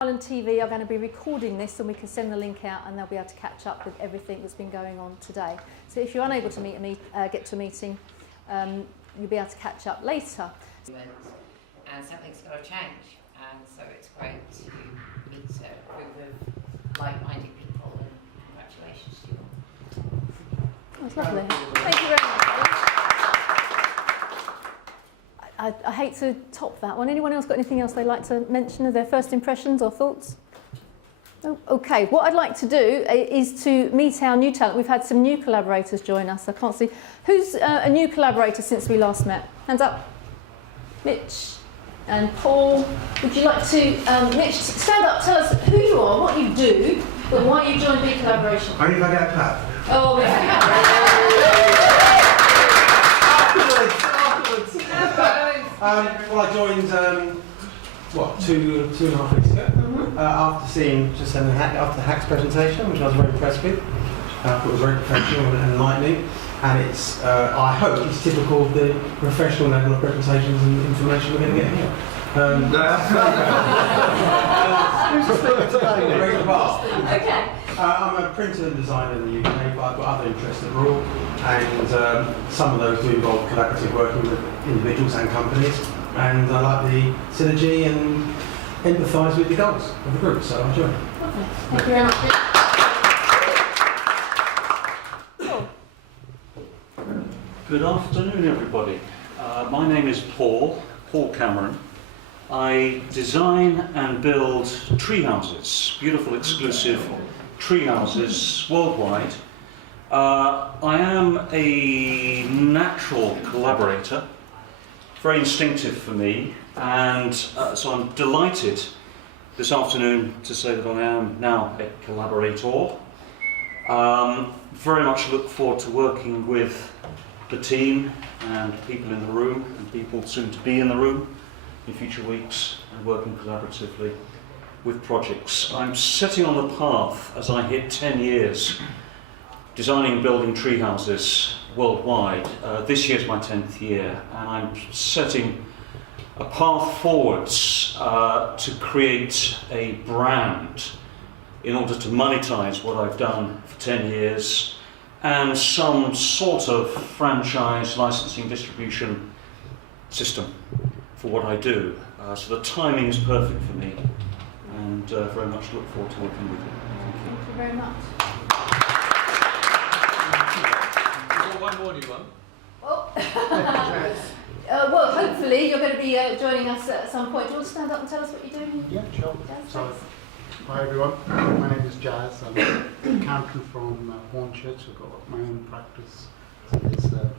Mar2015 are going to be recording this, and we can send the link out and they'll be able to catch up with everything that's been going on today. So if you're unable to get to a meeting, you'll be able to catch up later. And something's got to change, and so it's great to meet a group of like-minded people, and congratulations to you all. That's lovely. Thank you very much. I hate to top that one. Anyone else got anything else they'd like to mention of their first impressions or thoughts? Oh, okay, what I'd like to do is to meet our new talent. We've had some new collaborators join us. I can't see. Who's a new collaborator since we last met? Hands up. Mitch and Paul. Would you like to, Mitch, stand up, tell us who you are, what you do, but why you joined BeCollaboration? Only if I get a clap. Oh, yeah. Well, I joined, two and a half weeks ago, after seeing after the Hacks presentation, which I was very impressed with. I thought it was very professional and enlightening, and it's, I hope it's typical of the professional level of presentations and information we're going to get here. Okay. I'm a printer and designer in the UK, but I've got other interests abroad, and some of those do involve collaborative working with individuals and companies, and I like the synergy and empathise with the goals of the group, so I enjoy it. Okay. Thank you very much. Good afternoon, everybody. My name is Paul Cameron. I design and build tree houses, beautiful exclusive tree houses worldwide. I am a natural collaborator, very instinctive for me, and so I'm delighted this afternoon to say that I am now a collaborator. Very much look forward to working with the team and people in the room and people soon to be in the room in future weeks, and working collaboratively with projects. I'm setting on the path as I hit 10 years designing and building tree houses worldwide. This year's my 10th year, and I'm setting a path forwards to create a brand in order to monetize what I've done for 10 years and some sort of franchise licensing distribution system for what I do. So the timing is perfect for me, and very much look forward to working with you. Thank you very much. One more, do you want? Oh. Well, hopefully you're going to be joining us at some point. Do you want to stand up and tell us what you're doing? Yeah, sure. So, hi everyone. My name is Jazz. I'm an accountant from Hornchurch. I've got my own practice. So there's a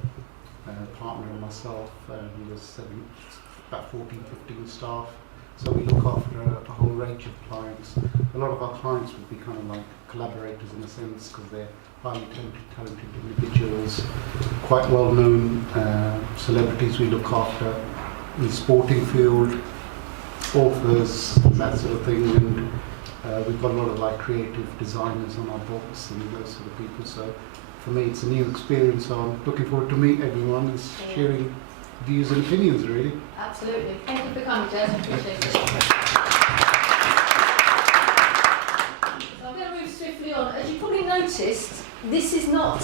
partner and myself, and there's about 14, 15 staff. So we look after a whole range of clients. A lot of our clients would be kind of like collaborators in a sense, because they're highly talented individuals, quite well-known celebrities we look after in the sporting field, authors, that sort of thing, and we've got a lot of like creative designers on our books and those sort of people. So for me, it's a new experience. So I'm looking forward to meet everyone and sharing views and opinions, really. Absolutely. Thank you for coming, Jess. I appreciate it. So I'm going to move swiftly on. As you probably noticed, this is not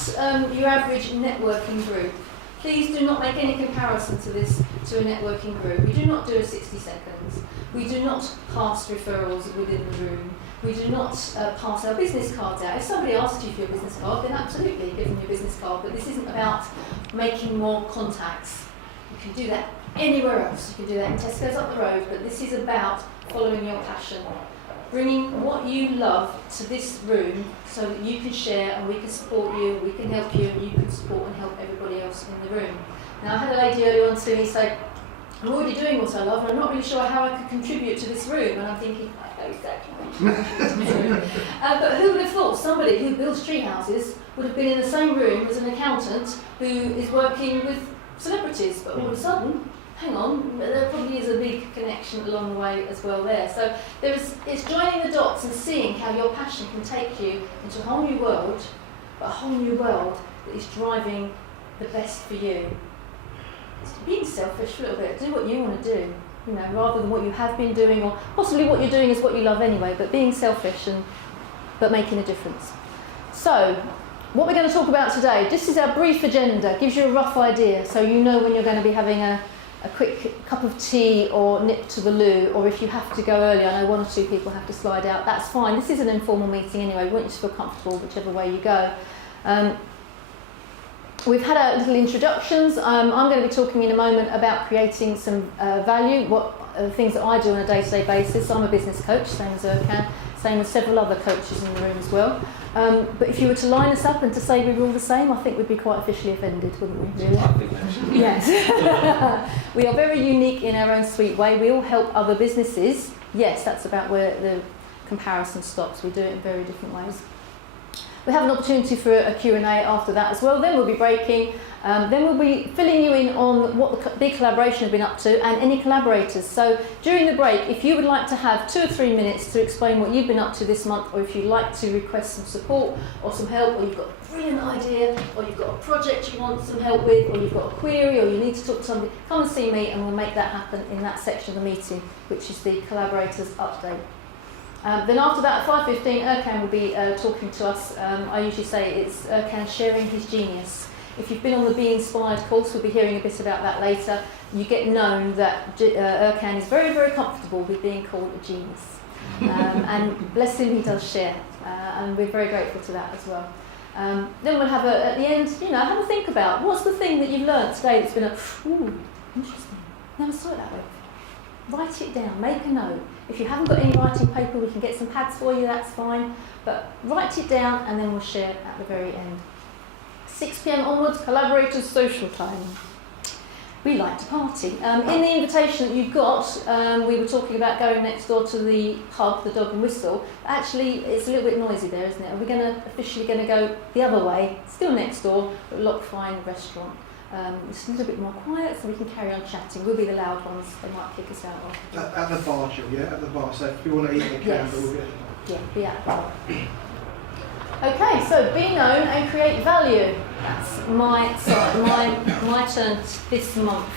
your average networking group. Please do not make any comparison to this to a networking group. We do not do a 60 seconds. We do not pass referrals within the room. We do not pass our business cards out. If somebody asks you for your business card, then absolutely give them your business card. But this isn't about making more contacts. You can do that anywhere else. You can do that in Tesco's up the road, but this is about following your passion. Bringing what you love to this room so that you can share and we can support you, we can help you, and you can support and help everybody else in the room. Now, I had a lady earlier on to me say, I'm already doing what I love, and I'm not really sure how I could contribute to this room. And I'm thinking, I know exactly what but who would have thought somebody who builds tree houses would have been in the same room as an accountant who is working with celebrities, but all of a sudden, hang on, there probably is a big connection along the way as well there. So it's joining the dots and seeing how your passion can take you into a whole new world, but a whole new world that is driving the best for you. It's being selfish a little bit, do what you want to do, you know, rather than what you have been doing, or possibly what you're doing is what you love anyway, but being selfish but making a difference. So, what we're going to talk about today, this is our brief agenda, gives you a rough idea, so you know when you're going to be having a quick cup of tea or nip to the loo, or if you have to go early, I know 1 or 2 people have to slide out, that's fine. This is an informal meeting anyway, we want you to feel comfortable whichever way you go. We've had our little introductions. I'm going to be talking in a moment about creating some value, what things that I do on a day-to-day basis. I'm a business coach, same as Erkan, same as several other coaches in the room as well. But if you were to line us up and to say we were all the same, I think we'd be quite officially offended, wouldn't we, really? I think actually. Yes. We are very unique in our own sweet way. We all help other businesses. Yes, that's about where the comparison stops. We do it in very different ways. We have an opportunity for a Q&A after that as well. Then we'll be breaking. Then we'll be filling you in on what the BeCollaboration have been up to and any collaborators. So during the break, if you would like to have 2 or 3 minutes to explain what you've been up to this month, or if you'd like to request some support or some help, or you've got a brilliant idea, or you've got a project you want some help with, or you've got a query, or you need to talk to somebody, come and see me and we'll make that happen in that section of the meeting, which is the collaborators update. Then after that, at 5:15, Erkan will be talking to us. I usually say it's Erkan sharing his genius. If you've been on the Be Inspired course, we'll be hearing a bit about that later. You get known that Erkan is very, very comfortable with being called a genius. And bless him, he does share. And we're very grateful to that as well. Then we'll have at the end, you know, have a think about what's the thing that you've learnt today that's been ooh, interesting. Never saw it that way. Write it down, make a note. If you haven't got any writing paper, we can get some pads for you, that's fine. But write it down and then we'll share at the very end. 6 p.m. onwards, collaborators social time. We like to party. In the invitation that you've got, we were talking about going next door to the pub, the Dog and Whistle. Actually, it's a little bit noisy there, isn't it? Are we officially going to go the other way, still next door, but Lockfine restaurant. It's a little bit more quiet, so we can carry on chatting. We'll be the loud ones. They might kick us out. At the bar, Jill, yeah? At the bar. So if you want to eat, you can, Yes. but we'll be at the bar. Yeah, be at the bar. Okay, so be known and create value. That's my turn this month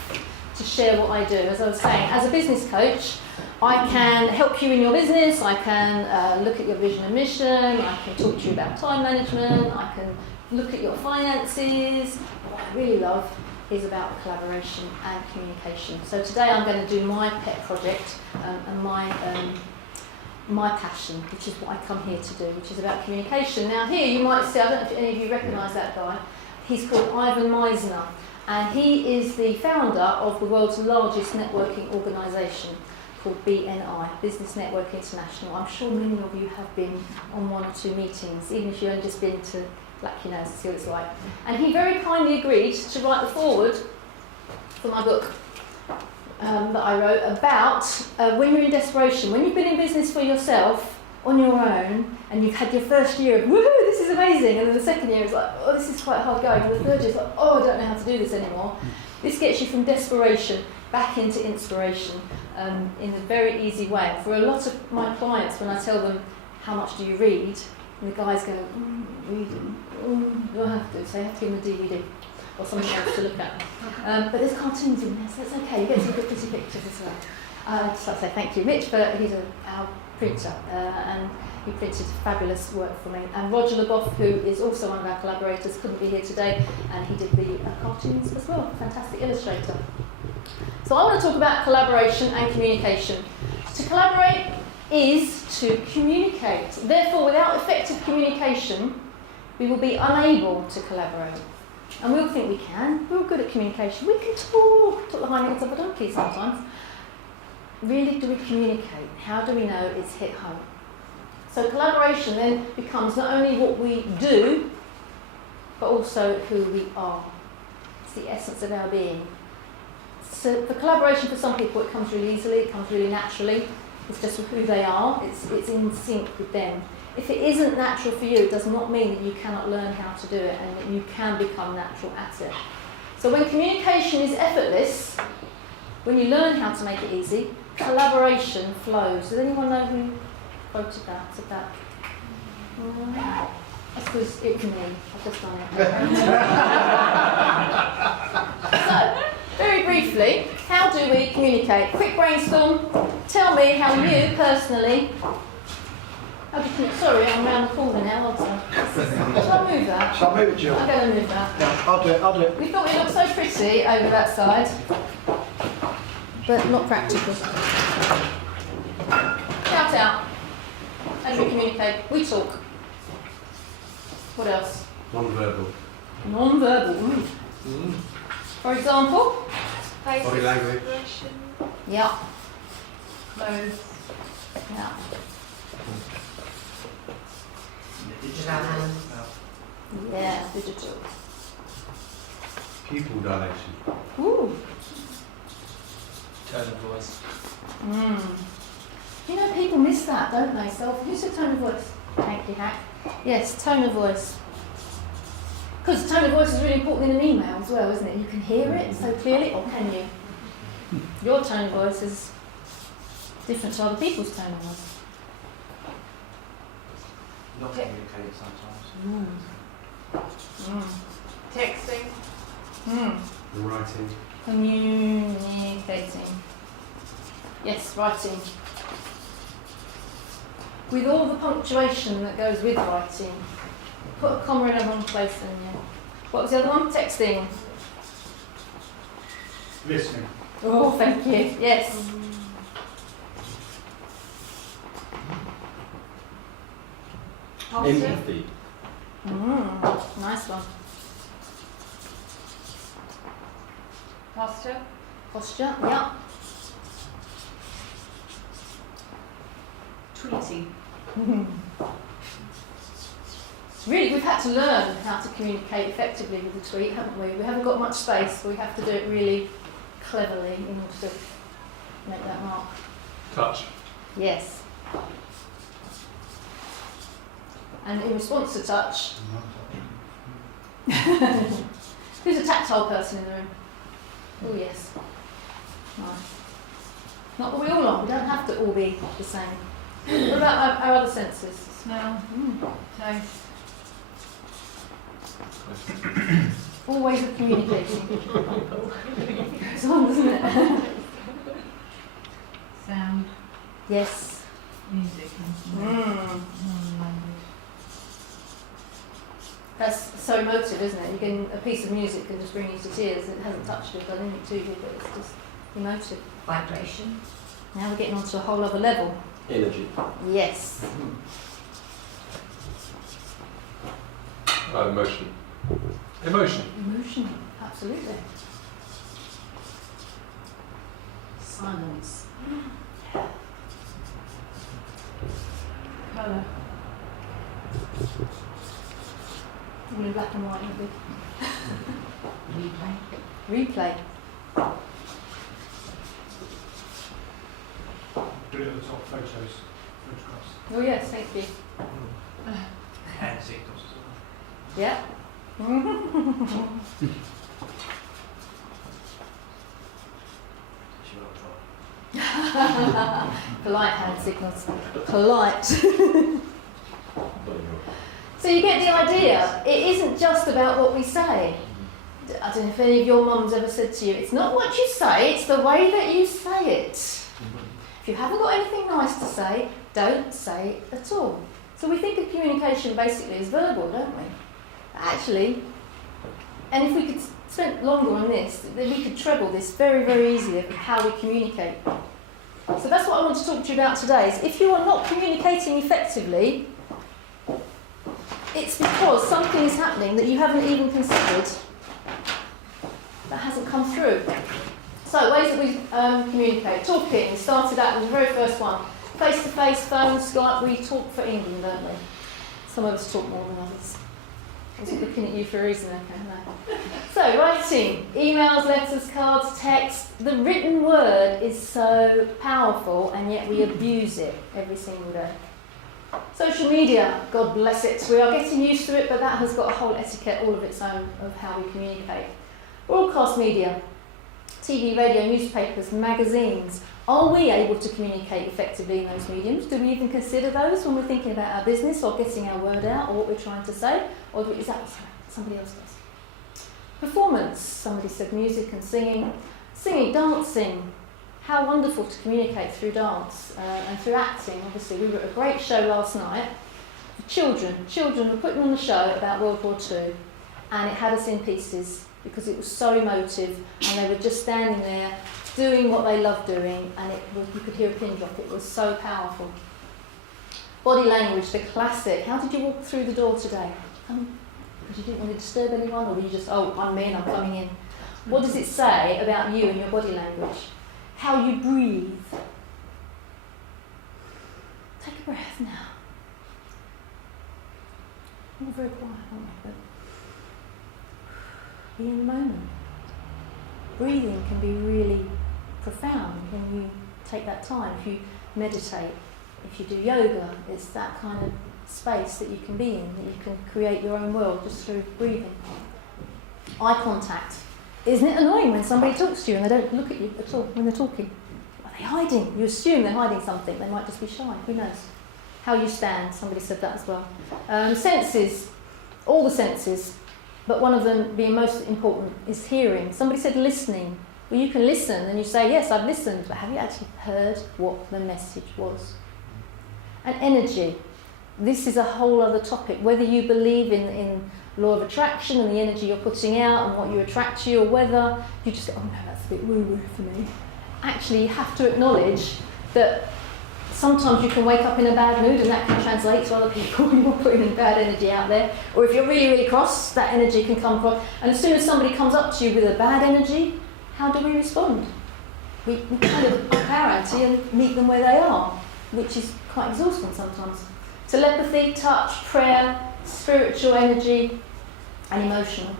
to share what I do. As I was saying, as a business coach, I can help you in your business. I can look at your vision and mission. I can talk to you about time management. I can look at your finances. What I really love is about collaboration and communication. So today I'm going to do my pet project and my passion, which is what I come here to do, which is about communication. Now here you might see, I don't know if any of you recognise that guy, he's called Ivan Meisner, and he is the founder of the world's largest networking organisation called BNI, Business Network International. I'm sure many of you have been on 1 or 2 meetings, even if you've only just been to Black to see what it's like. And he very kindly agreed to write the foreword for my book that I wrote about when you're in desperation, when you've been in business for yourself on your own, and you've had your first year of woohoo, this is amazing, and then the second year is like, oh, this is quite hard going, and the third year is like, oh, I don't know how to do this anymore. This gets you from desperation back into inspiration in a very easy way. For a lot of my clients, when I tell them how much do you read, and the guys go, reading, do I have to? So I have to give them a DVD or something else to look at. But there's cartoons in there, so it's okay. You get some good pretty pictures as well. I'd just like to say thank you, Mitch, but he's our printer, and he printed fabulous work for me. And Roger Leboff, who is also one of our collaborators, couldn't be here today, and he did the cartoons as well. Fantastic illustrator. So I want to talk about collaboration and communication. To collaborate is to communicate. Therefore, without effective communication, we will be unable to collaborate. And we all think we can. We're all good at communication. We can talk the hindlegs of a donkey sometimes. Really, do we communicate? How do we know it's hit home? So collaboration then becomes not only what we do, but also who we are. It's the essence of our being. So for collaboration, for some people, it comes really easily, it comes really naturally. It's just who they are, it's in sync with them. If it isn't natural for you, it does not mean that you cannot learn how to do it and that you can become natural at it. So when communication is effortless, when you learn how to make it easy, collaboration flows. Does anyone know who quoted that? Said that? I suppose it was me. I've just done it. So, very briefly, How do we communicate? Quick brainstorm. Tell me how you personally. Sorry, I'm around the corner now, aren't I? Shall I move that? Shall I move it, Jill? I'm going to move that. Yeah, I'll do it, I'll do it. We thought it looked so pretty over that side, but not practical. Shout out. How do we communicate? We talk. What else? Non-verbal. Non-verbal. For example? Body language. Yeah. Clothes. Yeah. Digital. Yeah, digital. Pupil dilation. Ooh. Tone of voice. You know, people miss that, don't they? So, who's the tone of voice? Thank you, Hack. Yes, tone of voice. Because tone of voice is really important in an email as well, isn't it? You can hear it so clearly, or can you? Your tone of voice is different to other people's tone of voice. Not communicating sometimes. Texting. Writing. Communicating. Yes, writing. With all the punctuation that goes with writing. Put a comma in the wrong place and yeah. What was the other one? Texting. Listening. Oh, thank you. Yes. Empathy. Nice one. Posture. Posture. Yeah. Tweeting. Really, we've had to learn how to communicate effectively with the tweet, haven't we? We haven't got much space, so we have to do it really cleverly in order to make that mark. Touch. Yes. And in response to touch, who's a tactile person in the room? Oh yes. Nice. Not that we all are, we don't have to all be the same. What about our other senses? Smell. Taste. All ways of communicating. It's on, doesn't it? Sound. Yes. Music. Mm. Language. That's so emotive, isn't it? You can, a piece of music can just bring you to tears. It hasn't touched you, done anything to you, but it's just emotive. Vibration. Now we're getting on to a whole other level. Energy. Yes. Emotion. Emotion. Emotion, absolutely. Silence. Colour. All in black and white, aren't we? Replay. Replay. Do it at the top, photographs. Oh yes, thank you. Hand signals as well. Yeah. Polite hand signals. Polite. So you get the idea. It isn't just about what we say. I don't know if any of your mums ever said to you, it's not what you say, it's the way that you say it. If you haven't got anything nice to say, don't say it at all. So we think of communication basically as verbal, don't we? Actually, and if we could spend longer on this, then we could treble this very, very easily of how we communicate. So that's what I want to talk to you about today, is if you are not communicating effectively, it's because something is happening that you haven't even considered that hasn't come through. So, ways that we communicate. Talking, we started out with the very first one. Face-to-face, phone, Skype, we talk for England, don't we? Some of us talk more than others. I was looking at you for a reason, okay? No. So, writing, emails, letters, cards, text. The written word is so powerful, and yet we abuse it every single day. Social media, God bless it. We are getting used to it, but that has got a whole etiquette all of its own of how we communicate. Broadcast media, TV, radio, newspapers, magazines. Are we able to communicate effectively in those mediums? Do we even consider those when we're thinking about our business or getting our word out or what we're trying to say? Or is that somebody else does? Performance. Somebody said music and singing. Singing, dancing. How wonderful to communicate through dance and through acting. Obviously, we were at a great show last night for children. Children were putting on a show about World War II, and it had us in pieces because it was so emotive, and they were just standing there doing what they loved doing, and you could hear a pin drop. It was so powerful. Body language, the classic. How did you walk through the door today? Because you didn't want to disturb anyone, or were you just, oh, I'm in, I'm coming in? What does it say about you and your body language? How you breathe. Take a breath now. We're very quiet, aren't we? But be in the moment. Breathing can be really profound when you take that time. If you meditate, if you do yoga, it's that kind of space that you can be in, that you can create your own world just through breathing. Eye contact. Isn't it annoying when somebody talks to you and they don't look at you at all when they're talking? Are they hiding? You assume they're hiding something. They might just be shy. Who knows? How you stand. Somebody said that as well. Senses. All the senses. But one of them being most important is hearing. Somebody said listening. Well, you can listen and you say, yes, I've listened. But have you actually heard what the message was? And energy. This is a whole other topic. Whether you believe in law of attraction and the energy you're putting out and what you attract to you, or whether you just go, oh no, that's a bit woo-woo for me. Actually, you have to acknowledge that sometimes you can wake up in a bad mood and that can translate to other people. You're putting in bad energy out there. Or if you're really, really cross, that energy can come across. And as soon as somebody comes up to you with a bad energy, how do we respond? We kind of up our ante and meet them where they are, which is quite exhausting sometimes. Telepathy, touch, prayer, spiritual energy, and emotional.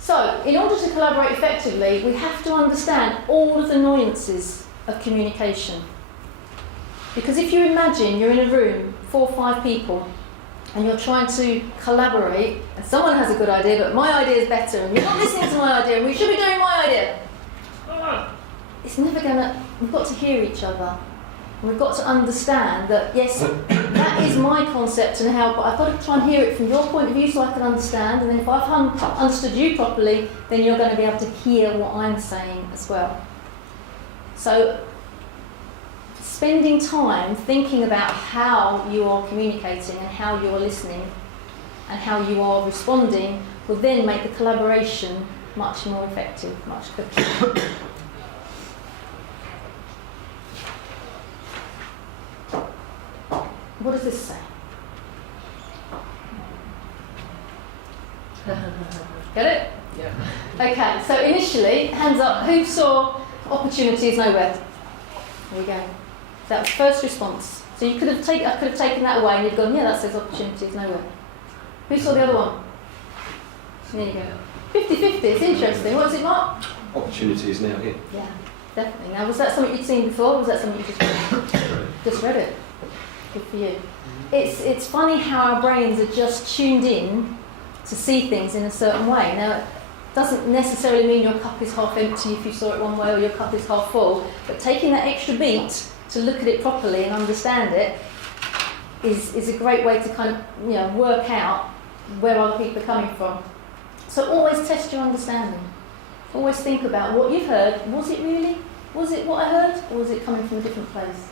So, in order to collaborate effectively, we have to understand all of the nuances of communication. Because if you imagine you're in a room, 4 or 5 people, and you're trying to collaborate, and someone has a good idea, but my idea is better, and you're not listening to my idea, and we should be doing my idea. It's never gonna, we've got to hear each other. We've got to understand that, yes, that is my concept and how, but I've got to try and hear it from your point of view so I can understand, and then if I've understood you properly, then you're going to be able to hear what I'm saying as well. So, spending time thinking about how you are communicating and how you're listening and how you are responding will then make the collaboration much more effective, much quicker. What does this say? Get it? Yeah. Okay, so initially, hands up, who saw opportunity is nowhere? There we go. That was first response. So you could have I could have taken that away and you'd gone, yeah, that says opportunity is nowhere. Who saw the other one? There you go. 50-50, it's interesting. What is it, Mark? Opportunity is now here. Yeah, definitely. Now, was that something you'd seen before, or was that something you just read? Just read it. Good for you. It's funny how our brains are just tuned in to see things in a certain way. Now, it doesn't necessarily mean your cup is half empty if you saw it one way, or your cup is half full, but taking that extra beat to look at it properly and understand it is a great way to kind of work out where other people are coming from. So always test your understanding. Always think about what you've heard. Was it really? Was it what I heard? Or was it coming from a different place?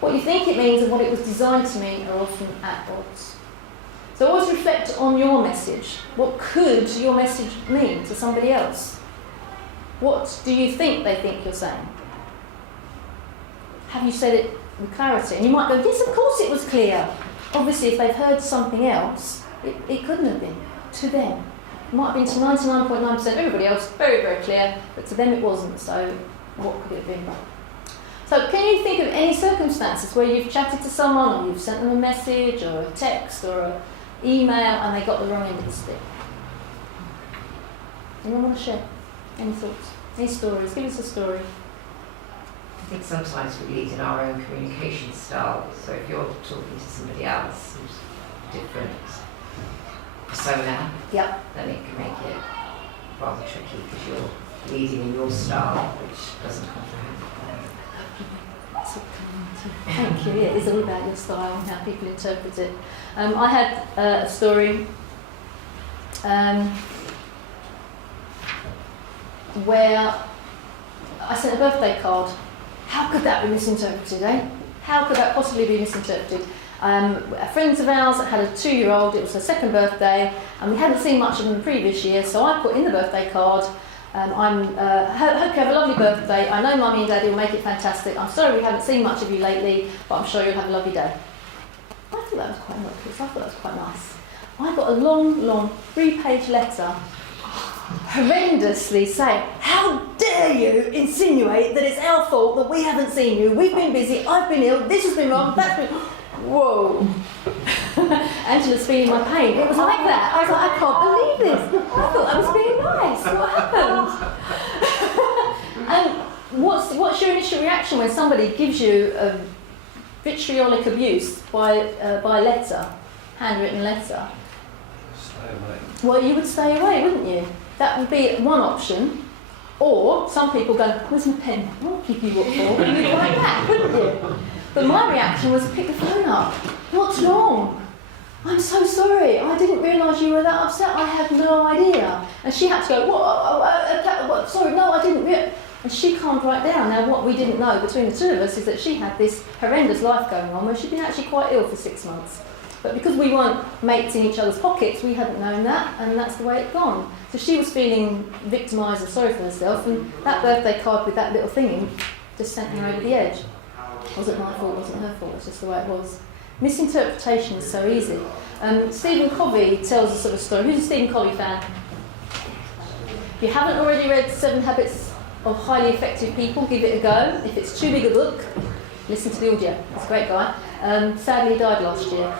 What you think it means and what it was designed to mean are often at odds. So always reflect on your message. What could your message mean to somebody else? What do you think they think you're saying? Have you said it with clarity? And you might go, yes, of course it was clear. Obviously, if they've heard something else, it couldn't have been to them. It might have been to 99.9% everybody else, very, very clear, but to them it wasn't, so what could it have been? So can you think of any circumstances where you've chatted to someone, or you've sent them a message, or a text, or an email, and they got the wrong end of the stick? Anyone want to share? Any thoughts? Any stories? Give us a story. I think sometimes we lead in our own communication style. So if you're talking to somebody else who's different persona, Yep. then it can make it rather tricky because you're leading in your style, which doesn't comprehend. Thank you. Yeah, it's all about your style and how people interpret it. I had a story where I sent a birthday card. How could that be misinterpreted, eh? How could that possibly be misinterpreted? Friends of ours had a 2-year-old, it was her second birthday, and we hadn't seen much of them the previous year, so I put in the birthday card, hope you have a lovely birthday, I know Mummy and Daddy will make it fantastic, I'm sorry we haven't seen much of you lately, but I'm sure you'll have a lovely day. I thought that was quite nice. I thought that was quite nice. I got a long 3-page letter horrendously saying, how dare you insinuate that it's our fault that we haven't seen you, we've been busy, I've been ill, this has been wrong, that's been... Whoa. Angela's feeling my pain. It was like that. I was like, I can't believe this. I thought I was being nice. What happened? And what's your initial reaction when somebody gives you a vitriolic abuse by letter, handwritten letter? Stay away. Well, you would stay away, wouldn't you? That would be one option. Or some people go, where's my pen? I'll keep you what for. And you'd like that, wouldn't you? But my reaction was pick the phone up. What's wrong? I'm so sorry. I didn't realise you were that upset. I had no idea. And she had to go, what? Sorry, no, I didn't realise. And she can't write down. Now, what we didn't know between the two of us is that she had this horrendous life going on where she'd been actually quite ill for 6 months. But because we weren't mates in each other's pockets, we hadn't known that, and that's the way it'd gone. So she was feeling victimised and sorry for herself, and that birthday card with that little thing in just sent her over the edge. It wasn't my fault, it wasn't her fault, it's just the way it was. Misinterpretation is so easy. Stephen Covey tells a sort of story. Who's a Stephen Covey fan? If you haven't already read 7 Habits of Highly Effective People, give it a go. If it's too big a book, listen to the audio. He's a great guy. Sadly, he died last year.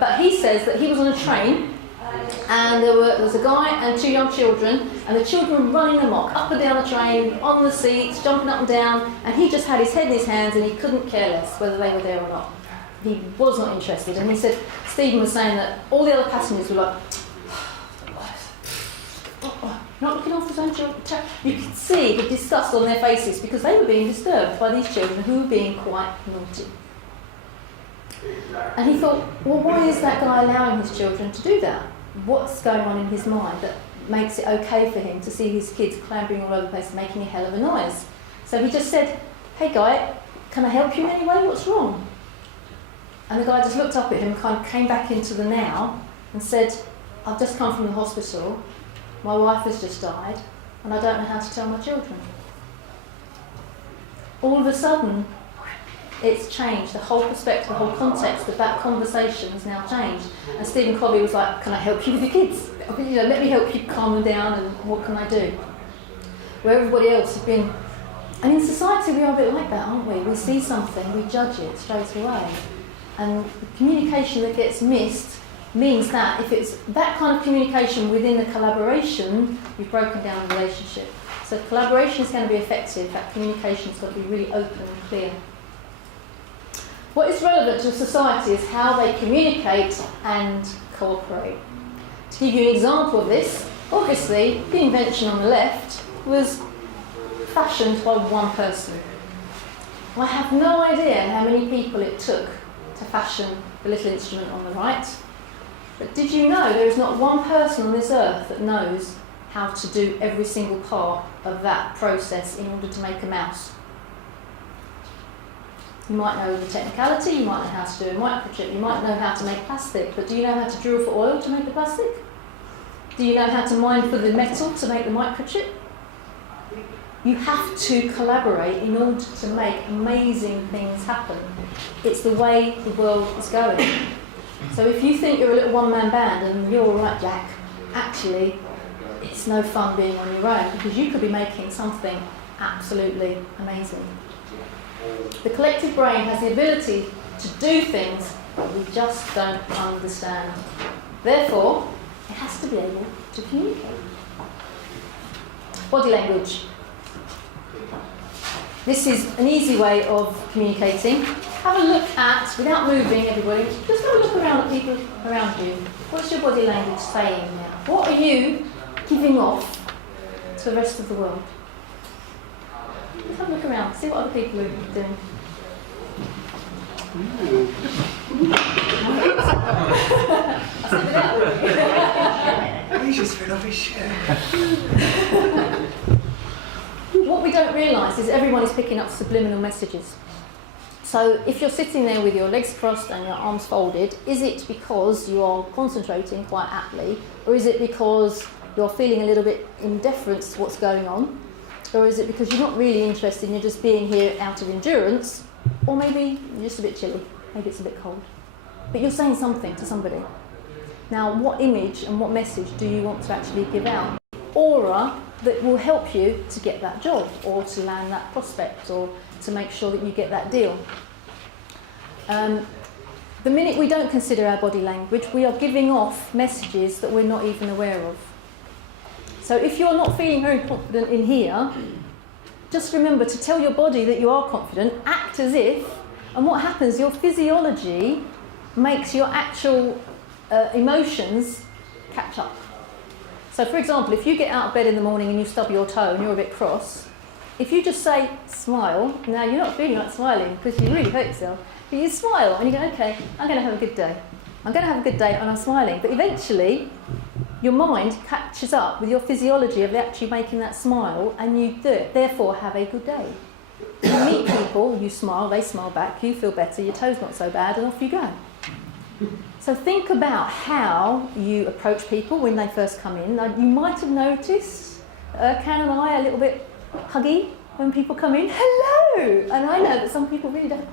But he says that he was on a train and there was a guy and 2 young children, and the children were running amok, up and down the train, on the seats, jumping up and down, and he just had his head in his hands and he couldn't care less whether they were there or not. He was not interested, and he said, Stephen was saying that all the other passengers were like, not looking after his own children. You could see the disgust on their faces because they were being disturbed by these children who were being quite naughty. And he thought, well, why is that guy allowing his children to do that? What's going on in his mind that makes it okay for him to see his kids clambering all over the place, making a hell of a noise? So he just said, hey guy, can I help you in any way? What's wrong? And the guy just looked up at him and kind of came back into the now and said, I've just come from the hospital, my wife has just died, and I don't know how to tell my children. All of a sudden, it's changed. The whole perspective, the whole context of that conversation has now changed. And Stephen Covey was like, can I help you with your kids? Let me help you calm them down, and what can I do? Where everybody else has been... And in society we are a bit like that, aren't we? We see something, we judge it straight away. And the communication that gets missed means that if it's that kind of communication within the collaboration, you've broken down the relationship. So if collaboration is going to be effective, that communication has got to be really open and clear. What is relevant to society is how they communicate and cooperate. To give you an example of this, obviously the invention on the left was fashioned by one person. I have no idea how many people it took to fashion the little instrument on the right, but did you know there is not one person on this earth that knows how to do every single part of that process in order to make a mouse? You might know the technicality, you might know how to do a microchip, you might know how to make plastic, but do you know how to drill for oil to make the plastic? Do you know how to mine for the metal to make the microchip? You have to collaborate in order to make amazing things happen. It's the way the world is going. So if you think you're a little one-man band and you're all right, Jack, actually, it's no fun being on your own because you could be making something absolutely amazing. The collective brain has the ability to do things that we just don't understand. Therefore, it has to be able to communicate. Body language. This is an easy way of communicating. Have a look at, without moving everybody, just have a look around at people around you. What's your body language saying now? What are you giving off to the rest of the world? Just have a look around, see what other people are doing. I said without He's just been off his shirt. What we don't realise is everyone is picking up subliminal messages. So if you're sitting there with your legs crossed and your arms folded, is it because you are concentrating quite aptly, or is it because you're feeling a little bit indifferent to what's going on, or is it because you're not really interested and you're just being here out of endurance, or maybe you're just a bit chilly, maybe it's a bit cold, but you're saying something to somebody. Now, what image and what message do you want to actually give out? Aura that will help you to get that job, or to land that prospect, or to make sure that you get that deal. The minute we don't consider our body language, we are giving off messages that we're not even aware of. So if you're not feeling very confident in here, just remember to tell your body that you are confident, act as if, and what happens, your physiology makes your actual emotions catch up. So for example, if you get out of bed in the morning and you stub your toe and you're a bit cross, if you just say, smile, now you're not feeling like smiling because you really hurt yourself, but you smile and you go, okay, I'm going to have a good day. I'm going to have a good day and I'm smiling. But eventually, your mind catches up with your physiology of actually making that smile, and you therefore have a good day. You meet people, you smile, they smile back, you feel better, your toe's not so bad, and off you go. So think about how you approach people when they first come in. Now, you might have noticed Can and I are a little bit huggy when people come in. Hello! And I know that some people really don't.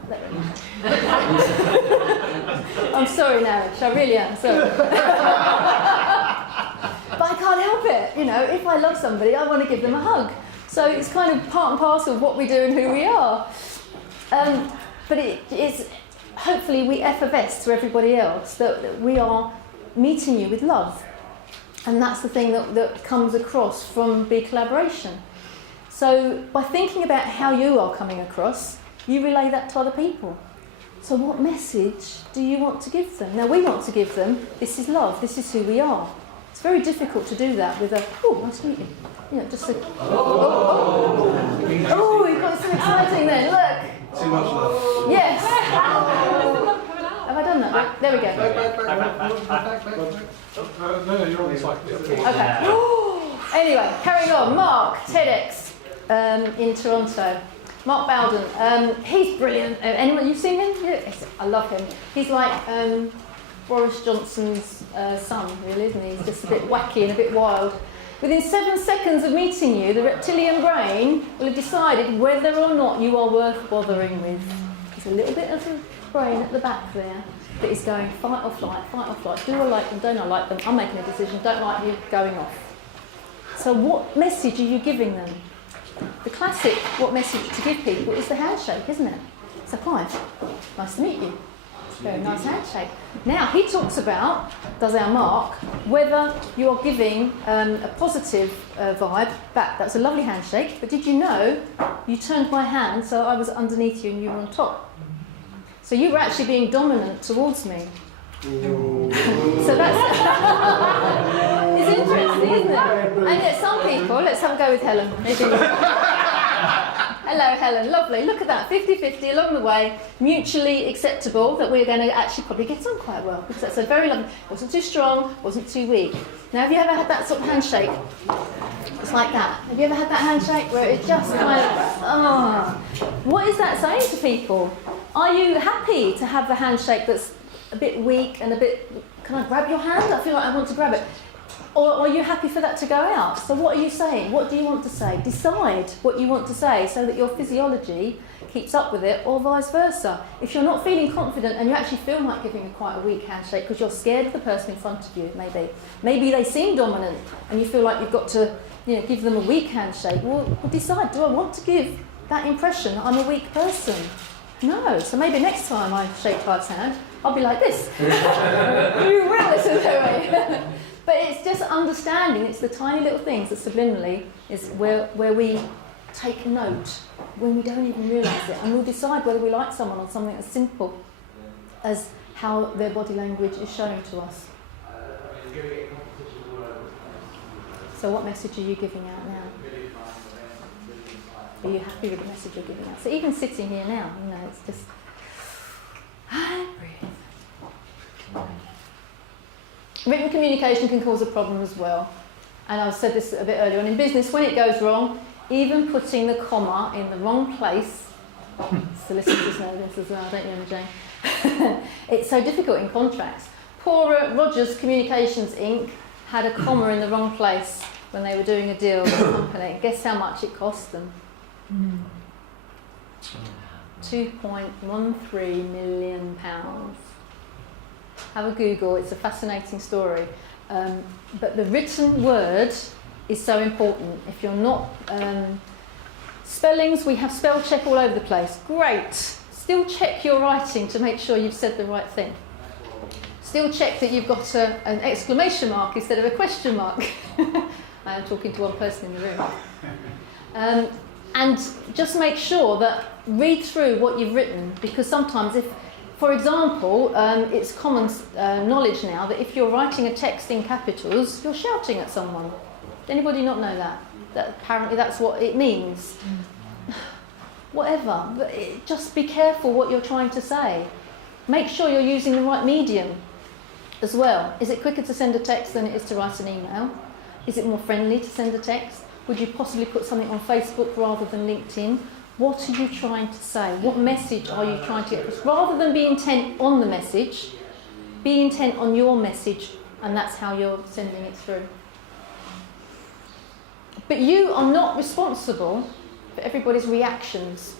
I'm sorry, Narish, I really am, sorry. But I can't help it, you know, if I love somebody, I want to give them a hug. So it's kind of part and parcel of what we do and who we are. But it's hopefully we effervesce to everybody else that we are meeting you with love. And that's the thing that comes across from BeCollaboration. So by thinking about how you are coming across, you relay that to other people. So what message do you want to give them? Now we want to give them, this is love, this is who we are. It's very difficult to do that with a, oh, nice to meet you. You know, just a, oh, you've got something exciting then, look. Too much love. Yes. Have I done that? There we go. No, you're on the side. Okay. Anyway, carrying on. Mark, TEDx in Toronto. Mark Bowden. He's brilliant. Anyone, you've seen him? Yes, I love him. He's like Boris Johnson's son, really, isn't he? He's just a bit wacky and a bit wild. Within 7 seconds of meeting you, the reptilian brain will have decided whether or not you are worth bothering with. There's a little bit of the brain at the back there that is going fight or flight, fight or flight. Do I like them? Don't I like them? I'm making a decision. Don't like you? Going off. So what message are you giving them? The classic what message to give people is the handshake, isn't it? So hi, nice to meet you. Very nice handshake. Now he talks about, does our Mark, whether you are giving a positive vibe back. That's a lovely handshake, but did you know you turned my hand so I was underneath you and you were on top? So you were actually being dominant towards me. So that's it's interesting, isn't it? And yet some people, let's have a go with Helen. Hello, Helen. Lovely. Look at that. 50-50 along the way. Mutually acceptable that we're going to actually probably get on quite well. Because that's a very lovely... Wasn't too strong, wasn't too weak. Now, have you ever had that sort of handshake? It's like that. Have you ever had that handshake where it just kind of... What is that saying to people? Are you happy to have the handshake that's a bit weak and a bit... Can I grab your hand? I feel like I want to grab it. Or are you happy for that to go out? So what are you saying? What do you want to say? Decide what you want to say so that your physiology keeps up with it, or vice versa. If you're not feeling confident and you actually feel like giving quite a weak handshake because you're scared of the person in front of you, maybe they seem dominant and you feel like you've got to, you know, give them a weak handshake. Well, decide, do I want to give that impression that I'm a weak person? No. So maybe next time I shake Clive's hand, I'll be like this. You will listen to me. But it's just understanding, it's the tiny little things that subliminally is where we take note when we don't even realise it. And we'll decide whether we like someone on something as simple as how their body language is shown to us. So what message are you giving out now? Are you happy with the message you're giving out? So even sitting here now, you know, it's just... breathe. Written communication can cause a problem as well. And I've said this a bit earlier on. In business, when it goes wrong, Even putting the comma in the wrong place, solicitors know this as well, don't you, Emma Jane? It's so difficult in contracts. Poor Rogers Communications Inc. had a comma in the wrong place when they were doing a deal with a company. Guess how much it cost them? £2.13 million. Have a Google, it's a fascinating story. But the written word is so important. If you're not... spellings, we have spell check all over the place. Great. Still check your writing to make sure you've said the right thing. Still check that you've got an exclamation mark instead of a question mark. I am talking to one person in the room. And just make sure that read through what you've written, because sometimes if, for example, it's common knowledge now that if you're writing a text in capitals, you're shouting at someone. Does anybody not know that? That apparently that's what it means. Whatever, but just be careful what you're trying to say. Make sure you're using the right medium as well. Is it quicker to send a text than it is to write an email? Is it more friendly to send a text? Would you possibly put something on Facebook rather than LinkedIn? What are you trying to say? What message are you trying to get across? Rather than be intent on the message, be intent on your message, and that's how you're sending it through. But you are not responsible for everybody's reactions.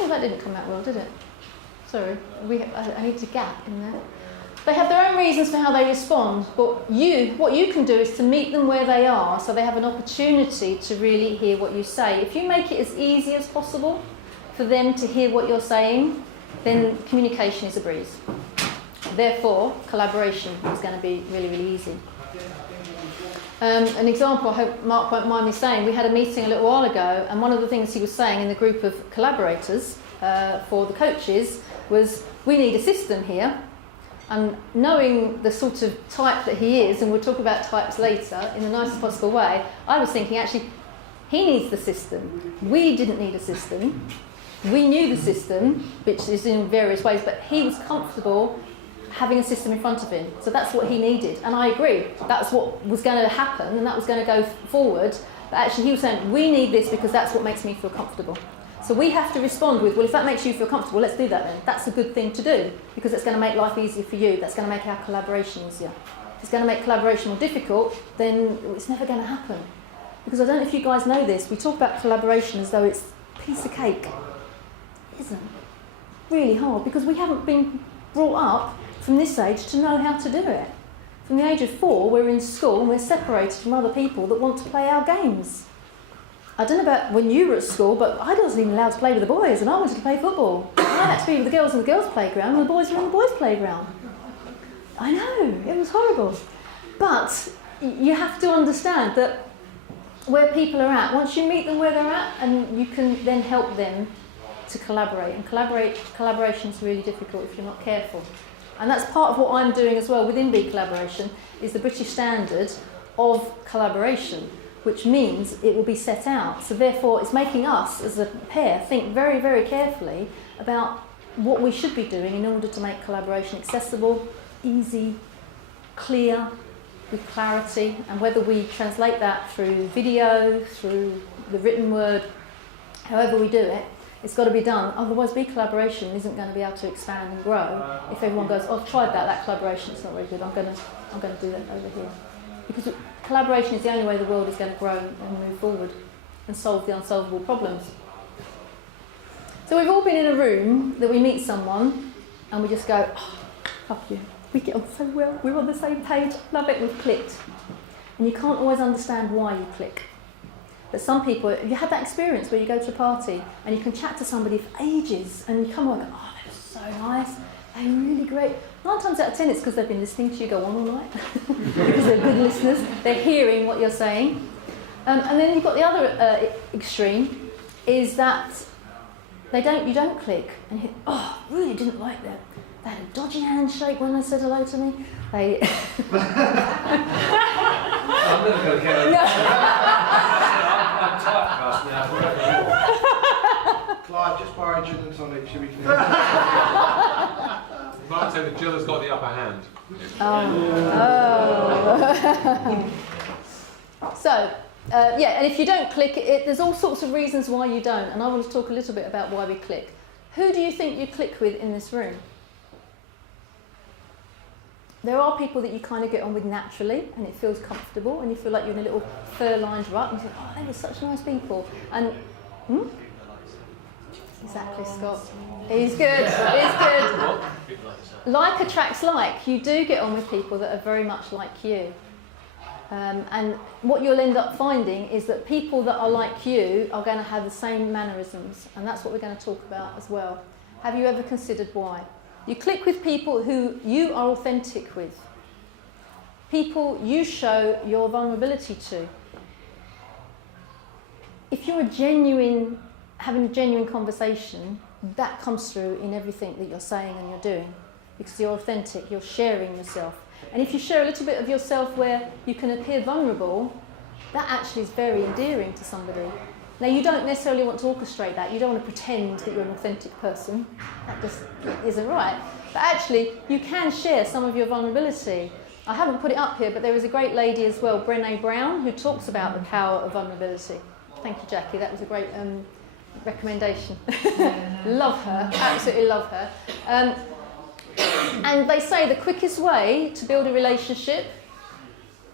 Oh, that didn't come out well, did it? Sorry, I need to gap in there. They have their own reasons for how they respond, but what you can do is to meet them where they are so they have an opportunity to really hear what you say. If you make it as easy as possible for them to hear what you're saying, then communication is a breeze. Therefore, collaboration is going to be really, really easy. An example, I hope Mark won't mind me saying, we had a meeting a little while ago, and one of the things he was saying in the group of collaborators for the coaches was, we need a system here. And knowing the sort of type that he is, and we'll talk about types later in the nicest possible way, I was thinking actually he needs the system. We didn't need a system. We knew the system, which is in various ways, but he was comfortable having a system in front of him. So that's what he needed. And I agree, that's what was going to happen and that was going to go forward. But actually he was saying, we need this because that's what makes me feel comfortable. So we have to respond with, well, if that makes you feel comfortable, let's do that then. That's a good thing to do because it's going to make life easier for you. That's going to make our collaboration easier. If it's going to make collaboration more difficult, then it's never going to happen. Because I don't know if you guys know this, we talk about collaboration as though it's a piece of cake. It isn't. Really hard because we haven't been brought up from this age to know how to do it. From the age of 4, we're in school and we're separated from other people that want to play our games. I don't know about when you were at school, but I wasn't even allowed to play with the boys and I wanted to play football. I had to be with the girls in the girls' playground and the boys were in the boys' playground. I know, it was horrible. But you have to understand that where people are at, once you meet them where they're at, and you can then help them to collaborate. And collaboration is really difficult if you're not careful. And that's part of what I'm doing as well within BeCollaboration, is the British standard of collaboration, which means it will be set out. So therefore, it's making us, as a pair, think very, very carefully about what we should be doing in order to make collaboration accessible, easy, clear, with clarity, and whether we translate that through video, through the written word, however we do it, it's got to be done. Otherwise, BeCollaboration isn't going to be able to expand and grow if everyone goes, oh, I've tried that collaboration, it's not very good, I'm going to do that over here. Because collaboration is the only way the world is going to grow and move forward and solve the unsolvable problems. So we've all been in a room that we meet someone and we just go, oh, love you. We get on so well, we're on the same page, love it, we've clicked. And you can't always understand why you click. But some people, you had that experience where you go to a party and you can chat to somebody for ages and you come on and go, oh, they were so nice, they were really great. 9 times out of 10 it's because they've been listening to you go on all night, because they're good listeners, they're hearing what you're saying. And then you've got the other extreme, is that you don't click, and you think, oh, I really didn't like that. They had a dodgy handshake when they said hello to me. I'm never going to get over I'm typecast now forever. Clive, just borrow gin and tonic, should we finish? Might say that Jill has got the upper hand. So, Yeah, and if you don't click, there's all sorts of reasons why you don't, and I want to talk a little bit about why we click. Who do you think you click with in this room? There are people that you kind of get on with naturally, and it feels comfortable, and you feel like you're in a little fur-lined rut, and you think, oh, they were such nice people. And, Exactly, Scott. He's good, he's good. Like attracts like. You do get on with people that are very much like you. And what you'll end up finding is that people that are like you are going to have the same mannerisms, and that's what we're going to talk about as well. Have you ever considered why? You click with people who you are authentic with. People you show your vulnerability to. If you're having a genuine conversation, that comes through in everything that you're saying and you're doing, because you're authentic, you're sharing yourself. And if you share a little bit of yourself where you can appear vulnerable, that actually is very endearing to somebody. Now, you don't necessarily want to orchestrate that. You don't want to pretend that you're an authentic person. That just isn't right. But actually, you can share some of your vulnerability. I haven't put it up here, but there is a great lady as well, Brené Brown, who talks about the power of vulnerability. Thank you, Jackie. That was a great recommendation. Love her. Absolutely love her. And they say the quickest way to build a relationship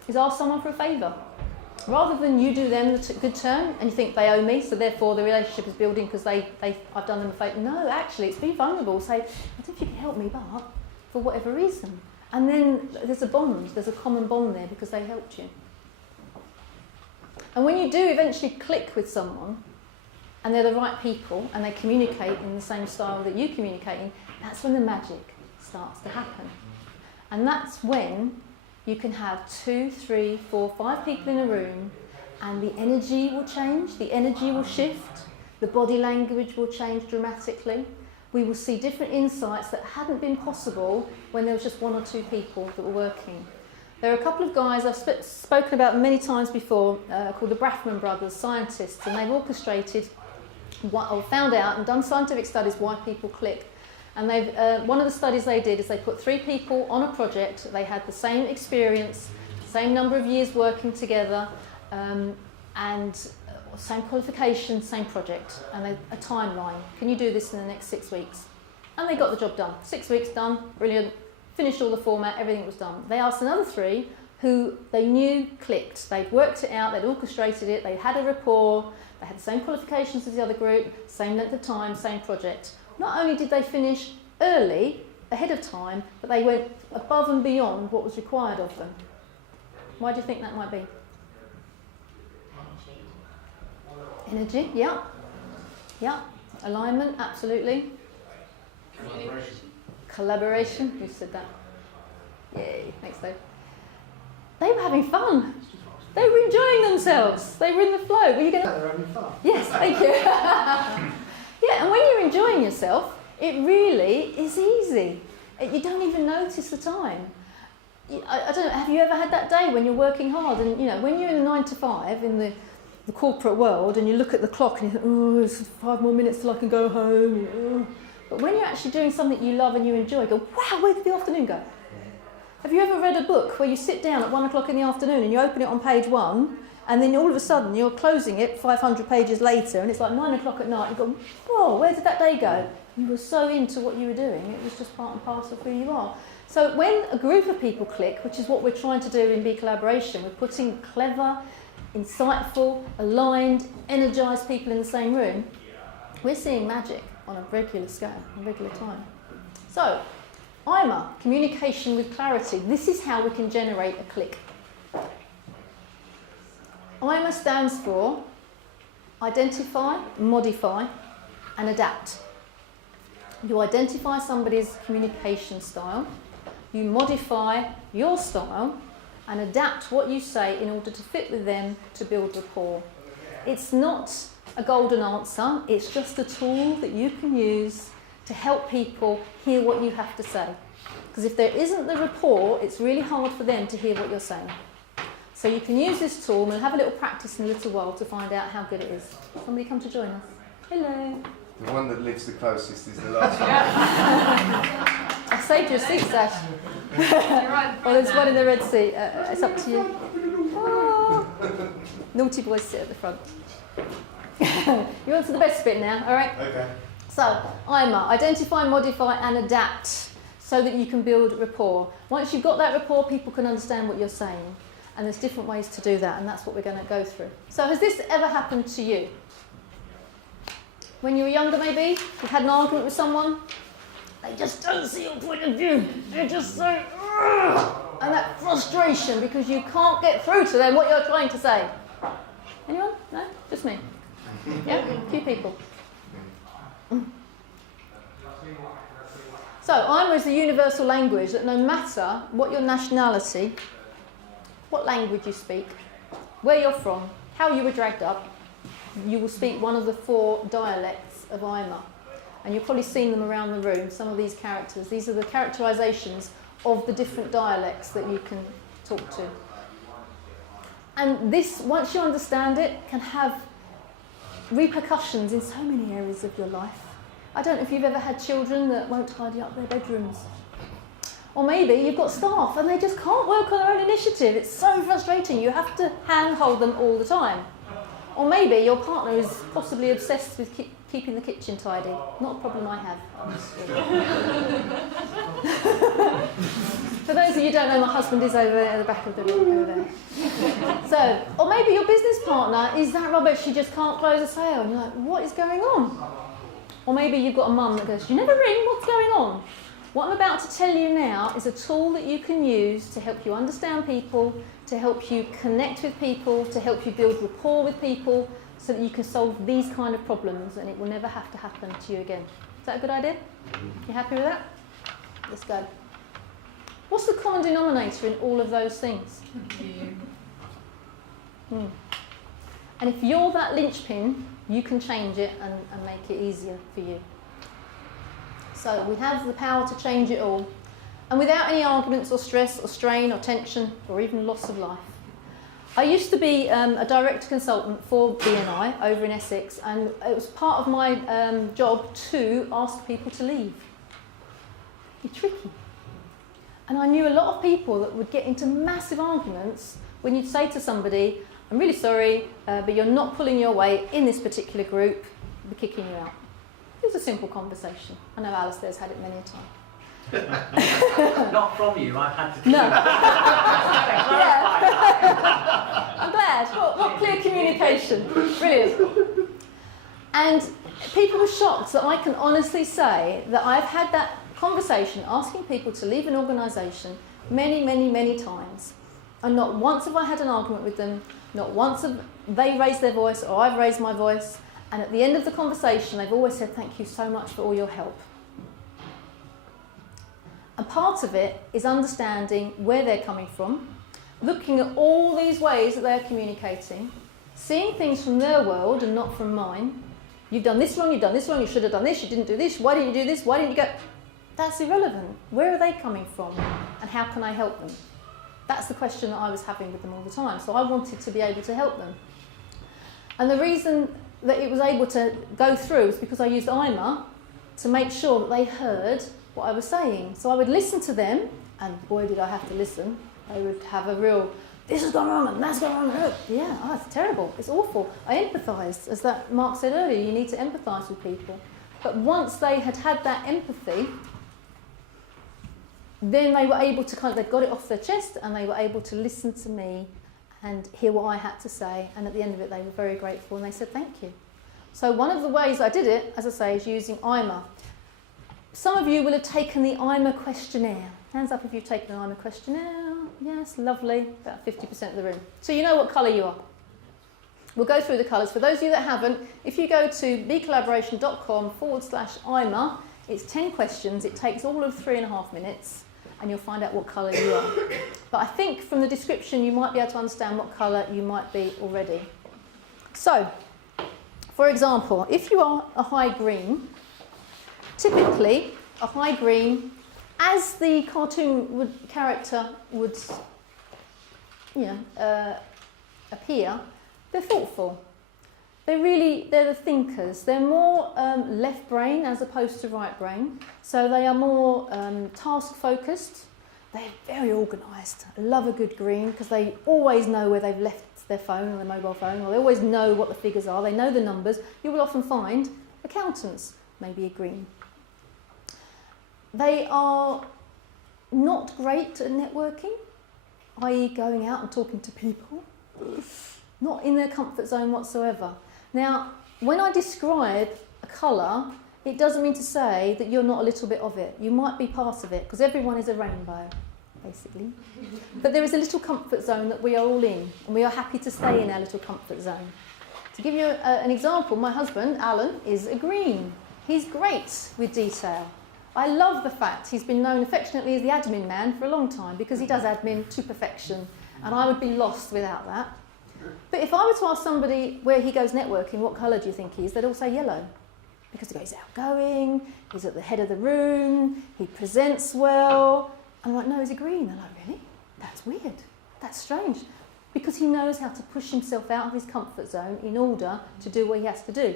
is ask someone for a favour. Rather than you do them the good turn and you think they owe me, so therefore the relationship is building because I've done them a favour. No, actually, it's be vulnerable. Say, I don't know if you can help me, but for whatever reason. And then there's a bond, there's a common bond there because they helped you. And when you do eventually click with someone, and they're the right people, and they communicate in the same style that you communicate in, that's when the magic starts to happen. And that's when you can have 2, 3, 4, 5 people in a room, and the energy will change, the energy will shift, the body language will change dramatically. We will see different insights that hadn't been possible when there was just 1 or 2 people that were working. There are a couple of guys I've spoken about many times before, called the Braffman brothers, scientists, and they've orchestrated or found out and done scientific studies why people click. And one of the studies they did is they put 3 people on a project. They had the same experience, same number of years working together, and same qualifications, same project, and a timeline. Can you do this in the next 6 weeks? And they got the job done. 6 weeks done, brilliant. Finished all the format, everything was done. They asked another 3 who they knew clicked. They'd worked it out, they'd orchestrated it, they had a rapport, they had the same qualifications as the other group, same length of time, same project. Not only did they finish early, ahead of time, but they went above and beyond what was required of them. Why do you think that might be? Energy, yeah. Yeah. Alignment, absolutely. Collaboration, who said that? Yay, thanks Dave. They were having fun. They were enjoying themselves. They were in the flow. Were you going to? They're having fun. Yes, thank you. Yeah, and when you're enjoying yourself, it really is easy. You don't even notice the time. I don't know, have you ever had that day when you're working hard and, when you're in a 9 to 5 in the corporate world and you look at the clock and you think, oh, it's 5 more minutes till I can go home. But when you're actually doing something you love and you enjoy, you go, wow, where did the afternoon go? Have you ever read a book where you sit down at 1 o'clock in the afternoon and you open it on page 1 and then all of a sudden you're closing it 500 pages later and it's like 9 o'clock at night, you go, whoa, where did that day go? You were so into what you were doing, it was just part and parcel of who you are. So when a group of people click, which is what we're trying to do in BeCollaboration, we're putting clever, insightful, aligned, energised people in the same room, we're seeing magic on a regular scale, a regular time. So, IMA, communication with clarity. This is how we can generate a click. IMA stands for identify, modify, and adapt. You identify somebody's communication style, you modify your style, and adapt what you say in order to fit with them to build rapport. It's not a golden answer, it's just a tool that you can use to help people hear what you have to say. Because if there isn't the rapport, it's really hard for them to hear what you're saying. So you can use this tool, and we'll have a little practice in a little while to find out how good it is. Somebody come to join us. Hello. The one that lives the closest is the last one. I saved your seat, Sash. Well, there's one in the red seat. It's up to you. Oh. Naughty boys sit at the front. You're on to the best bit now, all right? Okay. So, IMA, identify, modify and adapt so that you can build rapport. Once you've got that rapport, people can understand what you're saying. And there's different ways to do that, and that's what we're going to go through. So has this ever happened to you? When you were younger, maybe? You've had an argument with someone? They just don't see your point of view. They just say, "Ugh," and that frustration because you can't get through to them what you're trying to say. Anyone? No? Just me? Yeah? A few people. So, IMA is a universal language that no matter what your nationality, what language you speak, where you're from, how you were dragged up, you will speak one of the 4 dialects of IMA. And you've probably seen them around the room, some of these characters. These are the characterisations of the different dialects that you can talk to. And this, once you understand it, can have repercussions in so many areas of your life. I don't know if you've ever had children that won't tidy up their bedrooms. Or maybe you've got staff and they just can't work on their own initiative. It's so frustrating. You have to handhold them all the time. Or maybe your partner is possibly obsessed with keeping the kitchen tidy. Not a problem I have. For those of you who don't know, my husband is over there at the back of the room over there. So, or maybe your business partner is that rubbish, she just can't close a sale. And you're like, what is going on? Or maybe you've got a mum that goes, you never ring, what's going on? What I'm about to tell you now is a tool that you can use to help you understand people, to help you connect with people, to help you build rapport with people, so that you can solve these kind of problems and it will never have to happen to you again. Is that a good idea? You happy with that? Let's go. What's the common denominator in all of those things? And if you're that linchpin, you can change it and make it easier for you. So we have the power to change it all. And without any arguments or stress or strain or tension or even loss of life. I used to be a direct consultant for BNI over in Essex, and it was part of my job to ask people to leave. It's tricky. And I knew a lot of people that would get into massive arguments when you'd say to somebody, I'm really sorry, but you're not pulling your weight in this particular group, we're kicking you out. It was a simple conversation. I know Alistair's had it many a time. Not from you, I've had to do No. that. Yeah. I'm glad. What clear communication. Brilliant. And people were shocked that I can honestly say that I've had that conversation asking people to leave an organisation many, many, many times. And not once have I had an argument with them, not once have they raised their voice or I've raised my voice. And at the end of the conversation, they've always said, thank you so much for all your help. And part of it is understanding where they're coming from, looking at all these ways that they're communicating, seeing things from their world and not from mine. You've done this wrong, you should have done this, you didn't do this, why didn't you do this, why didn't you go? That's irrelevant. Where are they coming from and how can I help them? That's the question that I was having with them all the time. So I wanted to be able to help them. And the reason that it was able to go through was because I used IMA to make sure that they heard what I was saying. So I would listen to them, and boy did I have to listen. They would have a real, this has gone wrong and that's gone wrong. Yeah, oh, it's terrible, it's awful. I empathised, as that Mark said earlier, you need to empathise with people. But once they had had that empathy, then they were able to they'd got it off their chest and they were able to listen to me and hear what I had to say, and at the end of it they were very grateful and they said thank you. So one of the ways I did it, as I say, is using IMA. Some of you will have taken the IMA questionnaire. Hands up if you've taken an IMA questionnaire. Yes, lovely, about 50% of the room. So you know what colour you are. We'll go through the colours. For those of you that haven't, if you go to BeCollaboration.com/IMA, it's 10 questions, it takes all of 3.5 minutes, and you'll find out what colour you are. But I think from the description you might be able to understand what colour you might be already. So, for example, if you are a high green, typically a high green, as the cartoon character would appear, they're thoughtful. They're the thinkers. They're more left brain as opposed to right brain. So they are more task focused. They're very organised. I love a good green because they always know where they've left their phone or their mobile phone, or they always know what the figures are, they know the numbers, you will often find accountants, maybe a green. They are not great at networking, i.e. going out and talking to people, not in their comfort zone whatsoever. Now, when I describe a colour, it doesn't mean to say that you're not a little bit of it. You might be part of it, because everyone is a rainbow, basically. But there is a little comfort zone that we are all in, and we are happy to stay in our little comfort zone. To give you an example, my husband, Alan, is a green. He's great with detail. I love the fact he's been known affectionately as the admin man for a long time, because he does admin to perfection, and I would be lost without that. But if I were to ask somebody where he goes networking, what colour do you think he is, they'd all say yellow. Because he's outgoing, he's at the head of the room, he presents well. I'm like, no, he's a green. They're like, really? That's weird. That's strange. Because he knows how to push himself out of his comfort zone in order to do what he has to do.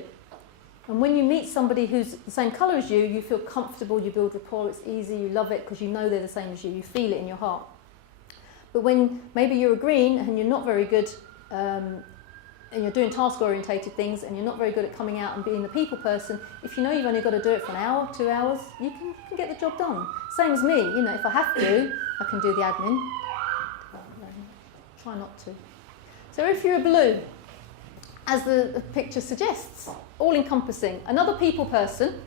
And when you meet somebody who's the same colour as you, you feel comfortable, you build rapport, it's easy, you love it because you know they're the same as you feel it in your heart. But when maybe you're a green and you're not very good, and you're doing task-orientated things and you're not very good at coming out and being the people person, if you know you've only got to do it for an hour, 2 hours, you can get the job done. Same as me, you know, if I have to, I can do the admin. Try not to. So if you're a blue, as the picture suggests, all-encompassing, another people person,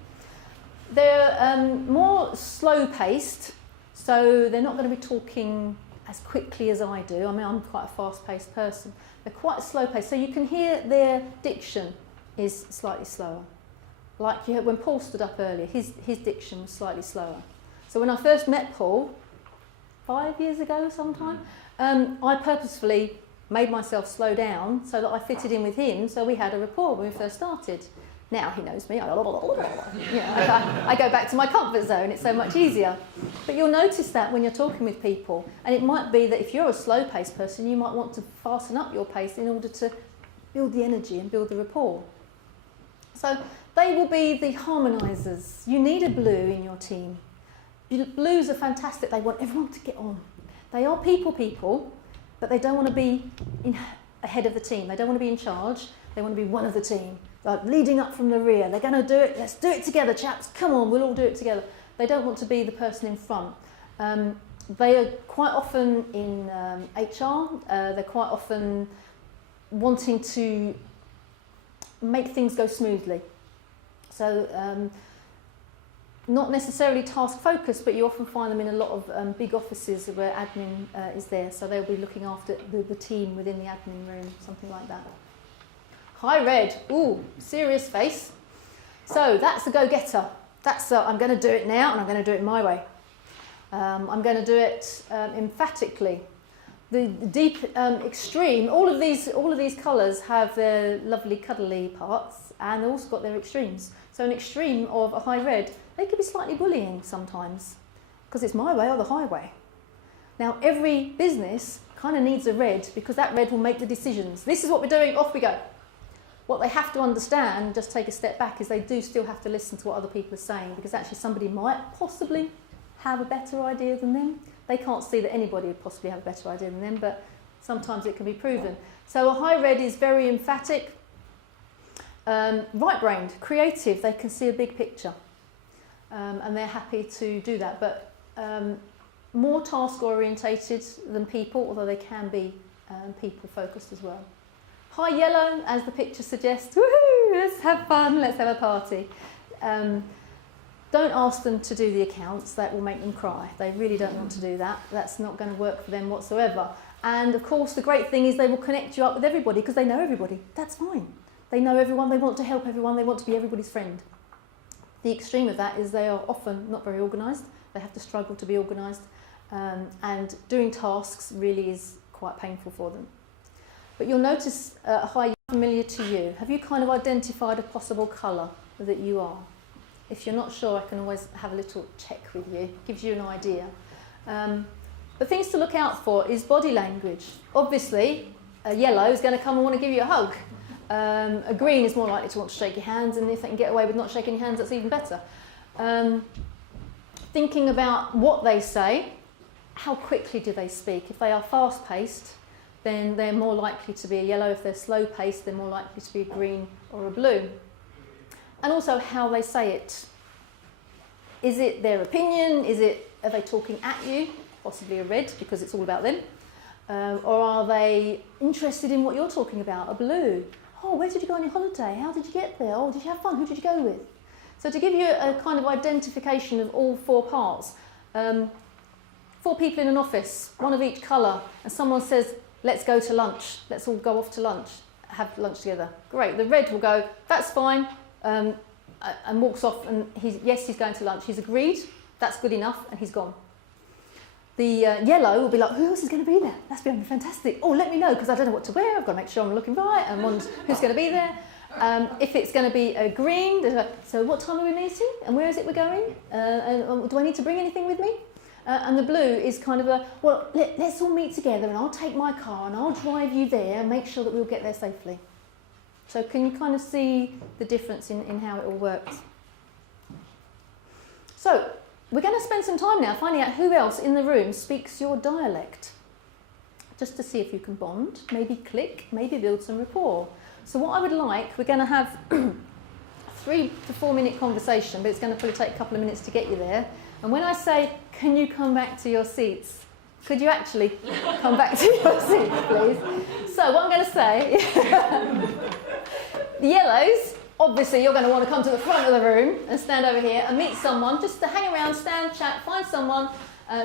they're more slow-paced, so they're not going to be talking as quickly as I do. I mean, I'm quite a fast-paced person. They're quite slow-paced, so you can hear their diction is slightly slower. Like you heard when Paul stood up earlier, his diction was slightly slower. So when I first met Paul, 5 years ago sometime, I purposefully made myself slow down so that I fitted in with him, so we had a rapport when we first started. Now he knows me. I go back to my comfort zone. It's so much easier. But you'll notice that when you're talking with people. And it might be that if you're a slow-paced person, you might want to fasten up your pace in order to build the energy and build the rapport. So they will be the harmonisers. You need a blue in your team. Blues are fantastic. They want everyone to get on. They are people, but they don't want to be ahead of the team. They don't want to be in charge. They want to be one of the team. Like leading up from the rear. They're going to do it. Let's do it together, chaps. Come on, we'll all do it together. They don't want to be the person in front. They are quite often in HR. They're quite often wanting to make things go smoothly. So not necessarily task focused, but you often find them in a lot of big offices where admin is there. So they'll be looking after the team within the admin room, something like that. High red, ooh, serious face. So that's a go-getter. That's I'm going to do it now, and I'm going to do it my way. I'm going to do it emphatically. The deep extreme. All of these colours have their lovely cuddly parts, and they've also got their extremes. So an extreme of a high red, they could be slightly bullying sometimes, because it's my way or the highway. Now every business kind of needs a red, because that red will make the decisions. This is what we're doing. Off we go. What they have to understand, just take a step back, is they do still have to listen to what other people are saying, because actually somebody might possibly have a better idea than them. They can't see that anybody would possibly have a better idea than them, but sometimes it can be proven. So a high red is very emphatic, right-brained, creative. They can see a big picture, and they're happy to do that. But more task-orientated than people, although they can be people-focused as well. High yellow, as the picture suggests, woohoo, let's have fun, let's have a party. Don't ask them to do the accounts, that will make them cry. They really don't want to do that. That's not going to work for them whatsoever. And of course, the great thing is they will connect you up with everybody because they know everybody. That's fine. They know everyone, they want to help everyone, they want to be everybody's friend. The extreme of that is they are often not very organised. They have to struggle to be organised. And doing tasks really is quite painful for them. But you'll notice how familiar to you. Have you kind of identified a possible colour that you are? If you're not sure, I can always have a little check with you. Gives you an idea. But things to look out for is body language. Obviously, a yellow is going to come and want to give you a hug. A green is more likely to want to shake your hands, and if they can get away with not shaking your hands, that's even better. Thinking about what they say, how quickly do they speak? If they are fast-paced, then they're more likely to be a yellow. If they're slow paced, they're more likely to be a green or a blue. And also how they say it. Is it their opinion? Are they talking at you? Possibly a red, because it's all about them. Or are they interested in what you're talking about? A blue. Oh, where did you go on your holiday? How did you get there? Oh, did you have fun? Who did you go with? So to give you a kind of identification of all 4 parts, 4 people in an office, 1 of each colour, and someone says, let's go to lunch. Let's all go off to lunch, have lunch together. Great. The red will go, that's fine, and walks off, and he's going to lunch. He's agreed, that's good enough, and he's gone. The yellow will be like, who else is going to be there? That's going to be fantastic. Oh, let me know, because I don't know what to wear. I've got to make sure I'm looking right, and who's going to be there. If it's going to be a green, so what time are we meeting? And where is it we're going? And do I need to bring anything with me? And the blue is kind of well, let's all meet together, and I'll take my car, and I'll drive you there, and make sure that we'll get there safely. So can you kind of see the difference in how it all works? So we're going to spend some time now finding out who else in the room speaks your dialect, just to see if you can bond, maybe click, maybe build some rapport. So what I would like, we're going to have 3 to 4 minute conversation, but it's going to probably take a couple of minutes to get you there. And when I say, can you come back to your seats? Could you actually come back to your seats, please? So what I'm going to say, the yellows, obviously you're going to want to come to the front of the room and stand over here and meet someone, just to hang around, stand, chat, find someone,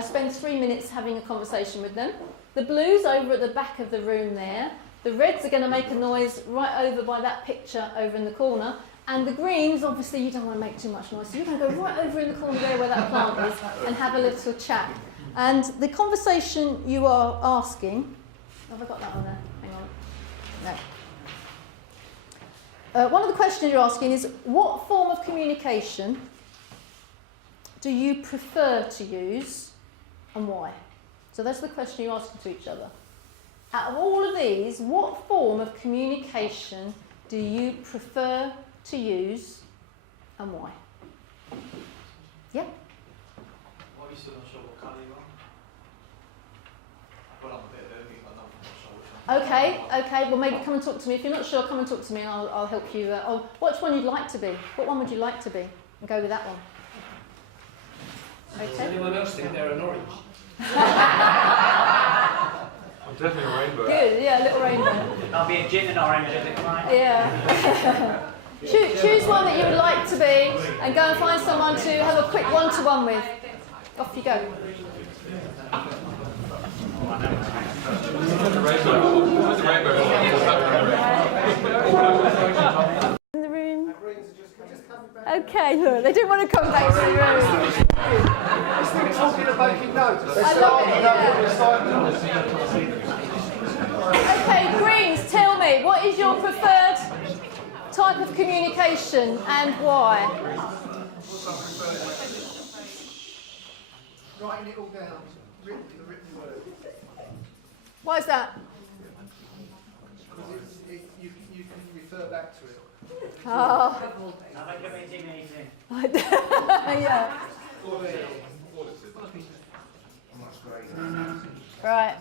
spend 3 minutes having a conversation with them. The blues over at the back of the room there. The reds are going to make a noise right over by that picture over in the corner. And the greens, obviously you don't want to make too much noise, so you're going to go right over in the corner there where that plant is and have a little chat. And the conversation you are asking, have I got that on there? Hang on. No. One of the questions you're asking is, what form of communication do you prefer to use and why? So that's the question you're asking to each other. Out of all of these, what form of communication do you prefer to use and why? Yeah? Why are you still not sure what colour you are? Well, I'm a bit of everything, but I'm not sure which one. Okay, well maybe come and talk to me. If you're not sure, come and talk to me and I'll help you. Which one you'd like to be? What one would you like to be? And go with that one. Okay. Does anyone else think they're an orange? I'm definitely a rainbow. Good, yeah, a little rainbow. I'll be a gin and orange, is it right? Yeah. Choose one that you would like to be and go and find someone to have a quick one-to-one with. Off you go. In the room. Okay, look, they didn't want to come back to the room. Talking about making notes. I love it, yeah. Okay, greens, tell me, what is your preferred type of communication and why? Writing it all down, the written word. Why is that? Because you can refer back to it. Oh. Have a committee meeting. Yeah. Right.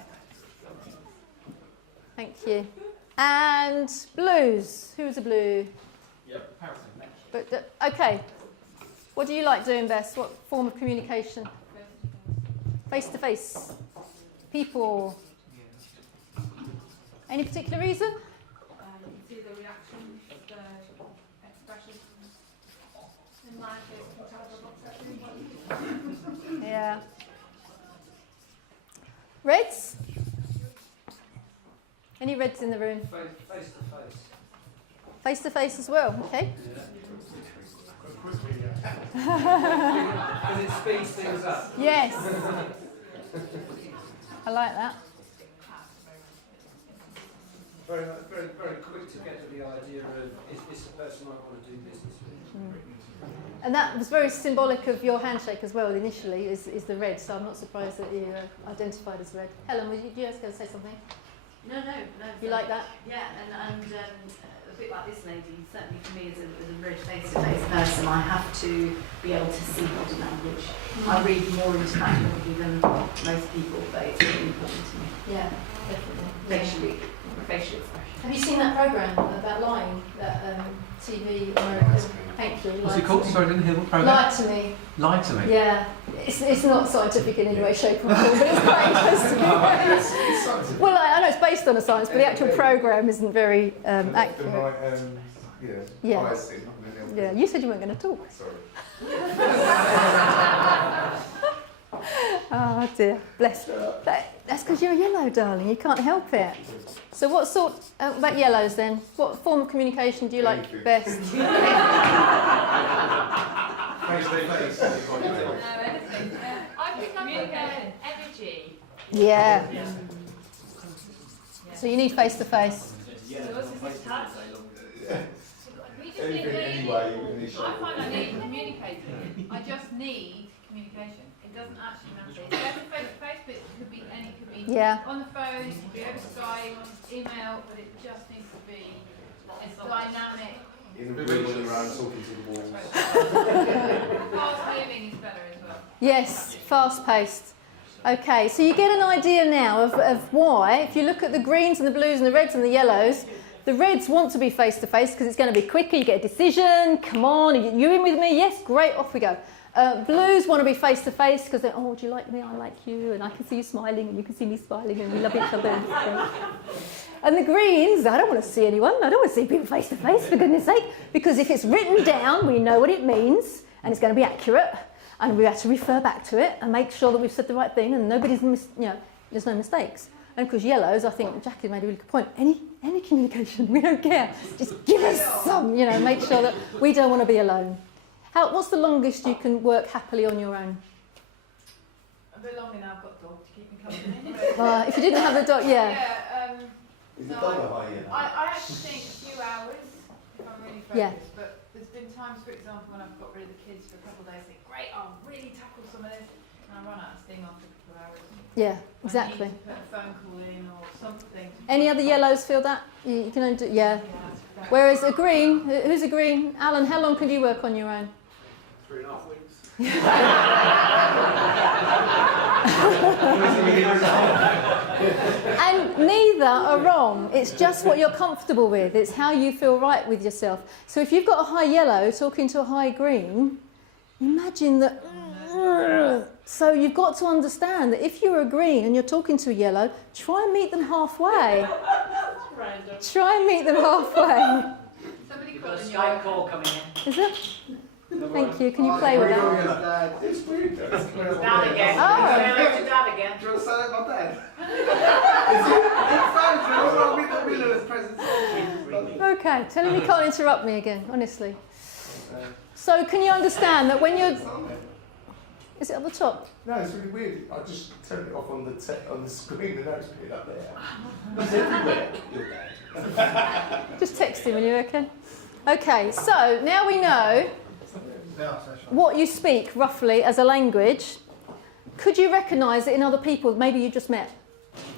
Thank you. And blues. Who's a blue? Yep. But okay. What do you like doing best? What form of communication? Face to face. People. Any particular reason? You can see the reaction, the expression in my case, you can tell what's happening. Yeah. Reds? Any reds in the room? Face to face. Face to face as well, okay. Because it speeds things up. Yes. I like that. Very, very, very quick to get to the idea of, is this a person I want to do business with? And that was very symbolic of your handshake as well initially, is the red, so I'm not surprised that you identified as red. Helen, were you just going to say something? No. You like that? Yeah, and a bit like this lady, certainly for me as a very face-to-face person, person, I have to be able to see body language. I read more into that probably than most people, but it's really important to me. Yeah, definitely. Facial expression. Have you seen that programme about lying, that TV American? Thank you. What's it called? Sorry, I didn't hear what program. Lie to Me. Lie to Me. Yeah, it's not scientific in any way, shape or form, but it's quite interesting. Well, I know it's based on a science, but the actual programme isn't very accurate. Yeah. Yeah, you said you weren't going to talk. Sorry. Oh dear, bless. That's because you're yellow, darling. You can't help it. So what sort about yellows then? What form of communication do you like best? Face to face. Anything. I think I'm energy. Yeah. So you need face to face. We just need Anyway, I find I need communicating. I just need communication. It doesn't actually matter. It's better face to face, but it could be Yeah. on the phone, it could be over Skype, on email, but it just needs to be dynamic. in the room when around talking to the walls. Fast moving is better as well. Yes, fast paced. Okay, so you get an idea now of why, if you look at the greens and the blues and the reds and the yellows, the reds want to be face to face because it's going to be quicker, you get a decision, come on, are you in with me? Yes, great, off we go. Blues want to be face to face because they're, oh, do you like me? I like you, and I can see you smiling and you can see me smiling and we love each other. And the greens, I don't want to see anyone, I don't want to see people face to face, for goodness sake, because if it's written down, we know what it means and it's going to be accurate. And we have to refer back to it and make sure that we've said the right thing and nobody's, there's no mistakes. And of course, yellows, I think Jackie made a really good point. Any communication, we don't care. Just give us some, make sure that we don't want to be alone. What's the longest you can work happily on your own? A bit longer now, I've got a dog to keep me company. If you didn't have the dog, yeah. Is the dog a hyena? I actually think a few hours if I'm really focused, Yeah. but there's been times, for example, when I've got rid of the kids for a couple of days, I think, great, I'll really tackle some of this, and I run out of steam after a couple of hours. Yeah, exactly. I need to put a phone call in or something. Any other yellows feel that? You can only do, yeah. Whereas a green, who's a green? Alan, how long can you work on your own? 3.5 weeks. And neither are wrong. It's just what you're comfortable with. It's how you feel right with yourself. So if you've got a high yellow talking to a high green, imagine that. So you've got to understand that if you're a green and you're talking to a yellow, try and meet them halfway. Try and meet them halfway. Somebody We've got a calling Skype call coming in. Is it? Thank you. Can you play with that? It's weird though. Dad again. Oh. Say hello to Dad again. Do you want to say that my dad? It's presentation. Okay, tell him you can't interrupt me again, honestly. So can you understand that when you're... Is it at the top? No, it's really weird. I just turned it off on the screen and now it's put it up there. It's everywhere. Your dad. Just text him when you're okay. Okay, so now we know what you speak roughly as a language. Could you recognise it in other people maybe you just met?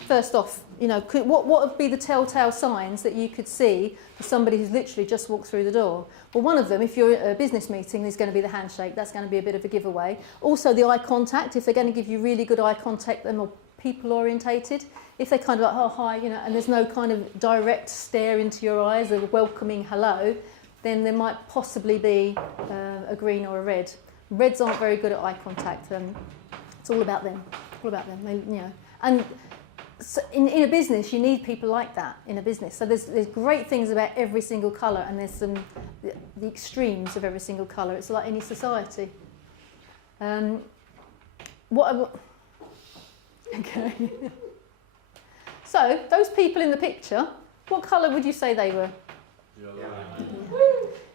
First off, what would be the telltale signs that you could see for somebody who's literally just walked through the door? Well, one of them, if you're at a business meeting, is going to be the handshake. That's going to be a bit of a giveaway. Also, the eye contact. If they're going to give you really good eye contact, they're more people-orientated. If they're kind of like, oh, hi, and there's no kind of direct stare into your eyes, a welcoming hello, then there might possibly be a green or a red. Reds aren't very good at eye contact. It's all about them. All about them. And so in a business, you need people like that in a business. So there's great things about every single colour, and there's the extremes of every single colour. It's like any society. Okay. So those people in the picture, what colour would you say they were?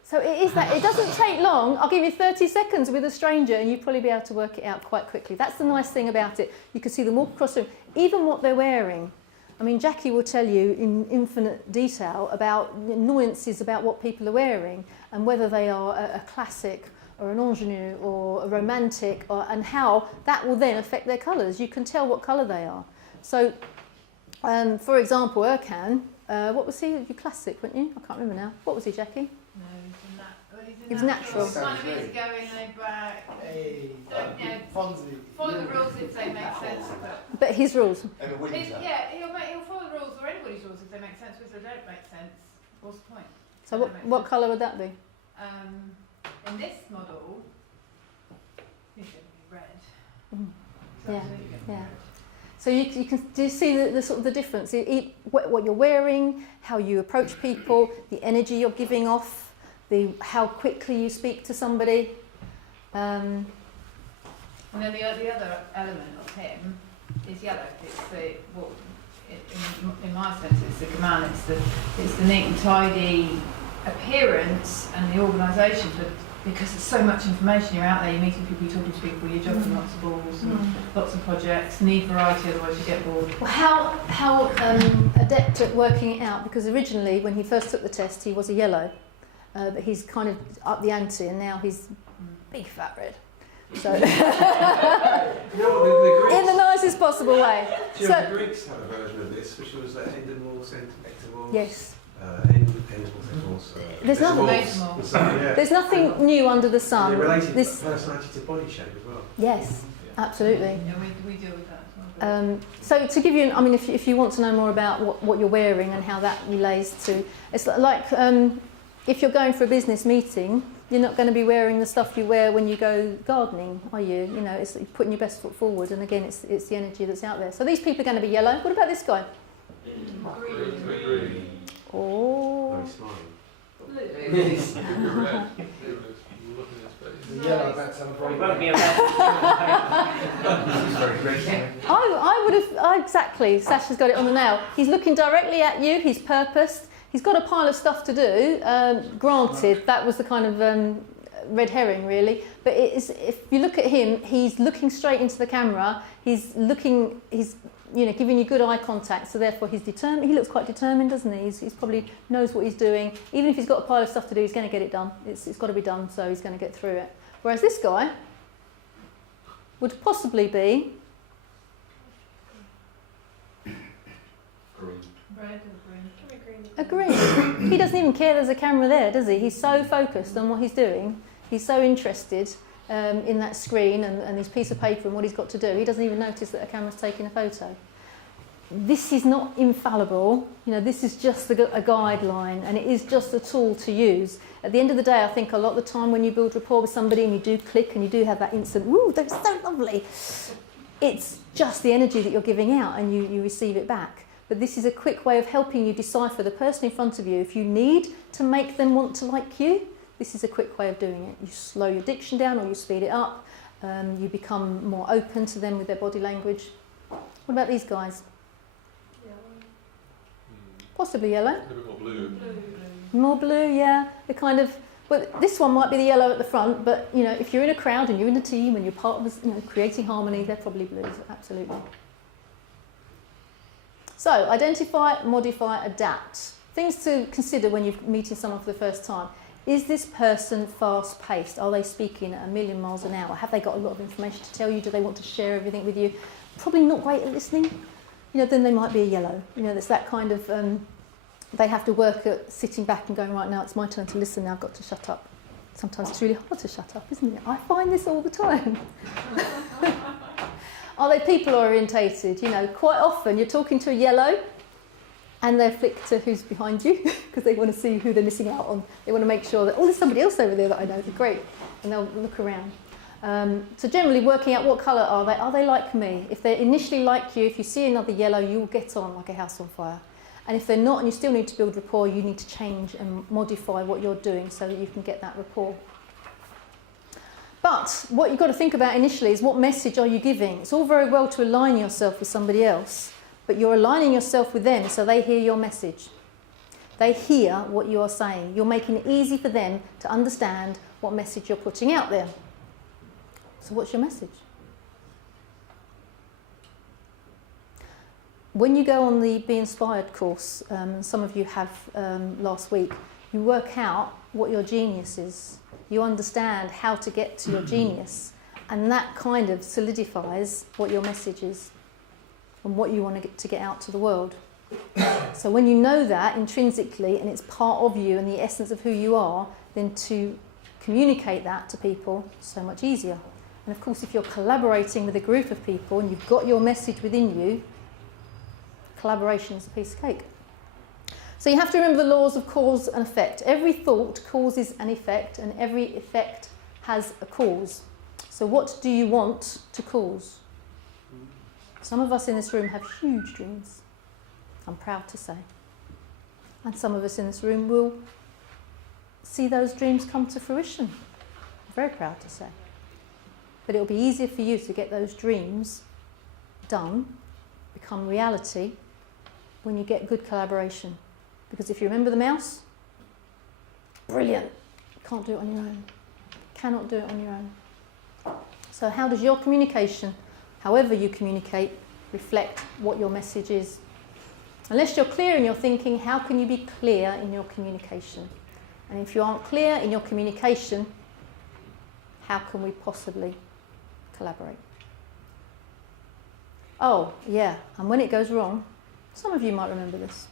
So it is that. It doesn't take long. I'll give you 30 seconds with a stranger and you'll probably be able to work it out quite quickly. That's the nice thing about it. You can see them walk across the room, even what they're wearing. I mean, Jackie will tell you in infinite detail about nuances about what people are wearing and whether they are a classic or an ingenue or a romantic, and how that will then affect their colours. You can tell what colour they are. So, for example, Erkan, what was he? You classic, weren't you? I can't remember now. What was he, Jackie? No, he's in that. Well, he's in It was natural. Kind of easy going, laid back. Hey, Don't, you know, Fonzie. follow the rules if they make sense. But his rules. And a winter. Yeah, he'll follow the rules or anybody's rules if they make sense. If they don't make sense, what's the point? So what colour would that be? In this model, it's going to be red. Mm. So Yeah, absolutely gonna be yeah. red. So you can do you see the sort of the difference? What you're wearing, how you approach people, the energy you're giving off, how quickly you speak to somebody. And then the other element of him is yellow. It's the in my sense, it's the command. It's the neat and tidy appearance and the organisation. But because there's so much information, you're out there, you're meeting people, you're talking to people, you're juggling lots of balls and lots of projects. Need variety, otherwise you get bored. Well, how adept at working it out? Because originally, when he first took the test, he was a yellow, but he's kind of up the ante, and now he's big fat red. So, You know what, the Greeks, in the nicest possible way. do you know, So, the Greeks had a version of this, which was endemol, centimals. yes. Endemals. There's nothing- decimals. So, yeah. There's nothing new under the And sun. they related This, personality to body shape as well. yes, absolutely. Yeah, we deal with that as well. So to give you, I mean, if you want to know more about what you're wearing and how that relates to, it's like if you're going for a business meeting, you're not going to be wearing the stuff you wear when you go gardening, are you? You know, it's putting your best foot forward, and again, it's the energy that's out there. So these people are going to be yellow. What about this guy? Green. Oh. Very smiling. The yellow, that's a problem. I would have, exactly, Sasha's got it on the nail. He's looking directly at you, he's purposed, he's got a pile of stuff to do. Granted, that was the kind of red herring, really. But if you look at him, he's looking straight into the camera, he's giving you good eye contact, so therefore he's determined. He looks quite determined, doesn't he? He's probably knows what he's doing. Even if he's got a pile of stuff to do, he's going to get it done. It's got to be done, so he's going to get through it. Whereas this guy would possibly be Red or green? a green. He doesn't even care there's a camera there, does he? He's so focused on what he's doing. He's so interested in that screen and his piece of paper and what he's got to do. He doesn't even notice that a camera's taking a photo. This is not infallible. You know, this is just a guideline, and it is just a tool to use. At the end of the day, I think a lot of the time when you build rapport with somebody and you do click and you do have that instant, "Ooh, they're so lovely," it's just the energy that you're giving out and you receive it back. But this is a quick way of helping you decipher the person in front of you. If you need to make them want to like you, this is a quick way of doing it. You slow your diction down or you speed it up. You become more open to them with their body language. What about these guys? Possibly yellow. A bit more blue. More blue, yeah. The kind of, well, this one might be the yellow at the front, but you know, if you're in a crowd and you're in a team and you're part of, creating harmony, they're probably blues, absolutely. So, identify, modify, adapt. Things to consider when you're meeting someone for the first time. Is this person fast-paced? Are they speaking at 1,000,000 miles an hour? Have they got a lot of information to tell you? Do they want to share everything with you? Probably not great at listening. Then they might be a yellow. There's that kind of, they have to work at sitting back and going, right, now it's my turn to listen, now I've got to shut up. Sometimes it's really hard to shut up, isn't it? I find this all the time. Are they people orientated? Quite often you're talking to a yellow and they flick to who's behind you because they want to see who they're missing out on. They want to make sure that, there's somebody else over there that I know, they're great. And they'll look around. So generally working out what colour are they like me? If they're initially like you, if you see another yellow, you'll get on like a house on fire. And if they're not and you still need to build rapport, you need to change and modify what you're doing so that you can get that rapport. But what you've got to think about initially is what message are you giving? It's all very well to align yourself with somebody else, but you're aligning yourself with them so they hear your message. They hear what you are saying. You're making it easy for them to understand what message you're putting out there. So what's your message? When you go on the Be Inspired course, some of you have last week, you work out what your genius is. You understand how to get to your genius, and that kind of solidifies what your message is and what you want to get out to the world. So when you know that intrinsically and it's part of you and the essence of who you are, then to communicate that to people, so much easier. And of course, if you're collaborating with a group of people and you've got your message within you, collaboration is a piece of cake. So you have to remember the laws of cause and effect. Every thought causes an effect, and every effect has a cause. So what do you want to cause? Some of us in this room have huge dreams, I'm proud to say. And some of us in this room will see those dreams come to fruition. I'm very proud to say. But it'll be easier for you to get those dreams done, become reality, when you get good collaboration. Because if you remember the mouse, brilliant. Can't do it on your own. Cannot do it on your own. So how does your communication, however you communicate, reflect what your message is? Unless you're clear in your thinking, how can you be clear in your communication? And if you aren't clear in your communication, how can we possibly collaborate? Oh, yeah, and when it goes wrong, some of you might remember this.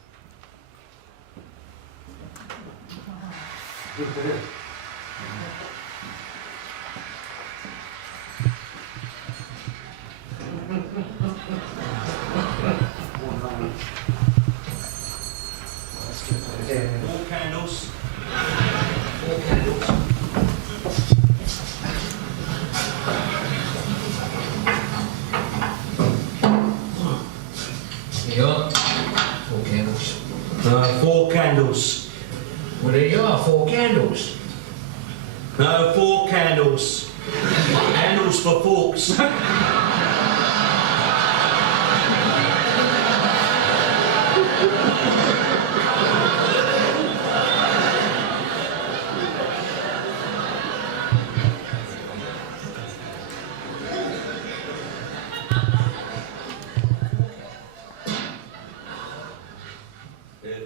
Four candles. Four candles. Here you are. Four candles. No, four candles. Well, there you are, four candles. No, four candles. Handles for forks.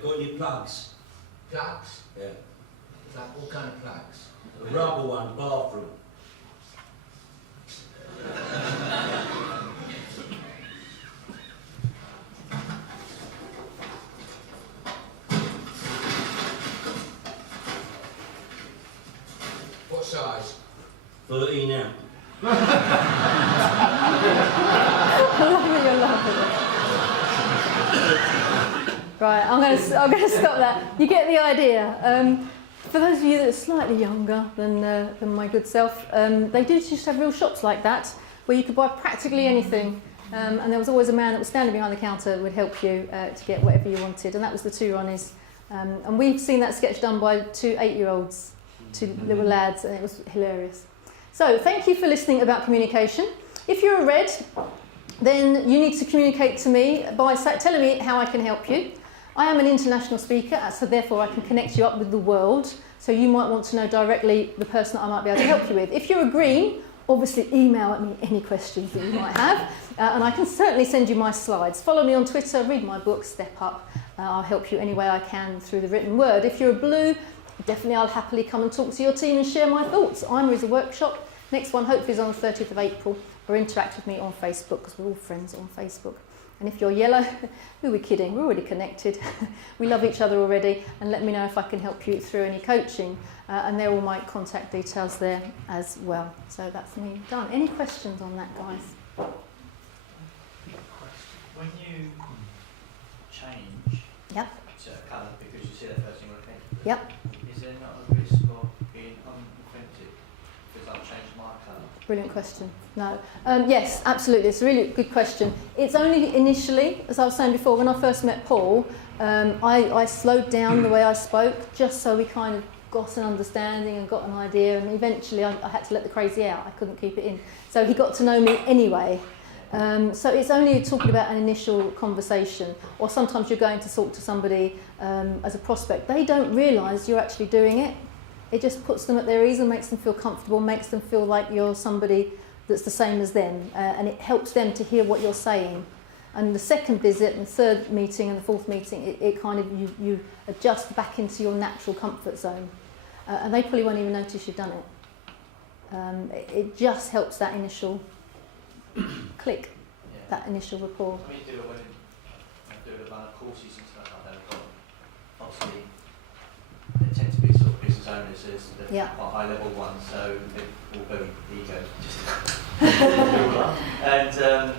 Got any plugs? Plugs? Yeah. Plug, what kind of plugs? A rubber one, bathroom. What size? 13 now. You're laughing. Right, I'm going to stop that. You get the idea. For those of you that are slightly younger than my good self, they do just have real shops like that where you could buy practically anything. And there was always a man that was standing behind the counter that would help you to get whatever you wanted. And that was the two Ronnies. And we've seen that sketch done by two 8-year-olds, two little lads, and it was hilarious. So thank you for listening about communication. If you're a red, then you need to communicate to me by telling me how I can help you. I am an international speaker, so therefore I can connect you up with the world. So you might want to know directly the person that I might be able to help you with. If you're a green, obviously email me any questions that you might have, and I can certainly send you my slides. Follow me on Twitter, read my book, Step Up. I'll help you any way I can through the written word. If you're a blue, definitely I'll happily come and talk to your team and share my thoughts. IMA is a workshop. Next one hopefully is on the 30th of April, or interact with me on Facebook, because we're all friends on Facebook. And if you're yellow, who are we kidding? We're already connected. We love each other already. And let me know if I can help you through any coaching. And there are all my contact details there as well. So that's me done. Any questions on that, guys? When you change Yep. to a colour because you see that person you want to paint, Yep. is there not a risk of being unauthentic because I've changed my colour? Brilliant question. No. Yes, absolutely. It's a really good question. It's only initially, as I was saying before, when I first met Paul, I slowed down the way I spoke just so we kind of got an understanding and got an idea, and eventually I had to let the crazy out. I couldn't keep it in. So he got to know me anyway. So it's only talking about an initial conversation, or sometimes you're going to talk to somebody as a prospect. They don't realise you're actually doing it. It just puts them at their ease and makes them feel comfortable, makes them feel like you're somebody that's the same as them, and it helps them to hear what you're saying. And the second visit and third meeting and the fourth meeting, it kind of, you adjust back into your natural comfort zone. And they probably won't even notice you've done it. It just helps that initial click, that initial rapport. I mean, you do it when I do a lot of courses and stuff like that, but obviously they tend to be sort of business owners is the Yeah. quite high level ones, so they're all very ego. And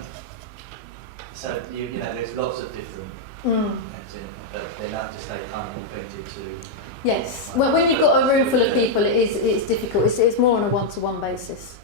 so you know, there's lots of different heads in, but they have to stay kind of authentic to. Yes. Well, when you've got a room full of people, it's difficult. It's more on a one-to-one basis.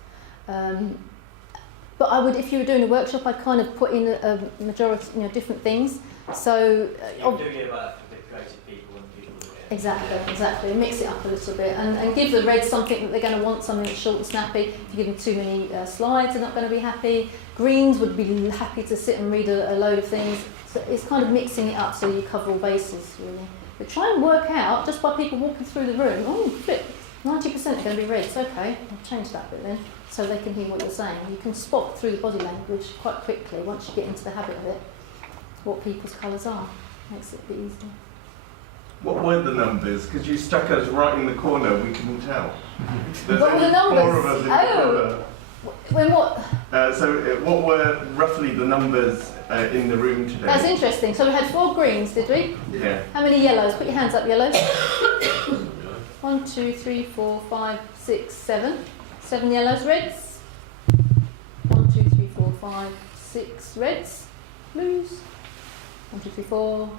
But I would, if you were doing a workshop, I'd kind of put in a majority, different things. So You do get about the creative people and people that get. Exactly. Mix it up a little bit and give the reds something that they're going to want, something that's short and snappy. If you give them too many slides, they're not going to be happy. Greens would be happy to sit and read a load of things. So it's kind of mixing it up so you cover all bases, really. But try and work out, just by people walking through the room, oh, flip, 90% are going to be reds. Okay, I'll change that bit then, so they can hear what you're saying. You can spot through the body language quite quickly once you get into the habit of it, what people's colours are. Makes it a bit easier. What were the numbers? Because you stuck us right in the corner, we couldn't tell. There's What were the only numbers? 4 of us in Oh. When what? what were roughly the numbers in the room today? That's interesting. So we had 4 greens, did we? Yeah. How many yellows? Put your hands up, yellows. 1, 2, 3, 4, 5, 6, 7. 7 yellows, reds. 1, 2, 3, 4, 5, 6 reds. Blues. 1, 2, 3, 4,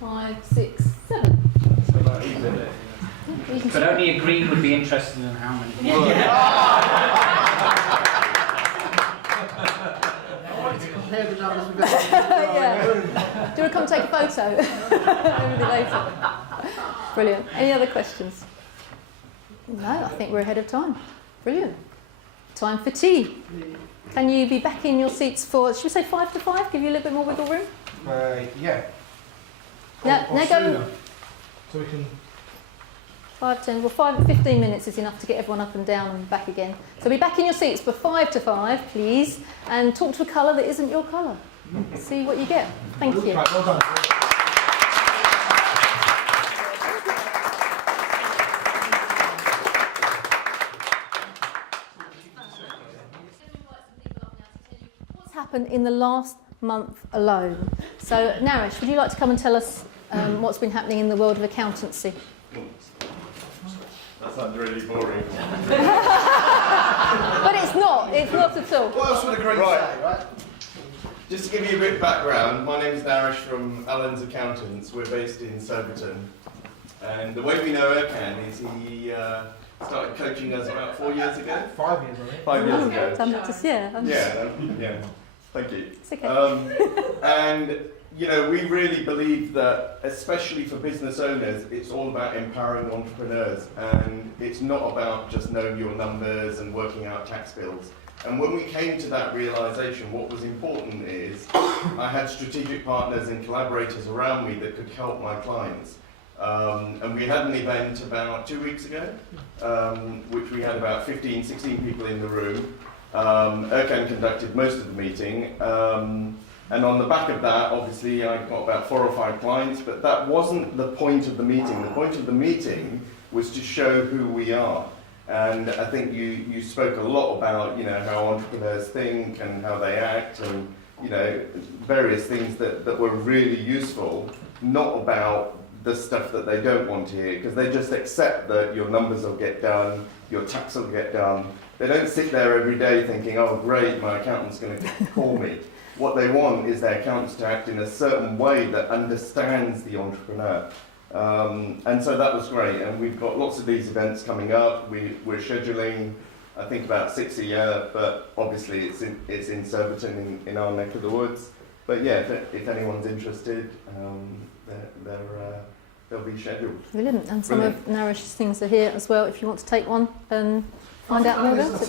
5, 6, 7. So about even. But only a green would be interested in how many. Compare the numbers with Yeah. Do you want to come take a photo? Maybe later. Brilliant. Any other questions? No, I think we're ahead of time. Brilliant. Time for tea. Can you be back in your seats for, should we say 5 to 5? Give you a little bit more wiggle room? Yeah. Now go. Sooner. So we can. 5, 10, well 15 minutes is enough to get everyone up and down and back again. So be back in your seats for 5 to 5, please, and talk to a colour that isn't your colour. See what you get. Thank you. Right, well done. What's happened in the last month alone? So Naresh, would you like to come and tell us what's been happening in the world of accountancy? That sounds really boring. But it's not at all. What else would a green say, right? Just to give you a bit of background, my name is Naresh from Allen's Accountants. We're based in Surbiton. And the way we know Erkan is he started coaching us about 4 years ago. 5 years, I think. 5 years ago. Yeah. Thank you. It's okay. And we really believe that, especially for business owners, it's all about empowering entrepreneurs, and it's not about just knowing your numbers and working out tax bills. And when we came to that realization, what was important is I had strategic partners and collaborators around me that could help my clients. And we had an event about 2 weeks ago, which we had about 15, 16 people in the room. Erkan conducted most of the meeting. And on the back of that, obviously, I got about 4 or 5 clients, but that wasn't the point of the meeting. The point of the meeting was to show who we are. And I think you spoke a lot about, how entrepreneurs think and how they act and, various things that were really useful, not about the stuff that they don't want to hear, because they just accept that your numbers will get done, your tax will get done. They don't sit there every day thinking, oh great, my accountant's going to call me. What they want is their accountants to act in a certain way that understands the entrepreneur. And so that was great, and we've got lots of these events coming up. We're scheduling, I think, about 6 a year, but obviously it's in Surbiton in our neck of the woods. But yeah, if anyone's interested, they'll be scheduled. Brilliant. And some of Naresh's things are here as well if you want to take one and find out more about it.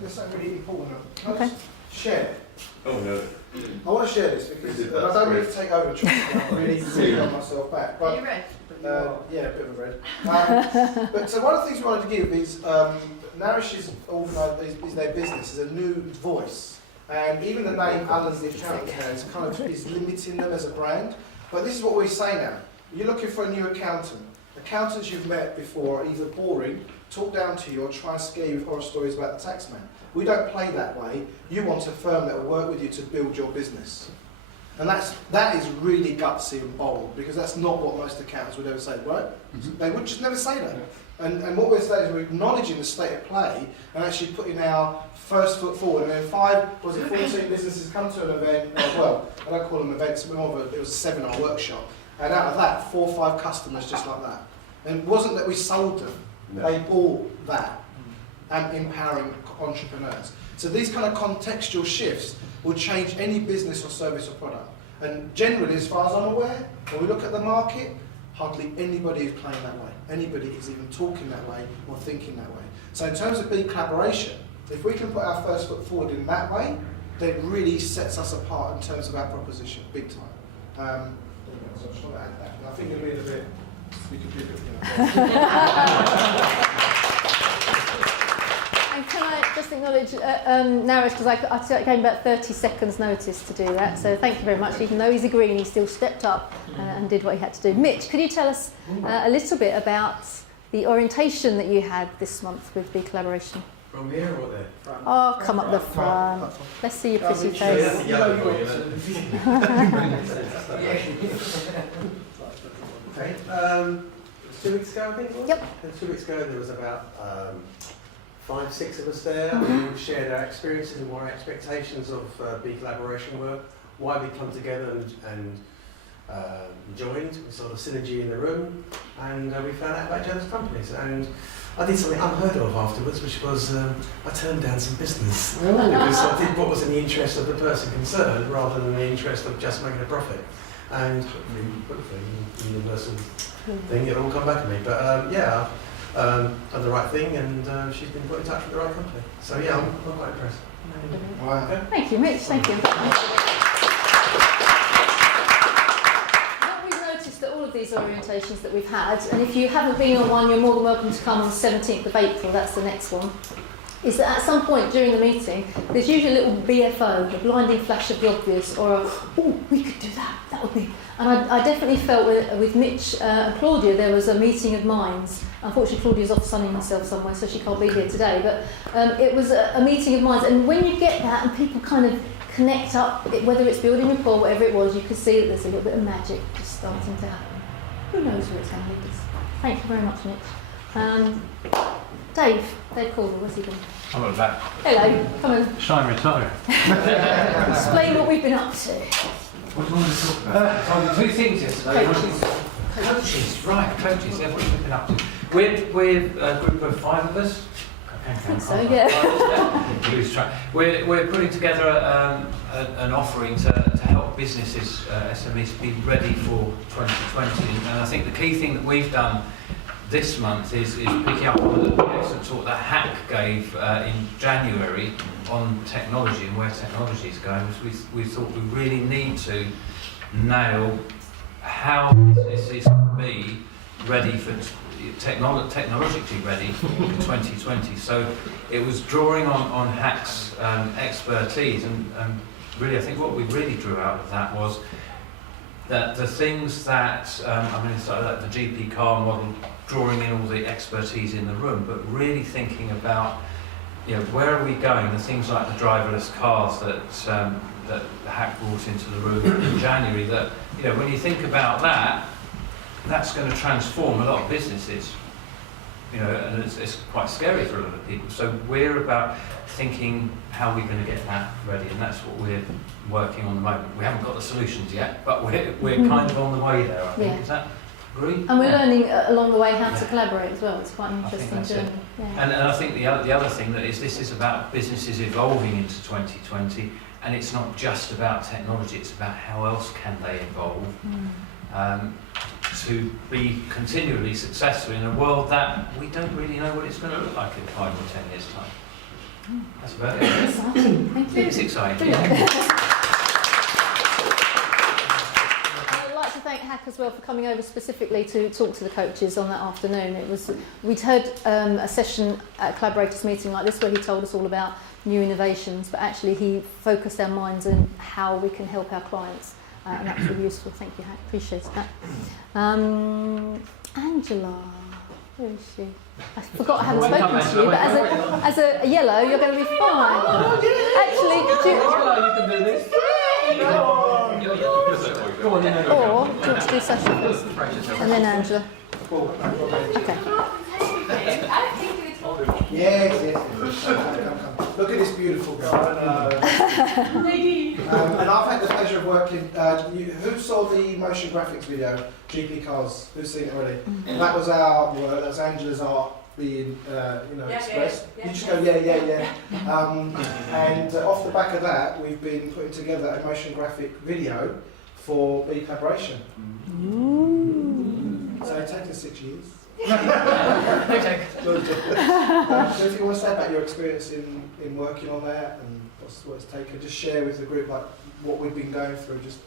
There's something really important. Can I just share? Oh no. I want to share this because I don't need to take over I really hold myself back. But, Are you red? yeah, a bit of a red. But so one of the things we wanted to give is Naresh's is their business, is a new voice. And even the name Allen's the Accountant has is limiting them as a brand. But this is what we say now. You're looking for a new accountant. Accountants you've met before are either boring, talk down to you, or try and scare you with horror stories about the taxman. We don't play that way. You want a firm that will work with you to build your business. And that is really gutsy and bold, because that's not what most accountants would ever say, right? They would just never say that. And what we're saying is we're acknowledging the state of play and actually putting our first foot forward. And then 14 businesses come to an event, well, I don't call them events, it was a seminar workshop. And out of that, 4 or 5 customers just like that. And it wasn't that we sold them, they bought that and empowering entrepreneurs. So these kind of contextual shifts will change any business or service or product. And generally, as far as I'm aware, when we look at the market, hardly anybody is playing that way. Anybody is even talking that way or thinking that way. So in terms of BeCollaboration, if we can put our first foot forward in that way, then it really sets us apart in terms of our proposition, big time. So I just want to add that. And I think it'll be a bit, we could be a bit, And can I just acknowledge Naresh, because I gave about 30 seconds notice to do that, so thank you very much. Even though he's a green, he still stepped up and did what he had to do. Mitch, could you tell us a little bit about the orientation that you had this month with BeCollaboration? From here or there? Oh, come up the front. Let's see your pretty face. Okay. 2 weeks ago, I think it was? Yep. And 2 weeks ago, there was about 5, 6 of us there. We all shared our experiences and what our expectations of BeCollaboration were, why we come together and joined. We saw the synergy in the room, and we found out about each other's companies. And I did something unheard of afterwards, which was I turned down some business because I did what was in the interest of the person concerned rather than the interest of just making a profit. And hopefully, the universal thing, it'll all come back to me. But done the right thing, and she's been put in touch with the right company. So yeah, I'm quite impressed. Wow. Okay. Thank you, Mitch. Thank you. We've noticed that all of these orientations that we've had, and if you haven't been on one, you're more than welcome to come on the 17th of April. That's the next one. Is that at some point during the meeting, there's usually a little BFO, a blinding flash of the obvious, or a, oh, we could do that, that would be. And I definitely felt with Mitch and Claudia, there was a meeting of minds. Unfortunately, Claudia's off sunning herself somewhere, so she can't be here today. But it was a meeting of minds. And when you get that and people kind of connect up, whether it's building rapport, whatever it was, you could see that there's a little bit of magic just starting to happen. Who knows where it's going to lead us? Thank you very much, Mitch. Dave Calder, where's he gone? I'm at the back. Hello, come on. Shine retire. Explain what we've been up to. What do you want to talk about? 2 things yesterday. Coaches, right, coaches, that's what we've been up to. We're a group of 5 of us. I think so, yeah. Lose track. We're putting together an offering to help businesses, SMEs, be ready for 2020. And I think the key thing that we've done this month is picking up on the excellent talk that Hack gave in January on technology and where technology is going. We thought we really need to nail how businesses can be ready for technologically ready for 2020. So it was drawing on Hack's expertise, and really I think what we really drew out of that was that the things that, it's like the GP car model, drawing in all the expertise in the room, but really thinking about, where are we going? The things like the driverless cars that Hack brought into the room in January, that, when you think about that, that's going to transform a lot of businesses, and it's quite scary for a lot of people. So we're about thinking how we're going to get that ready, and that's what we're working on at the moment. We haven't got the solutions yet, but we're kind of on the way there, I think. Yeah. Is that agree? And we're learning along the way how to collaborate as well. It's quite an interesting journey. Yeah. And I think the other thing that this is about businesses evolving into 2020, and it's not just about technology, it's about how else can they evolve to be continually successful in a world that we don't really know what it's going to look like in 5 or 10 years' time. That's about it. Exciting. Thank you. It is exciting. I'd like to thank Hack as well for coming over specifically to talk to the coaches on that afternoon. We'd heard a session at a collaborators meeting like this where he told us all about new innovations, but actually he focused our minds on how we can help our clients. And that was really useful. Thank you, Hack. Appreciate that. Angela, where is she? I forgot I haven't spoken to you, but as a yellow, you're going to be fine. Actually, you can do this. Go on, then. Or do you want to do Sasha first? And then Angela. Okay. Yes. Come. Look at this beautiful girl. And I've had the pleasure of working. Who saw the motion graphics video, GP Cars? Who's seen it already? That was our work. That was Angela's art being, expressed. You just go, yeah. And off the back of that, we've been putting together a motion graphic video for BeCollaboration. So it's taken 6 years. So anything you want to say about your experience in working on that and what it's taken? Just share with the group like what we've been going through. Just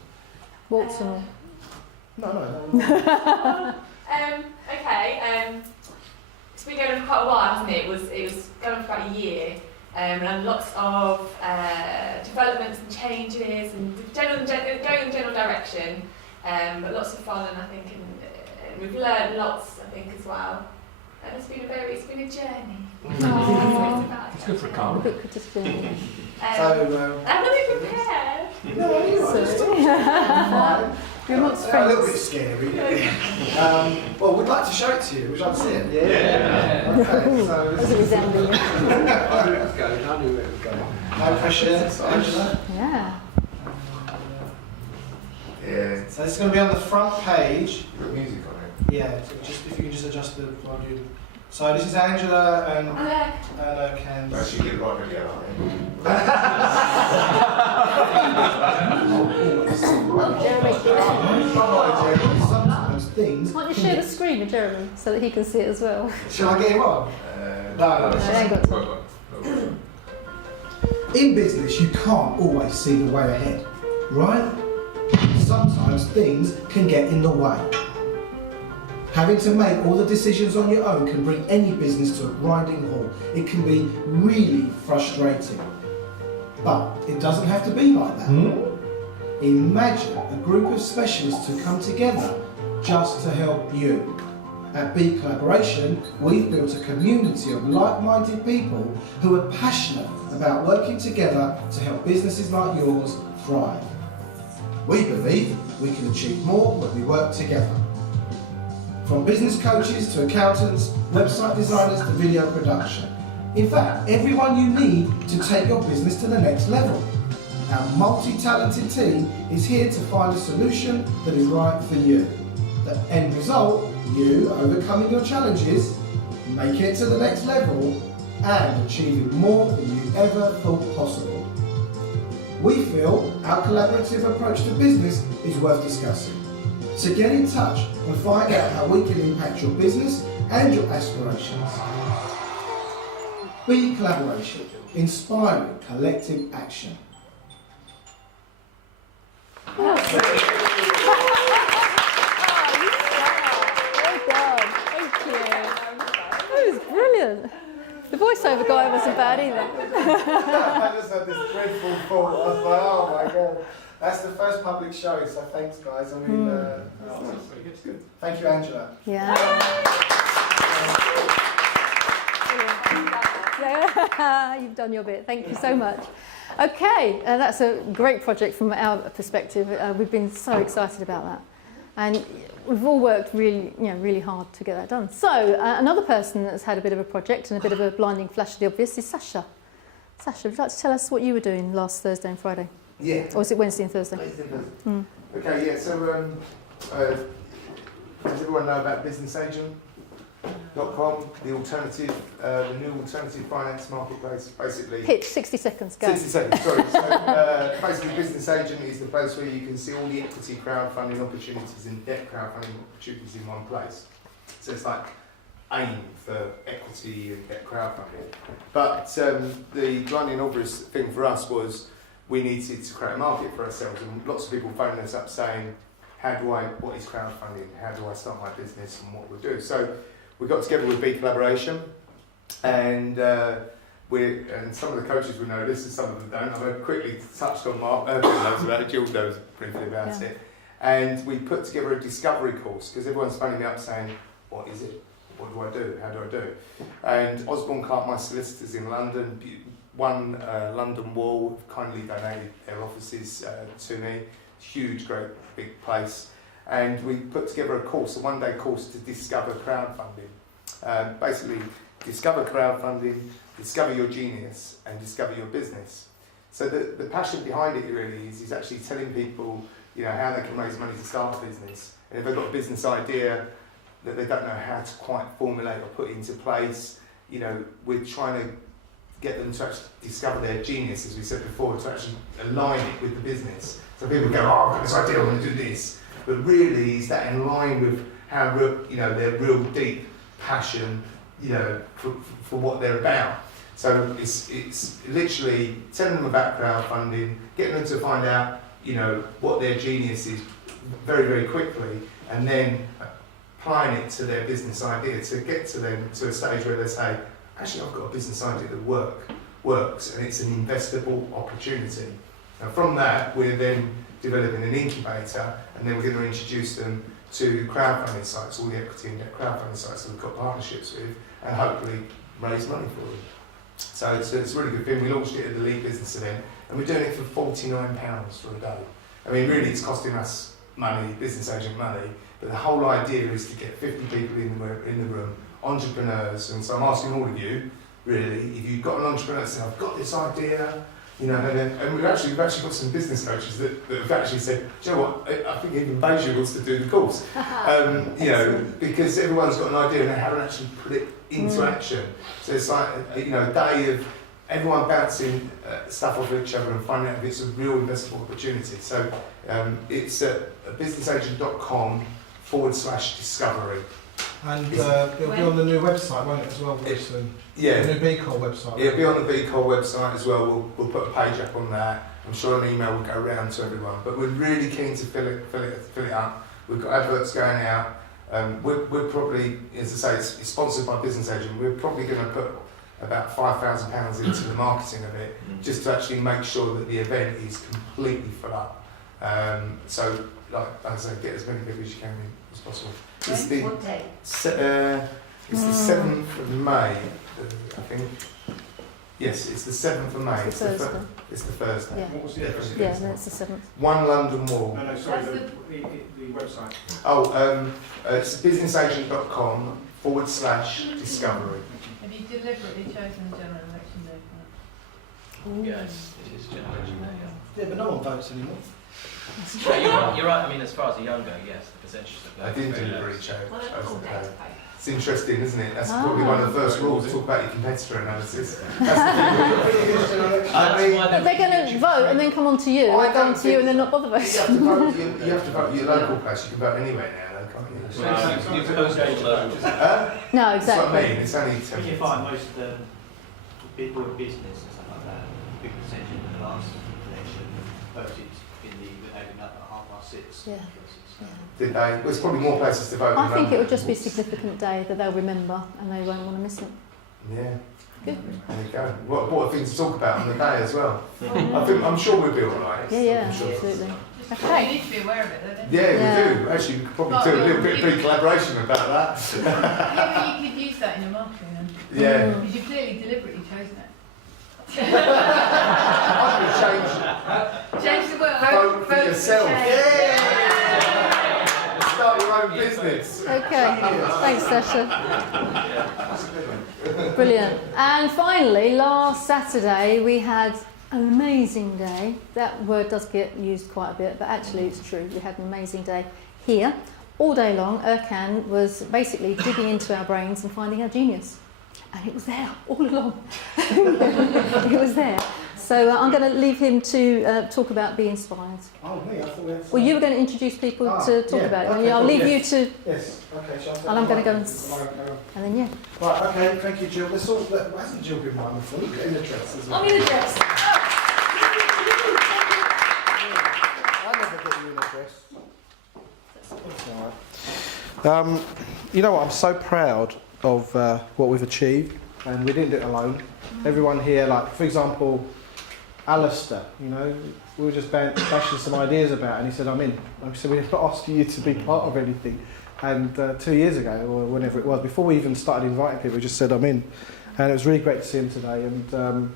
Waltz and all. No. Okay. It's been going on for quite a while, hasn't it? It was going on for about a year, and lots of developments and changes and going in the general direction. But lots of fun, and I think and we've learned lots, I think, as well. And it's been a journey. It's good for a car. Good to see. I'm not even prepared. No, you're You're not a little bit scary. Well, we'd like to show it to you. Would you like to see it? Yeah. Okay, so Does it resemble you? I knew it was going. No pressure, Angela. Yeah. Yeah. So this is going to be on the front page. You've got music on it. Yeah. So just if you can just adjust the volume. So this is Angela and Cans. Actually, get right again, Sometimes things. Why don't you share the screen with Jeremy so that he can see it as well? Shall I get him on? No. I ain't got time. In business, you can't always see the way ahead, right? Sometimes things can get in the way. Having to make all the decisions on your own can bring any business to a grinding halt. It can be really frustrating. But it doesn't have to be like that. Imagine a group of specialists who come together just to help you. At BeCollaboration, we've built a community of like-minded people who are passionate about working together to help businesses like yours thrive. We believe we can achieve more when we work together. From business coaches to accountants, website designers to video production. In fact, everyone you need to take your business to the next level. Our multi-talented team is here to find a solution that is right for you. The end result, you overcoming your challenges, making it to the next level, and achieving more than you ever thought possible. We feel our collaborative approach to business is worth discussing. So get in touch and find out how we can impact your business and your aspirations. BeCollaboration, inspiring collective action. Well done. Thank you. That was brilliant. The voiceover guy wasn't bad either. I just had this dreadful thought. I was like, oh my god. That's the first public show, so thanks guys. I mean, it's good. Thank you, Angela. Yeah. You've done your bit. Thank you so much. Okay, that's a great project from our perspective. We've been so excited about that, and we've all worked really hard to get that done. So another person that's had a bit of a project and a bit of a blinding flash of the obvious is Sasha. Sasha, would you like to tell us what you were doing last Thursday and Friday? Yeah. Or was it Wednesday and Thursday? Wednesday and Thursday. Okay, yeah, so does everyone know about businessagent.com, the new alternative finance marketplace, basically? Pitch, 60 seconds, go. 60 seconds, sorry. So basically Business Agent is the place where you can see all the equity crowdfunding opportunities and debt crowdfunding opportunities in one place. So it's like AIM for equity and debt crowdfunding. But the blinding obvious thing for us was we needed to create a market for ourselves, and lots of people phoning us up saying, what is crowdfunding? How do I start my business and what we'll do? So we got together with BeCollaboration, and some of the coaches will know this, and some of them don't. I've quickly touched on Mark, knows about it, Jill knows briefly about it. And we put together a discovery course, because everyone's phoning me up saying, what is it? What do I do? How do I do it? And Osborne Clark, my solicitors in London, One London Wall kindly donated their offices to me. huge, great big place. And we put together a course, a one-day course to discover crowdfunding. Basically, discover crowdfunding, discover your genius, and discover your business. So the passion behind it really is actually telling people, you know, how they can raise money to start a business. And if they've got a business idea that they don't know how to quite formulate or put into place, you know, we're trying to get them to actually discover their genius, as we said before, to actually align it with the business. So people go, oh, I've got this idea, I want to do this. But really, is that in line with how, you know, their real deep passion, you know, for what they're about. So it's literally telling them about crowdfunding, getting them to find out, you know, what their genius is very, very quickly, and then applying it to their business idea to get to them to a stage where they say, actually, I've got a business idea that works, and it's an investable opportunity. And from that, we're then developing an incubator, and then we're going to introduce them to crowdfunding sites, all the equity and debt crowdfunding sites that we've got partnerships with, and hopefully raise money for them. So it's a really good thing. We launched it at the Lead Business event, and we're doing it for £49 for a day. I mean, really, it's costing us money, business agent money, but the whole idea is to get 50 people in the room, entrepreneurs, and so I'm asking all of you, really, if you've got an entrepreneur that says, I've got this idea, you know, and we've actually got some business coaches that have actually said, do you know what, I think even Beja wants to do the course. You know, because everyone's got an idea and they haven't actually put it into action. So it's like, you know, a day of everyone bouncing stuff off each other and finding out if it's a real investable opportunity. So it's at businessagent.com/discovery. And it'll be on the new website, won't it, as well, very soon? Yeah. The new BeColl website. It'll be on the BeColl website as well. We'll put a page up on that. I'm sure an email will go around to everyone. But we're really keen to fill it up. We've got adverts going out. We're probably, as I say, it's sponsored by Business Agent. We're probably going to put about £5,000 into the marketing of it, just to actually make sure that the event is completely full up. So, like I say, get as many people as you can in as possible. It's the, What day? it's the 7th of May, I think. Yes, it's the 7th of May. It's the Thursday. It's the Thursday. Yeah. What was the address? Yeah, no, it's the 7th. 1 London Wall. No, sorry, the website. Oh, it's businessagent.com/discovery. Have you deliberately chosen the general election day for that? Yes, it is general election day, yeah. Yeah, but no one votes anymore. Yeah, you're right. I mean, as far as the young go, yes, the percentage of I didn't deliberately chose Well, the that's all code. day. It's interesting, isn't it? That's Ah. probably one of the first rules. Talk about your competitor analysis. I mean, But they're going to vote and then come on to you, I or go on don't to you and then think- not bother You have to voting. vote. You have to vote your local place. You can vote anywhere now, though, can't you? No, That's what I exactly. mean. It's only 10 When you minutes. find most people in business and stuff like that, a big percentage in the last election voted in the opening up at 6:30. Yeah. Did they? Well, there's probably more places to vote. I than think it would just be a London. significant day that they'll remember and they won't want to miss it. Yeah. Good. There you go. What a thing to talk about on the day as well. I'm sure we'll be all right. Yeah, I'm sure. absolutely. You Okay. need to be aware of it, though, don't you? Yeah, Yeah. we do. Actually, we could probably do a little bit of pre-collaboration about that. Yeah, but you could use that in your marketing then. Yeah. Because you've clearly deliberately chosen it. I could Change the word. vote for Vote yourself. change. Start your own business. Okay. Thanks, Sasha. That's a good one. Brilliant. And finally, last Saturday we had an amazing day. That word does get used quite a bit, but actually it's true. We had an amazing day here. All day long, Erkan was basically digging into our brains and finding our genius. And it was there all along. It was there. So I'm going to leave him to talk about Be Inspired. oh, me, I thought we had. Well, you were going to introduce people to talk about it. okay, I'll cool, leave yeah. you to, Yes, okay, shall I take and I'm the going to go mic? and, Carry on. and then yeah. Right, okay, thank you, Jill. Let's all, why hasn't Jill been mine before? Look at in the dress as well. I'm in the dress. I never get you in a dress. You know what, I'm so proud of what we've achieved, and we didn't do it alone. Everyone here, like, for example, Alistair, you know, we were just bashing some ideas about, and he said, I'm in. I said, we're not asking you to be part of anything. And 2 years ago, or whenever it was, before we even started inviting people, we just said, I'm in. And it was really great to see him today. And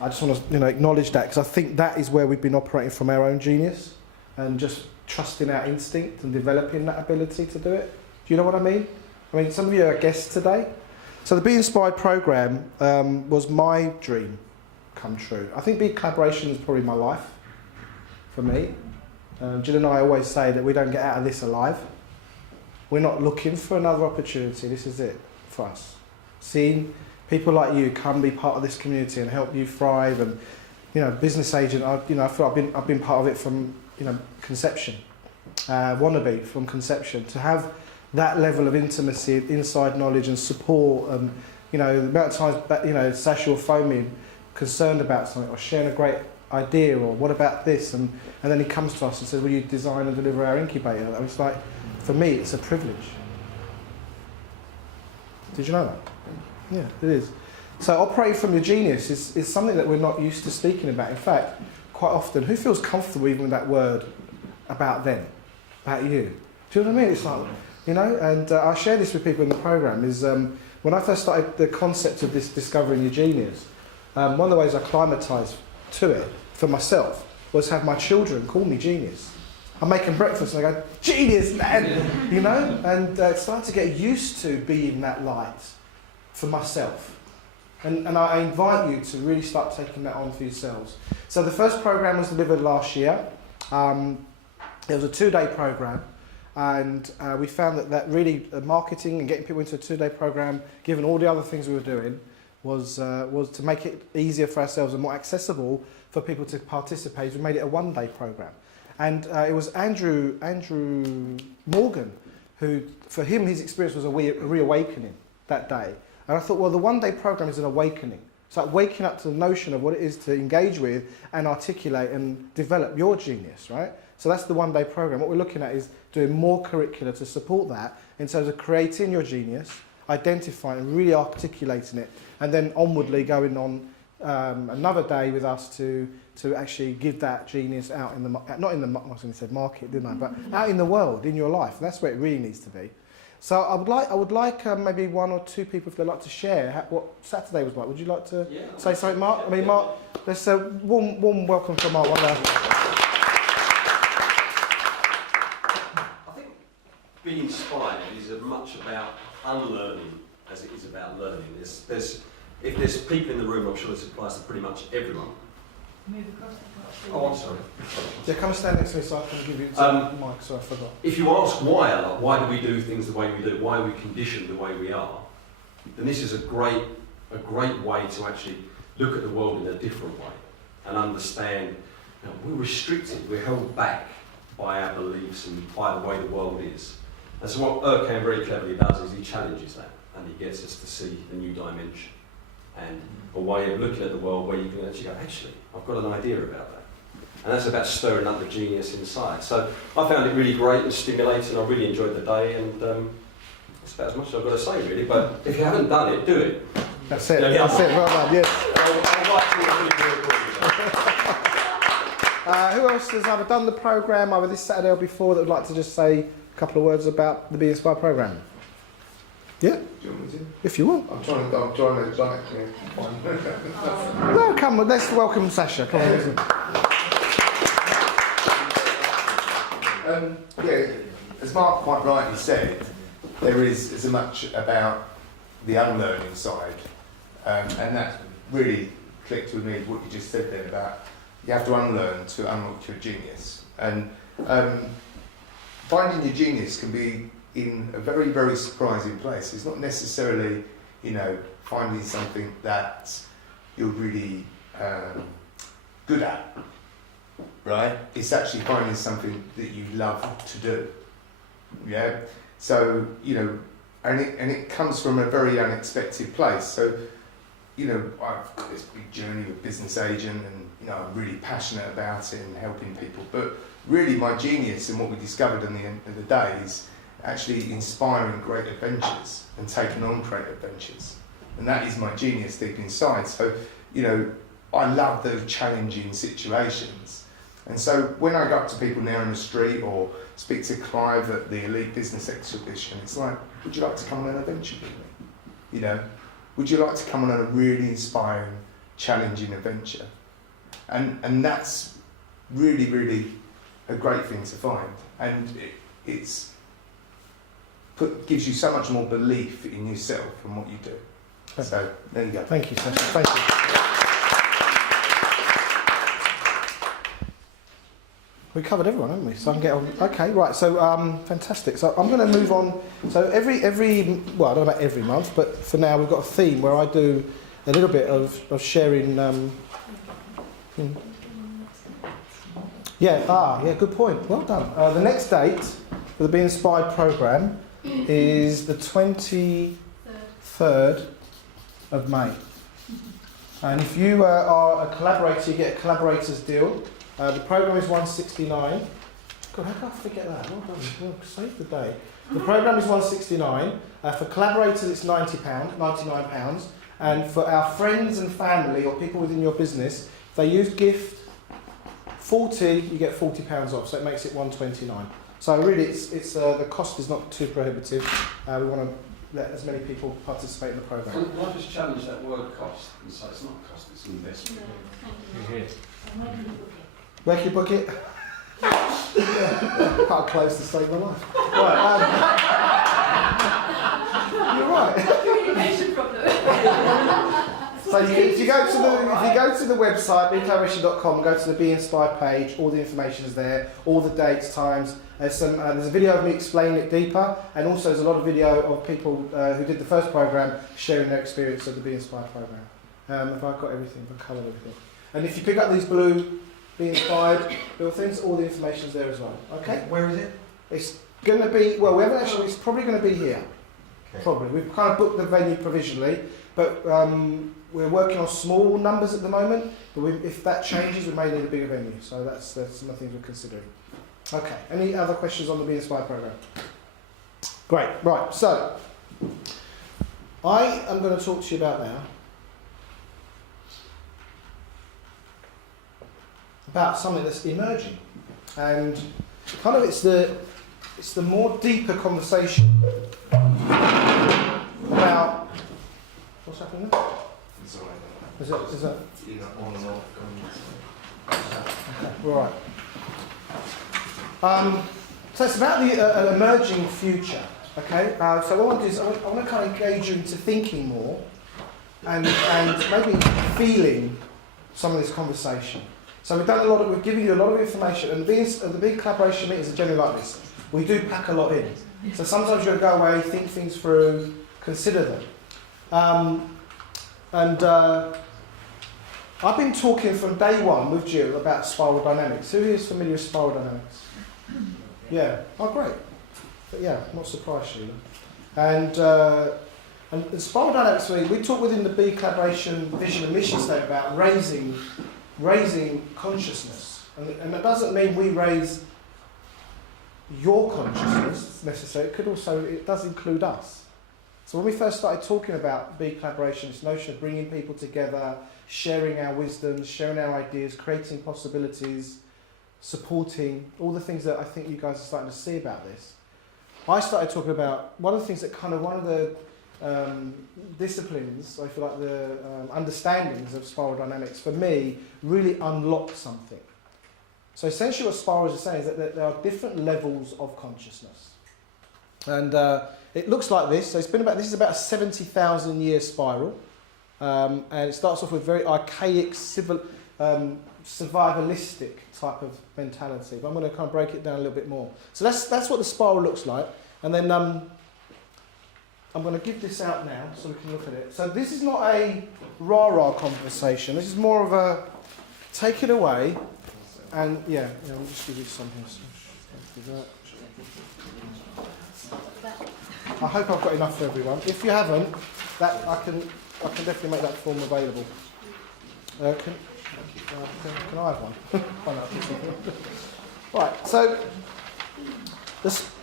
I just want to, acknowledge that, because I think that is where we've been operating from our own genius. and just trusting our instinct and developing that ability to do it. Do you know what I mean? I mean, some of you are guests today. So the Be Inspired programme was my dream come true. I think BeCollaboration is probably my life, for me. Jill and I always say that we don't get out of this alive. We're not looking for another opportunity. This is it for us. Seeing people like you come be part of this community and help you thrive, and business agent. I feel I've been part of it from conception. Wannabe from conception, to have that level of intimacy, inside knowledge and support, and the amount of times Sasha will phone me concerned about something or sharing a great idea, or what about this, and then he comes to us and says, will you design and deliver our incubator? And it's like, for me, it's a privilege. Did you know that? Yeah, it is. So operating from your genius is something that we're not used to speaking about. In fact, quite often, who feels comfortable even with that word about them, about you? Do you know what I mean? It's like, and I share this with people in the programme, is when I first started the concept of this discovering your genius, one of the ways I acclimatised to it for myself was have my children call me genius. I'm making breakfast and I go, genius, man, and started to get used to being that light for myself. And I invite you to really start taking that on for yourselves. So the first programme was delivered last year. It was a 2-day programme, and we found that really marketing and getting people into a 2-day programme, given all the other things we were doing, was to make it easier for ourselves and more accessible for people to participate. We made it a 1-day programme. And it was Andrew Morgan who, for him, his experience was a reawakening that day. And I thought, well, the 1-day programme is an awakening. It's like waking up to the notion of what it is to engage with and articulate and develop your genius, right? So that's the 1-day programme. What we're looking at is doing more curricula to support that in terms of creating your genius, identifying and really articulating it, and then onwardly going on another day with us to actually give that genius out in the I was going to say market, didn't I? But out in the world, in your life. And that's where it really needs to be. So I would like maybe 1 or 2 people, if they'd like to share what Saturday was like. Would you like to say something, Mark? I mean, Mark, let's warm welcome for Mark. I think being inspired is as much about unlearning as it is about learning. If there's people in the room, I'm sure this applies to pretty much everyone. Move across the Oh, I'm sorry. Yeah, come and stand next to me so I can give you the mic, so I forgot. If you ask why do we do things the way we do, why are we conditioned the way we are, then this is a great way to actually look at the world in a different way and understand we're restricted, we're held back by our beliefs and by the way the world is. And so what Erkan very cleverly does is he challenges that, and he gets us to see a new dimension and a way of looking at the world where you can actually go, actually, I've got an idea about that. And that's about stirring up the genius inside. So I found it really great and stimulating. I really enjoyed the day, and that's about as much as I've got to say, really. But if you haven't done it, do it. That's it. That's it. Well done. Yes. Who else has either done the programme either this Saturday or before that would like to just say a couple of words about the Be Inspired programme? Yeah? Do you want me to? If you want. I'm trying to like No, come on, let's welcome Sasha. Come on. As Mark quite rightly said, there is as much about the unlearning side, and that really clicked with me what you just said there about you have to unlearn to unlock your genius. And finding your genius can be in a very, very surprising place. It's not necessarily, finding something that you're really good at, right? It's actually finding something that you love to do, yeah? So, and it comes from a very unexpected place. So, I've got this big journey with Business Agent, and, I'm really passionate about it and helping people. But really my genius and what we discovered in the end of the day is actually inspiring great adventures and taking on great adventures. And that is my genius deep inside. So, I love those challenging situations. And so when I go up to people now in the street or speak to Clive at the Elite Business Exhibition, it's like, would you like to come on an adventure with me? Would you like to come on a really inspiring, challenging adventure? And that's really, really a great thing to find, and gives you so much more belief in yourself and what you do. So there you go. Thank you, Sasha. Thank you. We covered everyone, haven't we? So I can get on. Okay, right. So fantastic. So I'm going to move on. So every well, I don't know about every month, but for now we've got a theme where I do a little bit of sharing. Yeah. Good point. Well done. The next date for the Be Inspired programme is the 23rd of May. And if you are a collaborator, you get a collaborator's deal. The programme is £169. God, how can I forget that? Well done. Well, save the day. The programme is £169. For collaborators, it's £99. And for our friends and family or people within your business, if they use gift 40, you get £40 off. So it makes it £129. So really, it's the cost is not too prohibitive. We want to let as many people participate in the programme. Can I just challenge that word cost and say it's not cost, it's an investment. Where can you book it? Quite close to save my life. Right, you're right. Communication problem. So if you go to the website BeCollaboration.com, go to the Be Inspired page, all the information is there, all the dates, times. There's a video of me explaining it deeper, and also there's a lot of video of people who did the first programme sharing their experience of the Be Inspired programme. If I've got everything, I've covered everything. And if you pick up these blue Be Inspired little things, all the information's there as well. Okay? Where is it? It's going to be, well, we haven't actually, it's probably going to be here. Okay. Probably. We've kind of booked the venue provisionally, but we're working on small numbers at the moment, but if that changes, we may need a bigger venue. So that's some of the things we're considering. Okay, any other questions on the Be Inspired programme? Great, right, so I am going to talk to you about now about something that's emerging, and kind of it's the more deeper conversation about what's happening there? It's all right. Is that? You know, on and off. Okay, all right. So it's about the an emerging future. Okay. So what I want to do is I want to kind of engage you into thinking more, and maybe feeling some of this conversation. So we've given you a lot of information, and the big collaboration meetings are generally like this. We do pack a lot in. So sometimes you've got to go away, think things through, consider them. I've been talking from day one with Jill about spiral dynamics. Who is familiar with spiral dynamics? Yeah. Oh, great. But yeah, not surprised, Sheila. And spiral dynamics, we talk within the Be Collaboration vision and mission statement about raising consciousness. And that doesn't mean we raise your consciousness necessarily. It does include us. So when we first started talking about Be Collaboration, this notion of bringing people together, sharing our wisdom, sharing our ideas, creating possibilities, supporting, all the things that I think you guys are starting to see about this. I started talking about one of the things that one of the disciplines, I feel like the understandings of spiral dynamics for me really unlocked something. So essentially what spirals are saying is that there are different levels of consciousness. And it looks like this. So this is about a 70,000 year spiral. And it starts off with very archaic, survivalistic type of mentality. But I'm going to kind of break it down a little bit more. So that's what the spiral looks like. And then I'm going to give this out now so we can look at it. So this is not a rah-rah conversation. This is more of a take it away. And yeah, I'll just give you something. I hope I've got enough for everyone. If you haven't, I can definitely make that form available. Can I have one? Right, so,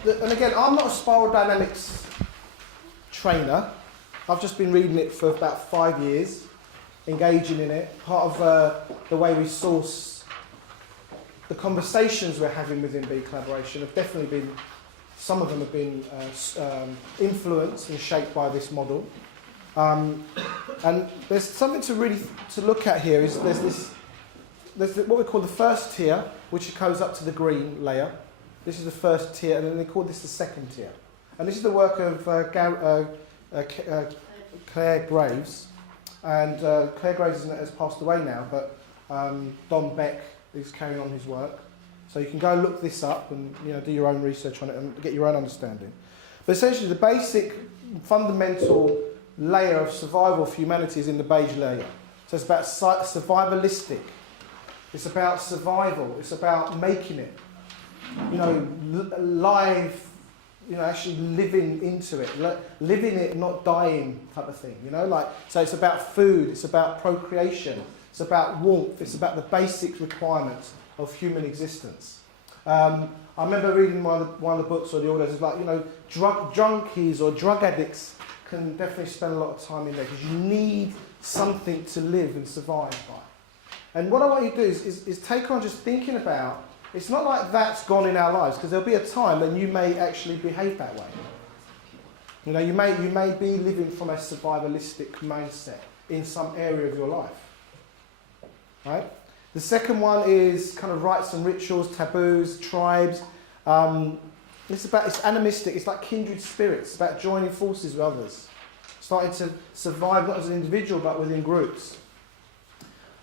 and again, I'm not a spiral dynamics trainer. I've just been reading it for about 5 years, engaging in it. Part of the way we source the conversations we're having within Be Collaboration have definitely been, some of them have been influenced and shaped by this model. And there's something to look at here. There's this there's what we call the first tier, which goes up to the green layer. This is the first tier, and then they call this the second tier. And this is the work of Claire Graves. And Claire Graves has passed away now, but Don Beck is carrying on his work. So you can go look this up and do your own research on it and get your own understanding. But essentially the basic fundamental layer of survival for humanity is in the beige layer. So it's about survivalistic. It's about survival. It's about making it. Live, actually living into it. Living it, not dying type of thing, So it's about food. It's about procreation. It's about warmth. It's about the basic requirements of human existence. I remember reading one of the books or the audios, it's like, drug junkies or drug addicts can definitely spend a lot of time in there because you need something to live and survive by. And what I want you to do is take on just thinking about, it's not like that's gone in our lives, because there'll be a time when you may actually behave that way. You may be living from a survivalistic mindset in some area of your life. Right? The second one is kind of rites and rituals, taboos, tribes. It's animistic. It's like kindred spirits. It's about joining forces with others, starting to survive not as an individual but within groups.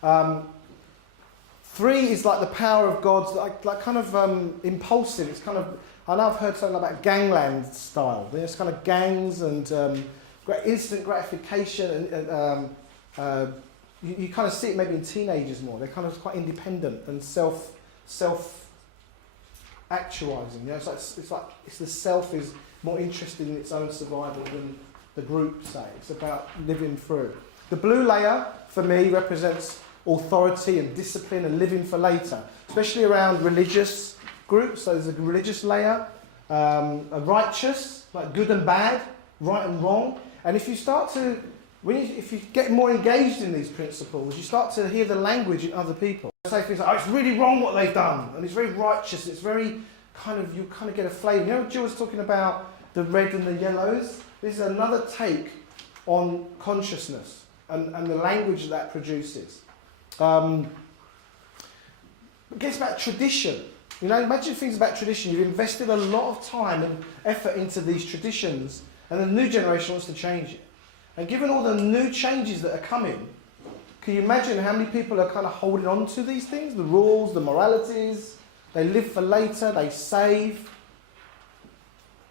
3 is like the power of God's, like kind of impulsive. It's kind of, I know I've heard something about gangland style. There's kind of gangs and instant gratification and you kind of see it maybe in teenagers more. They're kind of quite independent and self-actualizing. It's the self is more interested in its own survival than the group say. It's about living through. The blue layer for me represents authority and discipline and living for later, especially around religious groups. So there's a religious layer, a righteous, like good and bad, right and wrong. And if you start to if you get more engaged in these principles, you start to hear the language in other people. Say things like, it's really wrong what they've done, and it's very righteous, it's very you kind of get a flavour. Jill was talking about the red and the yellows. This is another take on consciousness and the language that produces. It gets about tradition. Imagine things about tradition. You've invested a lot of time and effort into these traditions, and the new generation wants to change it. And given all the new changes that are coming, can you imagine how many people are kind of holding on to these things? The rules, the moralities, they live for later, they save.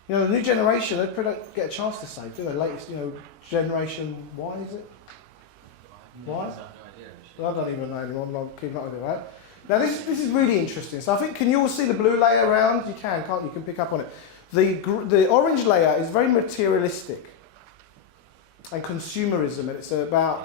The new generation, they probably don't get a chance to save, do they? Latest, generation Y, is it? Y? Well, I don't even know anymore, I'm not keeping up with it, right? Now this is really interesting. So I think, can you all see the blue layer around? You can, can't you? You can pick up on it. The orange layer is very materialistic and consumerism, and it's about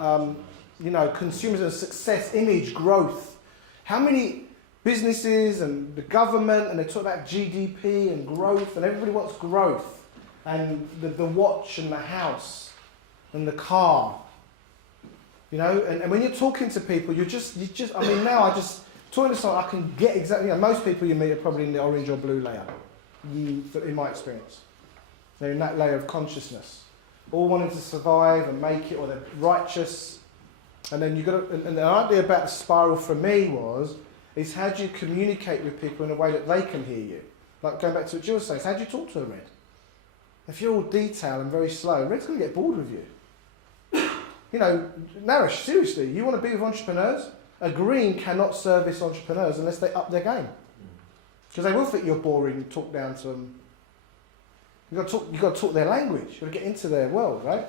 consumerism, success, image, growth. How many businesses and the government, and they talk about GDP and growth, and everybody wants growth, and the watch and the house and the car, and when you're talking to people, now I just talking to someone, I can get exactly. Most people you meet are probably in the orange or blue layer, in my experience. They're in that layer of consciousness, all wanting to survive and make it, or they're righteous. And then and the idea about the spiral for me is how do you communicate with people in a way that they can hear you? Like going back to what Jill was saying, how do you talk to a red? If you're all detailed and very slow, red's going to get bored with you. Narish, seriously, you want to be with entrepreneurs? A green cannot service entrepreneurs unless they up their game. Because they will think you're boring and talk down to them. You've got to talk their language. You've got to get into their world, right?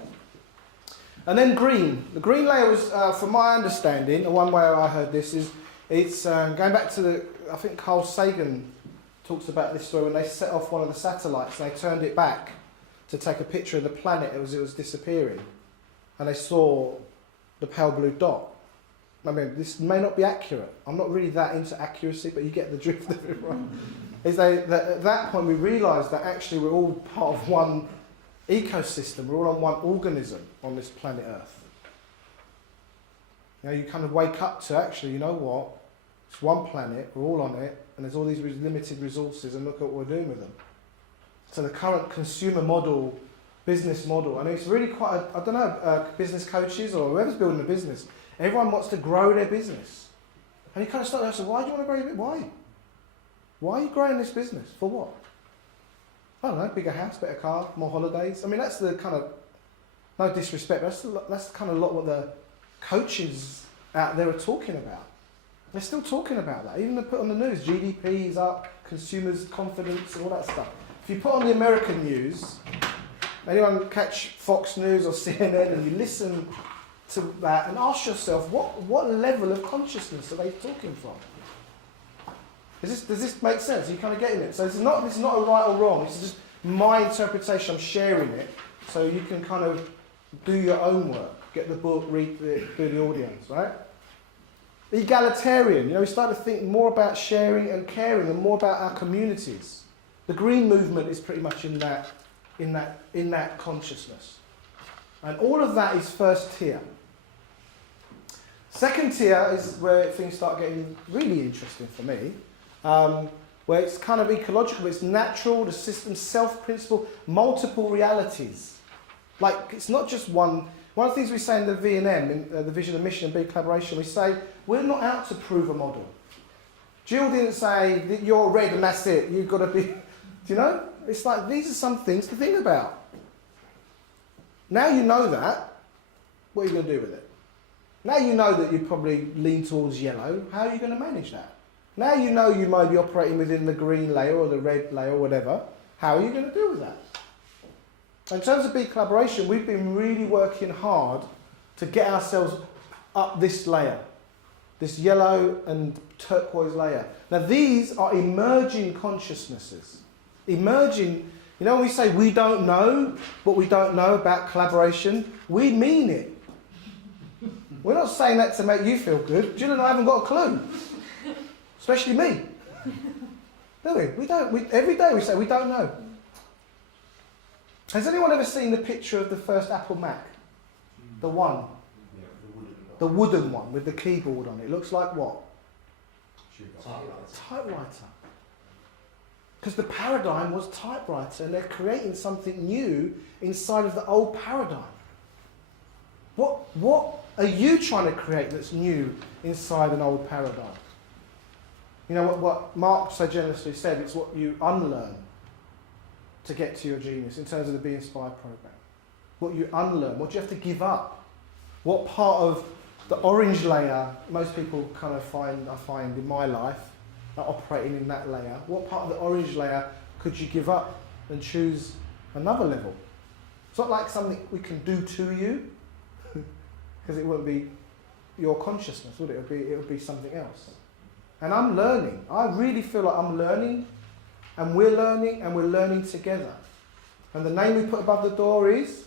And then green. The green layer was, from my understanding, the one way I heard this is, it's going back to I think Carl Sagan talks about this story when they set off one of the satellites and they turned it back to take a picture of the planet as it was disappearing. And they saw the pale blue dot. I mean, this may not be accurate. I'm not really that into accuracy, but you get the drift of it, right? At that point we realised that actually we're all part of one ecosystem. We're all on one organism on this planet Earth. You kind of wake up to actually, you know what? It's one planet, we're all on it, and there's all these limited resources, and look at what we're doing with them. So the current consumer model, business model, and it's really quite, business coaches or whoever's building a business, everyone wants to grow their business. And he kind of started asking, why do you want to grow your business? Why? Why are you growing this business? For what? I don't know, bigger house, better car, more holidays. I mean, that's the kind of, no disrespect, but that's kind of a lot what the coaches out there are talking about. They're still talking about that. Even they put on the news, GDP is up, consumers' confidence, and all that stuff. If you put on the American news, anyone catch Fox News or CNN and you listen to that and ask yourself, what level of consciousness are they talking from? Does this make sense? Are you kind of getting it? So it's not a right or wrong. It's just my interpretation. I'm sharing it so you can kind of do your own work. Get the book, read it, do the audience, right? Egalitarian. You know, we start to think more about sharing and caring and more about our communities. The green movement is pretty much in that consciousness. And all of that is first tier. Second tier is where things start getting really interesting for me. Where it's kind of ecological, it's natural, the system, self-principle, multiple realities. Like, it's not just one. One of the things we say in the V&M, in the vision and mission and BeCollaboration, we say, we're not out to prove a model. Jill didn't say that you're red and that's it, you've got to be, do you know? It's like, these are some things to think about. Now you know that, what are you going to do with it? Now you know that you probably lean towards yellow, how are you going to manage that? Now you know you might be operating within the green layer or the red layer or whatever. How are you going to deal with that? In terms of BeCollaboration, we've been really working hard to get ourselves up this layer, this yellow and turquoise layer. Now these are emerging consciousnesses. Emerging, you know when we say we don't know what we don't know about collaboration, we mean it. We're not saying that to make you feel good. Jill and I haven't got a clue. Especially me. Do we? We don't. Every day we say we don't know. Has anyone ever seen the picture of the first Apple Mac? The one? The wooden one with the keyboard on it. It looks like what? Typewriter. Because the paradigm was typewriter and they're creating something new inside of the old paradigm. What are you trying to create that's new inside an old paradigm? You know what Mark so generously said, it's what you unlearn to get to your genius in terms of the Be Inspired program. What you unlearn, what you have to give up. What part of the orange layer most people kind of I find in my life are operating in that layer. What part of the orange layer could you give up and choose another level? It's not like something we can do to you, because it wouldn't be your consciousness, would it? It would be something else. And I'm learning. I really feel like I'm learning, and we're learning together. And the name we put above the door is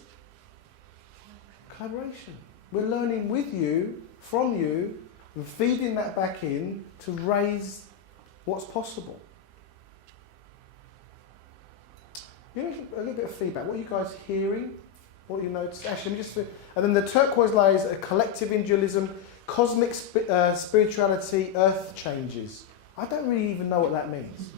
collaboration. We're learning with you, from you, and feeding that back in to raise what's possible. You know, a little bit of feedback. What are you guys hearing? What you notice? Actually, and then the turquoise layers are collective individualism, cosmic spirituality, earth changes. I don't really even know what that means.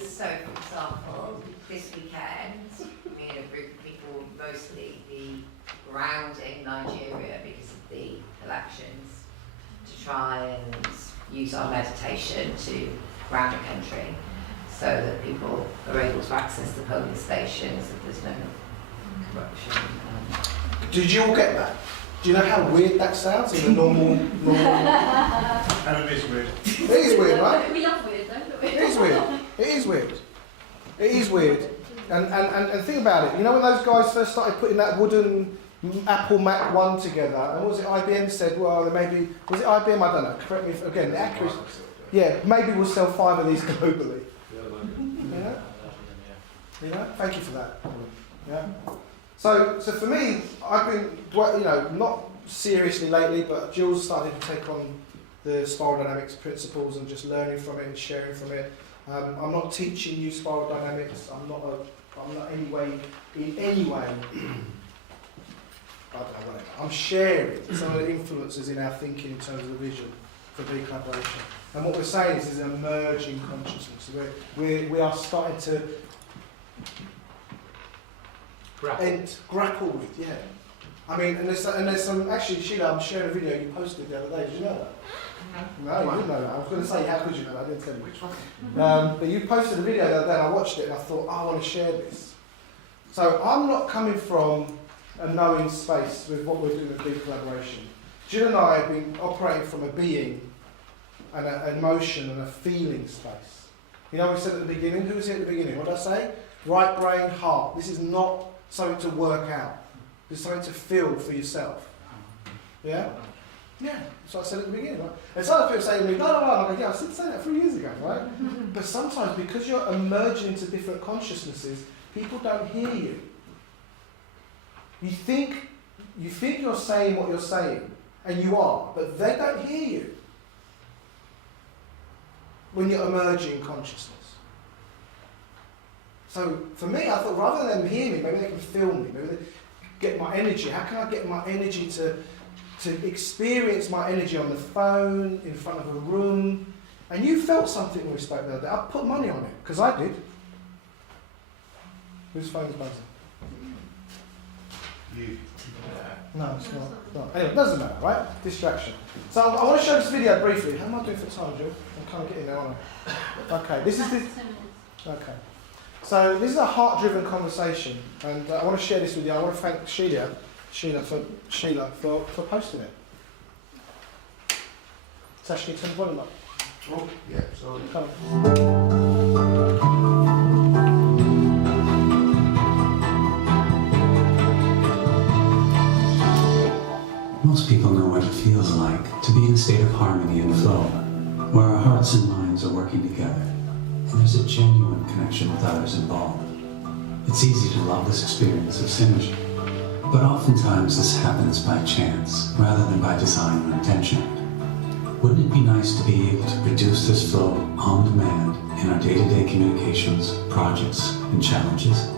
So, for example, this weekend, me and a group of people, mostly the grounding Nigeria because of the elections, to try and use our meditation to ground a country so that people are able to access the polling stations, that there's no corruption. Did you all get that? Do you know how weird that sounds in a normal... It is weird. It is weird, right? We love weird, don't we? It is weird. It is weird. It is weird. And think about it. You know when those guys first started putting that wooden Apple Mac 1 together, and what was it, IBM said, well, there may be... Was it IBM? I don't know. Correct me if... Again, the accuracy... Yeah, maybe we'll sell 5 of these globally. You know? Thank you for that. Yeah. So for me, I've been, not seriously lately, but Jill's started to take on the spiral dynamics principles and just learning from it and sharing from it. I'm not teaching you spiral dynamics. I'm not in any way. I don't know, whatever. I'm sharing some of the influences in our thinking in terms of the vision for BeCollaboration. And what we're saying is an emerging consciousness. We are starting to grapple with, I mean, and there's some, actually, Sheila, I'm sharing a video you posted the other day. Did you know that? No, you didn't know that. I was going to say, how could you know that? I didn't tell you. Which one? But you posted a video the other day and I watched it and I thought, I want to share this. So I'm not coming from a knowing space with what we're doing with BeCollaboration. Jill and I have been operating from a being and an emotion and a feeling space. You know, we said at the beginning, who was here at the beginning? What did I say? Right brain, heart. This is not something to work out. It's something to feel for yourself. Yeah? Yeah, that's what I said at the beginning, right? And some people say to me, no, I go, yeah, I said say that 3 years ago, right? But sometimes, because you're emerging into different consciousnesses, people don't hear you. You think you're saying what you're saying, and you are, but they don't hear you when you're emerging consciousness. So for me, I thought rather than them hear me, maybe they can feel me, maybe they get my energy. How can I get my energy to experience my energy on the phone, in front of a room? And you felt something when we spoke the other day. I put money on it, because I did. Whose phone's buzzing? You. No, it's not. Anyway, it doesn't matter, right? Distraction. So I want to show this video briefly. How am I doing for time, Jill? I'm kind of getting there, aren't I? Okay, this is this. Okay. So this is a heart-driven conversation, and I want to share this with you. I want to thank Sheila for posting it. Sash, can you turn the volume up? Oh, yeah, sorry. Come on. Most people know what it feels like to be in a state of harmony and flow, where our hearts and minds are working together, and there's a genuine connection with others involved. It's easy to love this experience of synergy, but oftentimes this happens by chance, rather than by design or intention. Wouldn't it be nice to be able to produce this flow on demand in our day-to-day communications, projects, and challenges?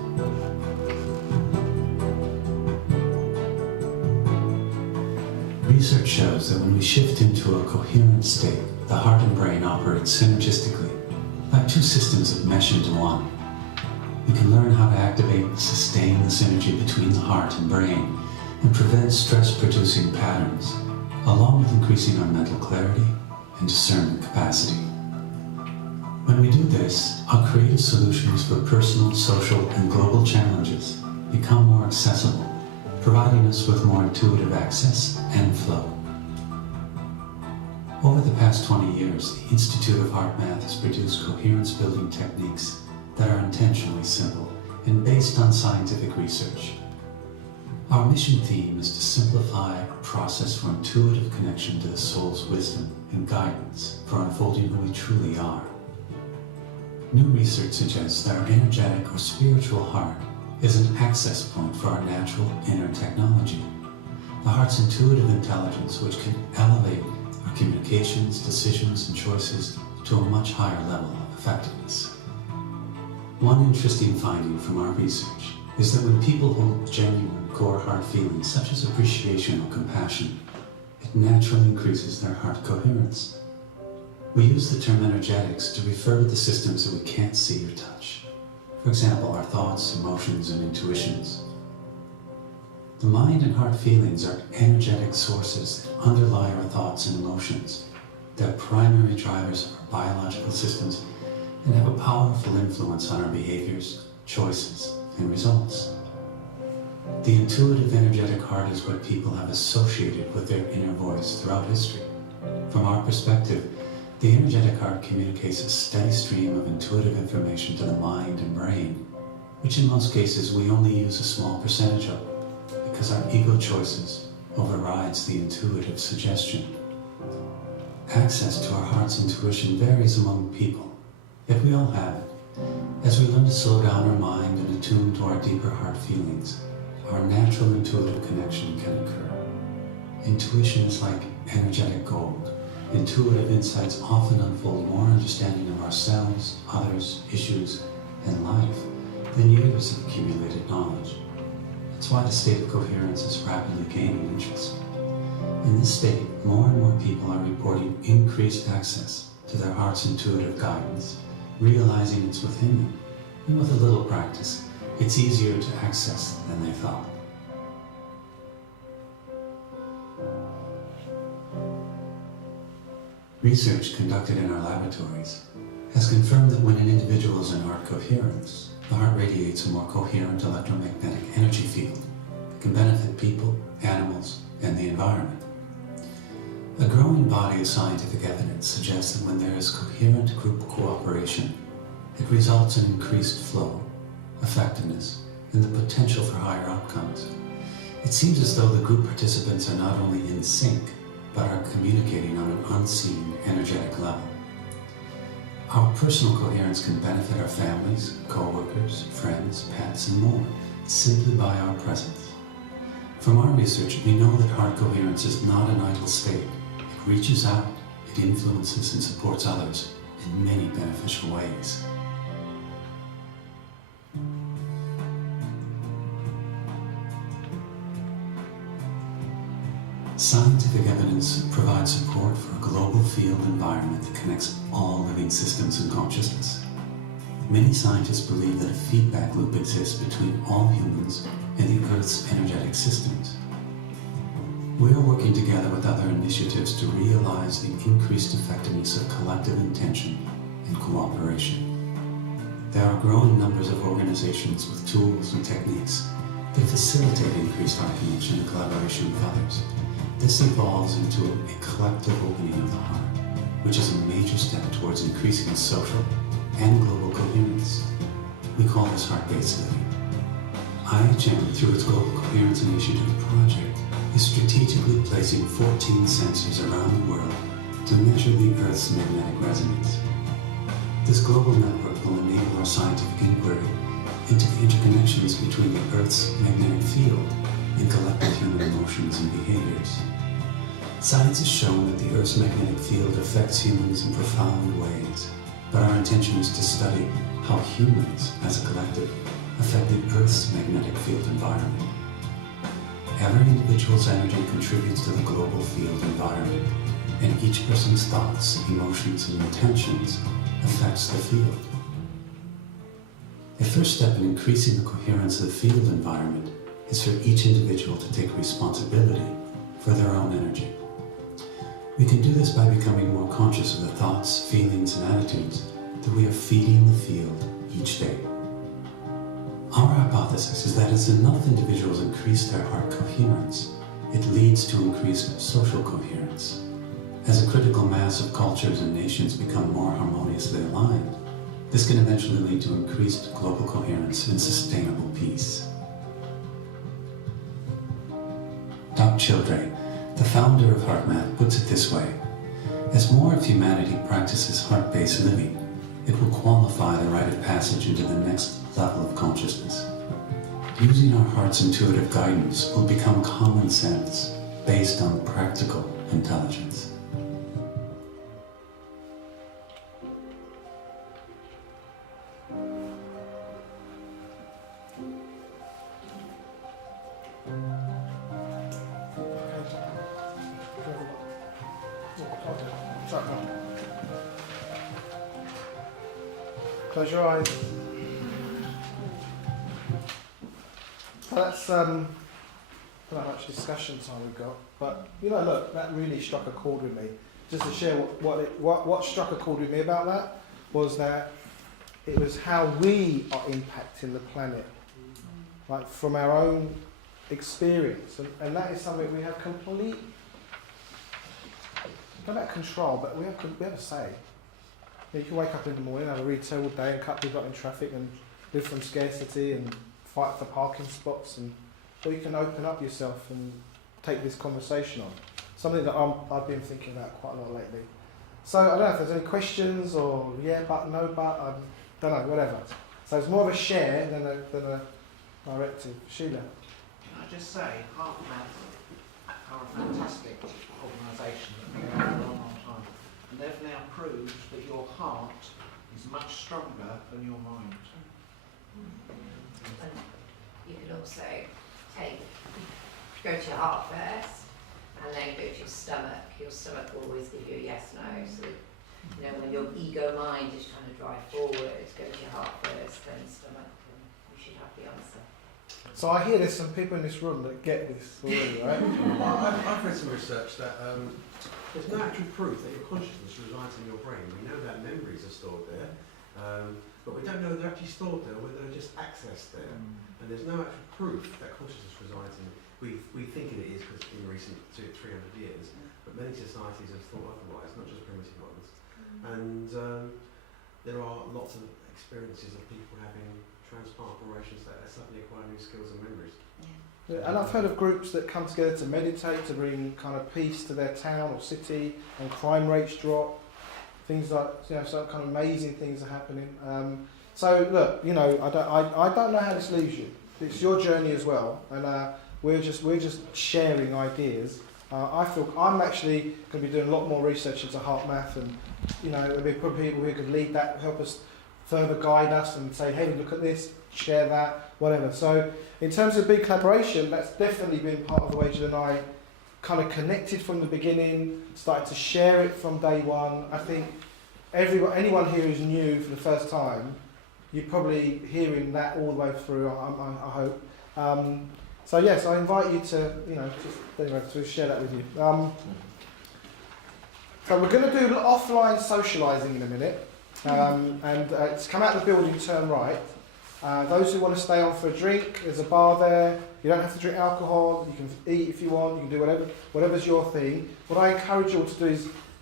Research shows that when we shift into a coherent state, the heart and brain operate synergistically, like two systems that mesh into one. We can learn how to activate and sustain the synergy between the heart and brain and prevent stress-producing patterns, along with increasing our mental clarity and discernment capacity. When we do this, our creative solutions for personal, social, and global challenges become more accessible, providing us with more intuitive access and flow. Over the past 20 years, the Institute of Heart Math has produced coherence-building techniques that are intentionally simple and based on scientific research. Our mission theme is to simplify a process for intuitive connection to the soul's wisdom and guidance for unfolding who we truly are. New research suggests that our energetic or spiritual heart is an access point for our natural inner technology, the heart's intuitive intelligence, which can elevate our communications, decisions, and choices to a much higher level of effectiveness. One interesting finding from our research is that when people hold genuine core heart feelings such as appreciation or compassion, it naturally increases their heart coherence. We use the term energetics to refer to the systems that we can't see or touch. For example, our thoughts, emotions, and intuitions. The mind and heart feelings are energetic sources that underlie our thoughts and emotions. They're primary drivers of our biological systems and have a powerful influence on our behaviors, choices, and results. The intuitive energetic heart is what people have associated with their inner voice throughout history. From our perspective, the energetic heart communicates a steady stream of intuitive information to the mind and brain, which in most cases we only use a small percentage of, because our ego choices overrides the intuitive suggestion. Access to our heart's intuition varies among people, yet we all have it. As we learn to slow down our mind and attune to our deeper heart feelings, our natural intuitive connection can occur. Intuition is like energetic gold. Intuitive insights often unfold more understanding of ourselves, others, issues, and life than years of accumulated knowledge. That's why the state of coherence is rapidly gaining interest. In this state, more and more people are reporting increased access to their heart's intuitive guidance, realizing it's within them, and with a little practice, it's easier to access than they thought. Research conducted in our laboratories has confirmed that when an individual is in heart coherence, the heart radiates a more coherent electromagnetic energy field that can benefit people, animals, and the environment. A growing body of scientific evidence suggests that when there is coherent group cooperation, it results in increased flow, effectiveness, and the potential for higher outcomes. It seems as though the group participants are not only in sync, but are communicating on an unseen energetic level. Our personal coherence can benefit our families, co-workers, friends, pets, and more, simply by our presence. From our research, we know that heart coherence is not an idle state. It reaches out, it influences and supports others in many beneficial ways. Scientific evidence provides support for a global field environment that connects all living systems and consciousness. Many scientists believe that a feedback loop exists between all humans and the Earth's energetic systems. We are working together with other initiatives to realize the increased effectiveness of collective intention and cooperation. There are growing numbers of organizations with tools and techniques that facilitate increased heart connection and collaboration with others. This evolves into a collective opening of the heart, which is a major step towards increasing social and global coherence. We call this heart-based living. IHM, through its Global Coherence Initiative project, is strategically placing 14 sensors around the world to measure the Earth's magnetic resonance. This global network will enable our scientific inquiry into the interconnections between the Earth's magnetic field and collective human emotions and behaviors. Science has shown that the Earth's magnetic field affects humans in profound ways, but our intention is to study how humans, as a collective, affect the Earth's magnetic field environment. Every individual's energy contributes to the global field environment, and each person's thoughts, emotions, and intentions affects the field. A first step in increasing the coherence of the field environment is for each individual to take responsibility for their own energy. We can do this by becoming more conscious of the thoughts, feelings, and attitudes that we are feeding the field each day. Our hypothesis is that as enough individuals increase their heart coherence, it leads to increased social coherence. As a critical mass of cultures and nations become more harmoniously aligned, this can eventually lead to increased global coherence and sustainable peace. Doc Childre, the founder of HeartMath, puts it this way: as more of humanity practices heart-based living, it will qualify the rite of passage into the next level of consciousness. Using our heart's intuitive guidance will become common sense based on practical intelligence. Close your eyes. That's I don't know how much discussion time we've got, but look, that really struck a chord with me. Just to share what struck a chord with me about that was that it was how we are impacting the planet, like from our own experience, and that is something we have complete, not about control, but we have a say. You can wake up in the morning, have a retail all day and cut people up in traffic and live from scarcity and fight for parking spots, or you can open up yourself and take this conversation on. Something that I've been thinking about quite a lot lately. So I don't know if there's any questions or yeah, but, no, but, I don't know, whatever. So it's more of a share than a directive. Sheila? Can I just say, HeartMath are a fantastic organisation that have been around for a long time. And they've now proved that your heart is much stronger than your mind. And you can also go to your heart first, and then go to your stomach. Your stomach will always give you a yes, no. So, when your ego mind is trying to drive forward, go to your heart first, then stomach, and you should have the answer. So I hear there's some people in this room that get this already, right? I've read some research that there's no actual proof that your consciousness resides in your brain. We know that memories are stored there, but we don't know whether they're actually stored there or whether they're just accessed there. And there's no actual proof that consciousness resides in it. We think it is because in recent 300 years, but many societies have thought otherwise, not just primitive ones. And there are lots of experiences of people having transplant operations that are suddenly acquiring new skills and memories. Yeah, and I've heard of groups that come together to meditate, to bring kind of peace to their town or city, and crime rates drop. Things like, you know, some kind of amazing things are happening. So look, you know, I don't know how this leaves you. It's your journey as well, and we're just sharing ideas. I feel I'm actually going to be doing a lot more research into heart math, and you know, there'll be probably people who could lead that, help us further guide us, and say, hey, look at this, share that, whatever. So in terms of BeCollaboration, that's definitely been part of the way Jill and I kind of connected from the beginning, started to share it from day one. I think anyone here who's new for the first time, you're probably hearing that all the way through, I hope. So yes, I invite you to, you know, to share that with you. So we're going to do offline socialising in a minute, and it's come out of the building, turn right. Those who want to stay on for a drink, there's a bar there. You don't have to drink alcohol. You can eat if you want. You can do whatever's your thing. What I encourage you all to do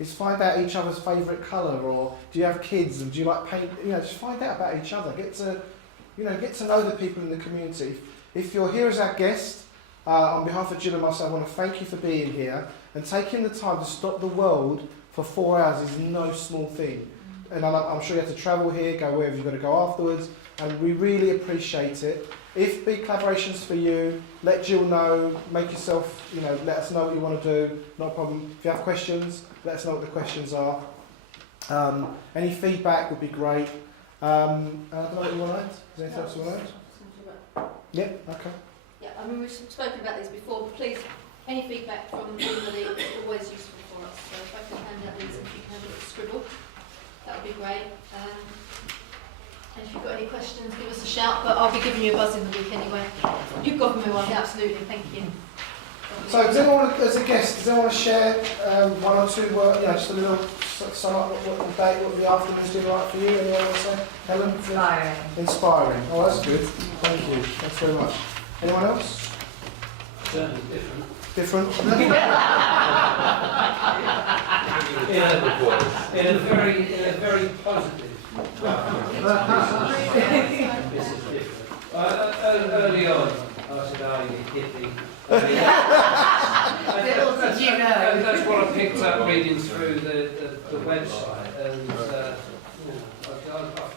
is find out each other's favourite colour, or do you have kids and do you like paint? You know, just find out about each other. Get to know the people in the community. If you're here as our guest, on behalf of Jill and myself, I want to thank you for being here and taking the time to stop the world for 4 hours is no small thing. And I'm sure you have to travel here, go wherever you've got to go afterwards, and we really appreciate it. If BeCollaboration's for you, let Jill know, make yourself, you know, let us know what you want to do, not a problem. If you have questions, let us know what the questions are. Any feedback would be great. I don't know what you want to add. Is there anything else you want to add? Yeah, okay. Yeah, I mean, we've spoken about this before, but please, any feedback from anybody is always useful for us. So if I can hand out these, if you can have a little scribble, that would be great. And if you've got any questions, give us a shout, but I'll be giving you a buzz in the week anyway. You've got me one, absolutely, thank you. So does anyone, as a guest, does anyone want to share one or two words, you know, just a little sum up what the day, what the afternoon's been like for you? Anyone want to say? Helen? Inspiring. Inspiring. Oh, that's good. Thank you. Thanks very much. Anyone else? Certainly different. Different? in a very positive. This is different. Early on, I said, "Oh, you hippie." Little did you know. That's what I picked up reading through the website, and I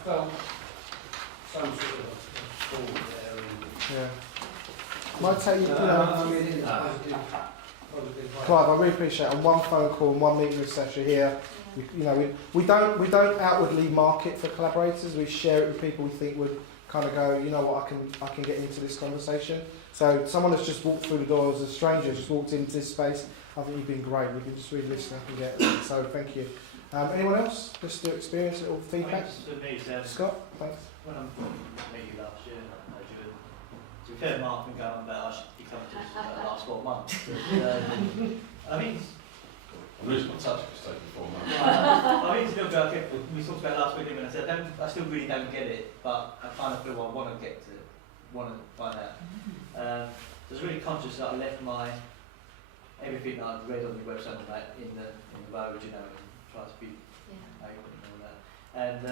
felt some sort of fall there. Yeah. Might take you, you know. I mean, it's positive. Clive, I really appreciate it. On one phone call and one meeting with Sasha here, you know, we don't outwardly market for collaborators. We share it with people we think would kind of go, you know what, I can get into this conversation. So someone that's just walked through the door as a stranger, just walked into this space, I think you've been great. We can just really listen and get it. So thank you. Anyone else? Just to experience it or feedback? For me, Scott, thanks. When I met you last year, to be fair, Mark been going on about I should be coming to the last 4 months. But, I mean, I'm losing my touch if it's taking 4 months. I mean, still go, we talked about last week, and I said I still really don't get it, but I kind of feel I want to find out. So I was really conscious that I left everything that I'd read on your website on that in the road, you know, and try to be open and all that. And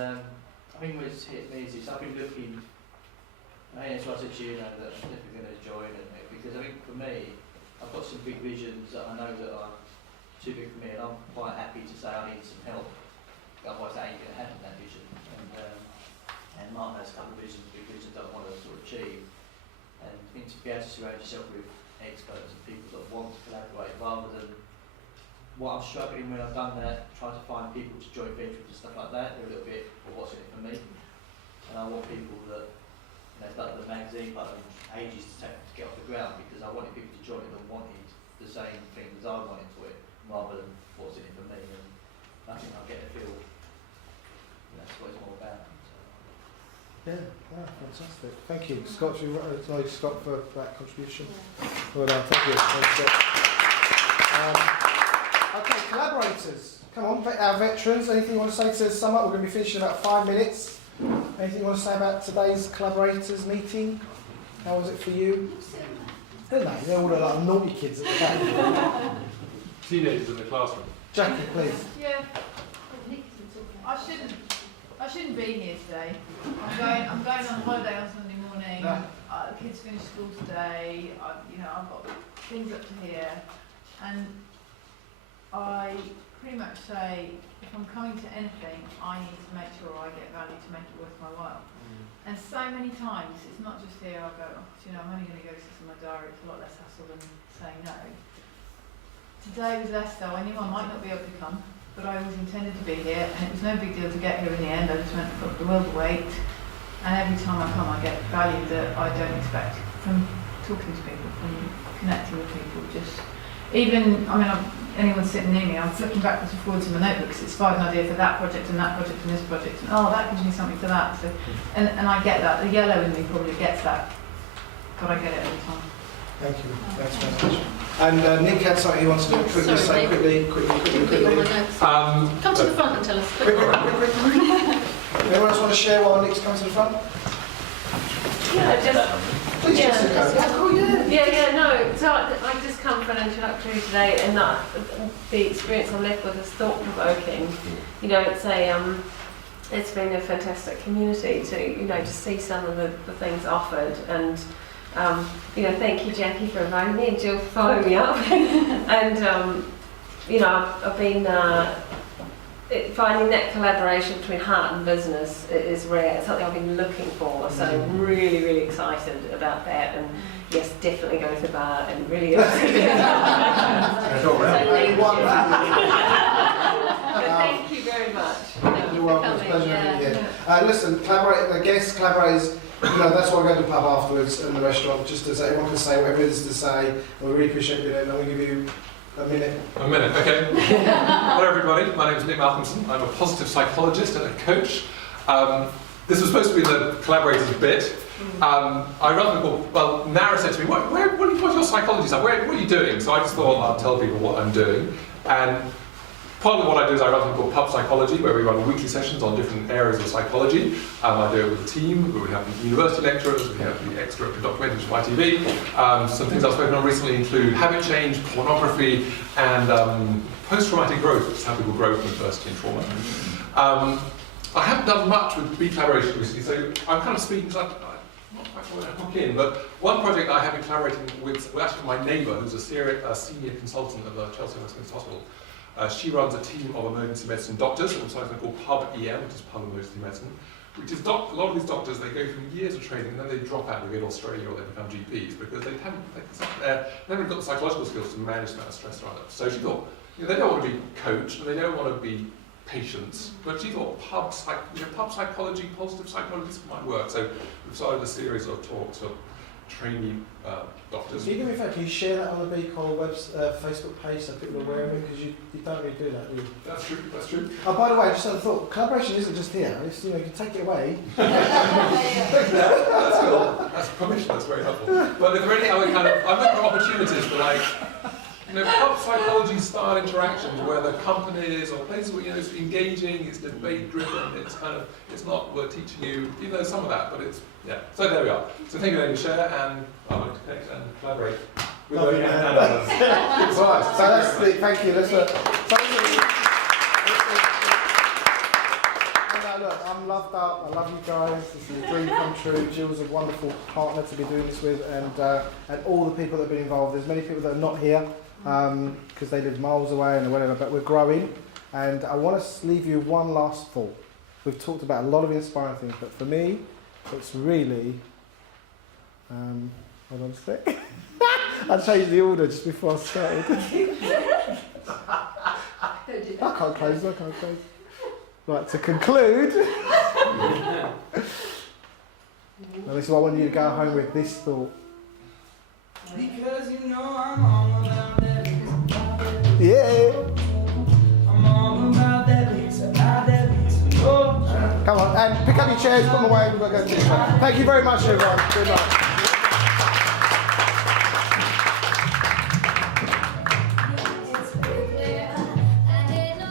I think what's hit me is this, I've been looking. I think that's why I said to you, that I'm definitely going to join it, because I think for me, I've got some big visions that I know that are too big for me, and I'm quite happy to say I need some help. Otherwise, I ain't going to have that vision. And Mark has a couple of big visions that I want to sort of achieve. And I think to be able to surround yourself with experts and people that want to collaborate, rather than what I'm struggling when I've done that, trying to find people to join ventures and stuff like that. They're a little bit, well, what's in it for me? And I want people that. It's like the magazine button ages to get off the ground, because I wanted people to join it that wanted the same thing as I wanted for it, rather than what's in it for me. And I think I'll get a feel that's what it's all about. So. Yeah, fantastic. Thank you. Scott, Scott for that contribution. Well done, thank you. Thanks, Scott. collaborators. Come on, our veterans, anything you want to say to sum up? We're going to be finishing in about 5 minutes. Anything you want to say about today's collaborators meeting? How was it for you? Didn't they? They all look like naughty kids at the back. Teenagers in the classroom. Jackie, please. Yeah. I shouldn't be here today. I'm going on holiday on Sunday morning. No. The kids finish school today. I've got things up to here, and I pretty much say if I'm coming to anything, I need to make sure I get value to make it worth my while. And so many times, it's not just here. I go, I'm only going to go to this in my diary. It's a lot less hassle than saying no. Today was less so. I knew I might not be able to come, but I always intended to be here, and it was no big deal to get here in the end. I just went and put the world away, and every time I come I get value that I don't expect from talking to people, from connecting with people. Just anyone sitting near me, I'm flicking backwards and forwards in my notebooks. It's an idea for that project and that project and this project, and that gives me something for that. So, and I get that. The yellow in me probably gets that, but I get it every time. Thank you. Thanks very much. And Nick had something he wanted to quickly say. Quickly. Come to the front and tell us. Quick. Anyone else want to share while Nick's coming to the front? Please, Jessica. No. So I just come for an introductory today, and that the experience I'm left with is thought-provoking. It's been a fantastic community to to see some of the things offered, and thank you, Jackie, for inviting me, and Jill for following me up. And I've been finding that collaboration between heart and business is rare. It's something I've been looking for, so I'm really, really excited about that. And yes, definitely go to the bar and really. But thank you very much. You're welcome. It's a pleasure having you here. Listen, collaborators. That's why I go to the pub afterwards and the restaurant, just as everyone can say whatever it is to say. We really appreciate you. I'm going to give you a minute. Okay. Hello everybody, my name is Nick Malcolmson. I'm a positive psychologist and a coach. This was supposed to be the collaborators bit. Nara said to me, what's your psychology stuff? What are you doing? So I just thought I'll tell people what I'm doing. And part of what I do is I run something called Pub Psychology, where we run weekly sessions on different areas of psychology. I do it with a team, where we have the university lecturers, we have the ex-director of documentaries from ITV. Some things I've spoken on recently include habit change, pornography, and post-traumatic growth, which is how people grow from adversity and trauma. I haven't done much with BeCollaboration recently, so I'm kind of speaking, so I'm not quite sure where to hook in, but one project I have been collaborating with, actually my neighbour, who's a senior consultant at the Chelsea Westminster Hospital. She runs a team of emergency medicine doctors, and something called Pub EM, which is Pub Emergency Medicine, which is a lot of these doctors, they go through years of training and then they drop out, they go to Australia or they become GPs because they haven't got the psychological skills to manage that stress around them. So she thought, they don't want to be coached and they don't want to be patients, but she thought pub psychology, positive psychology might work. So we've started a series of talks for trainee doctors. Can you do me a favour? Can you share that on the BeColl Facebook page so people are aware of it? Because you don't really do that, do you? That's true. Oh, by the way, I just had a thought. Collaboration isn't just here. It's, you can take it away. That's cool. That's permission. That's very helpful. But if there are any other I'm looking for opportunities for pub psychology style interactions where the companies or places where it's engaging, it's debate driven, it's not we're teaching you, some of that, but it's So there we are. So thank you for share, and I want to connect and collaborate with you and others. Thank you. I'm loved up. I love you guys. This is a dream come true. Jill's a wonderful partner to be doing this with, and all the people that have been involved. There's many people that are not here because they live miles away and whatever, but we're growing. And I want to leave you one last thought. We've talked about a lot of inspiring things, but for me, it's really. Hold on a sec. I changed the order just before I started. I can't close. Right, to conclude, now this is what I want you to go home with, this thought. Because I'm all about that. Yeah. I'm all about that pizza. Come on, and pick up your chairs, put them away, we've got to go to the show. Thank you very much, everyone. Good luck. I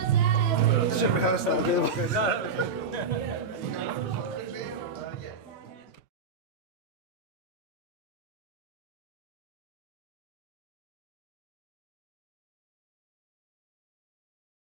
good. No, that was good.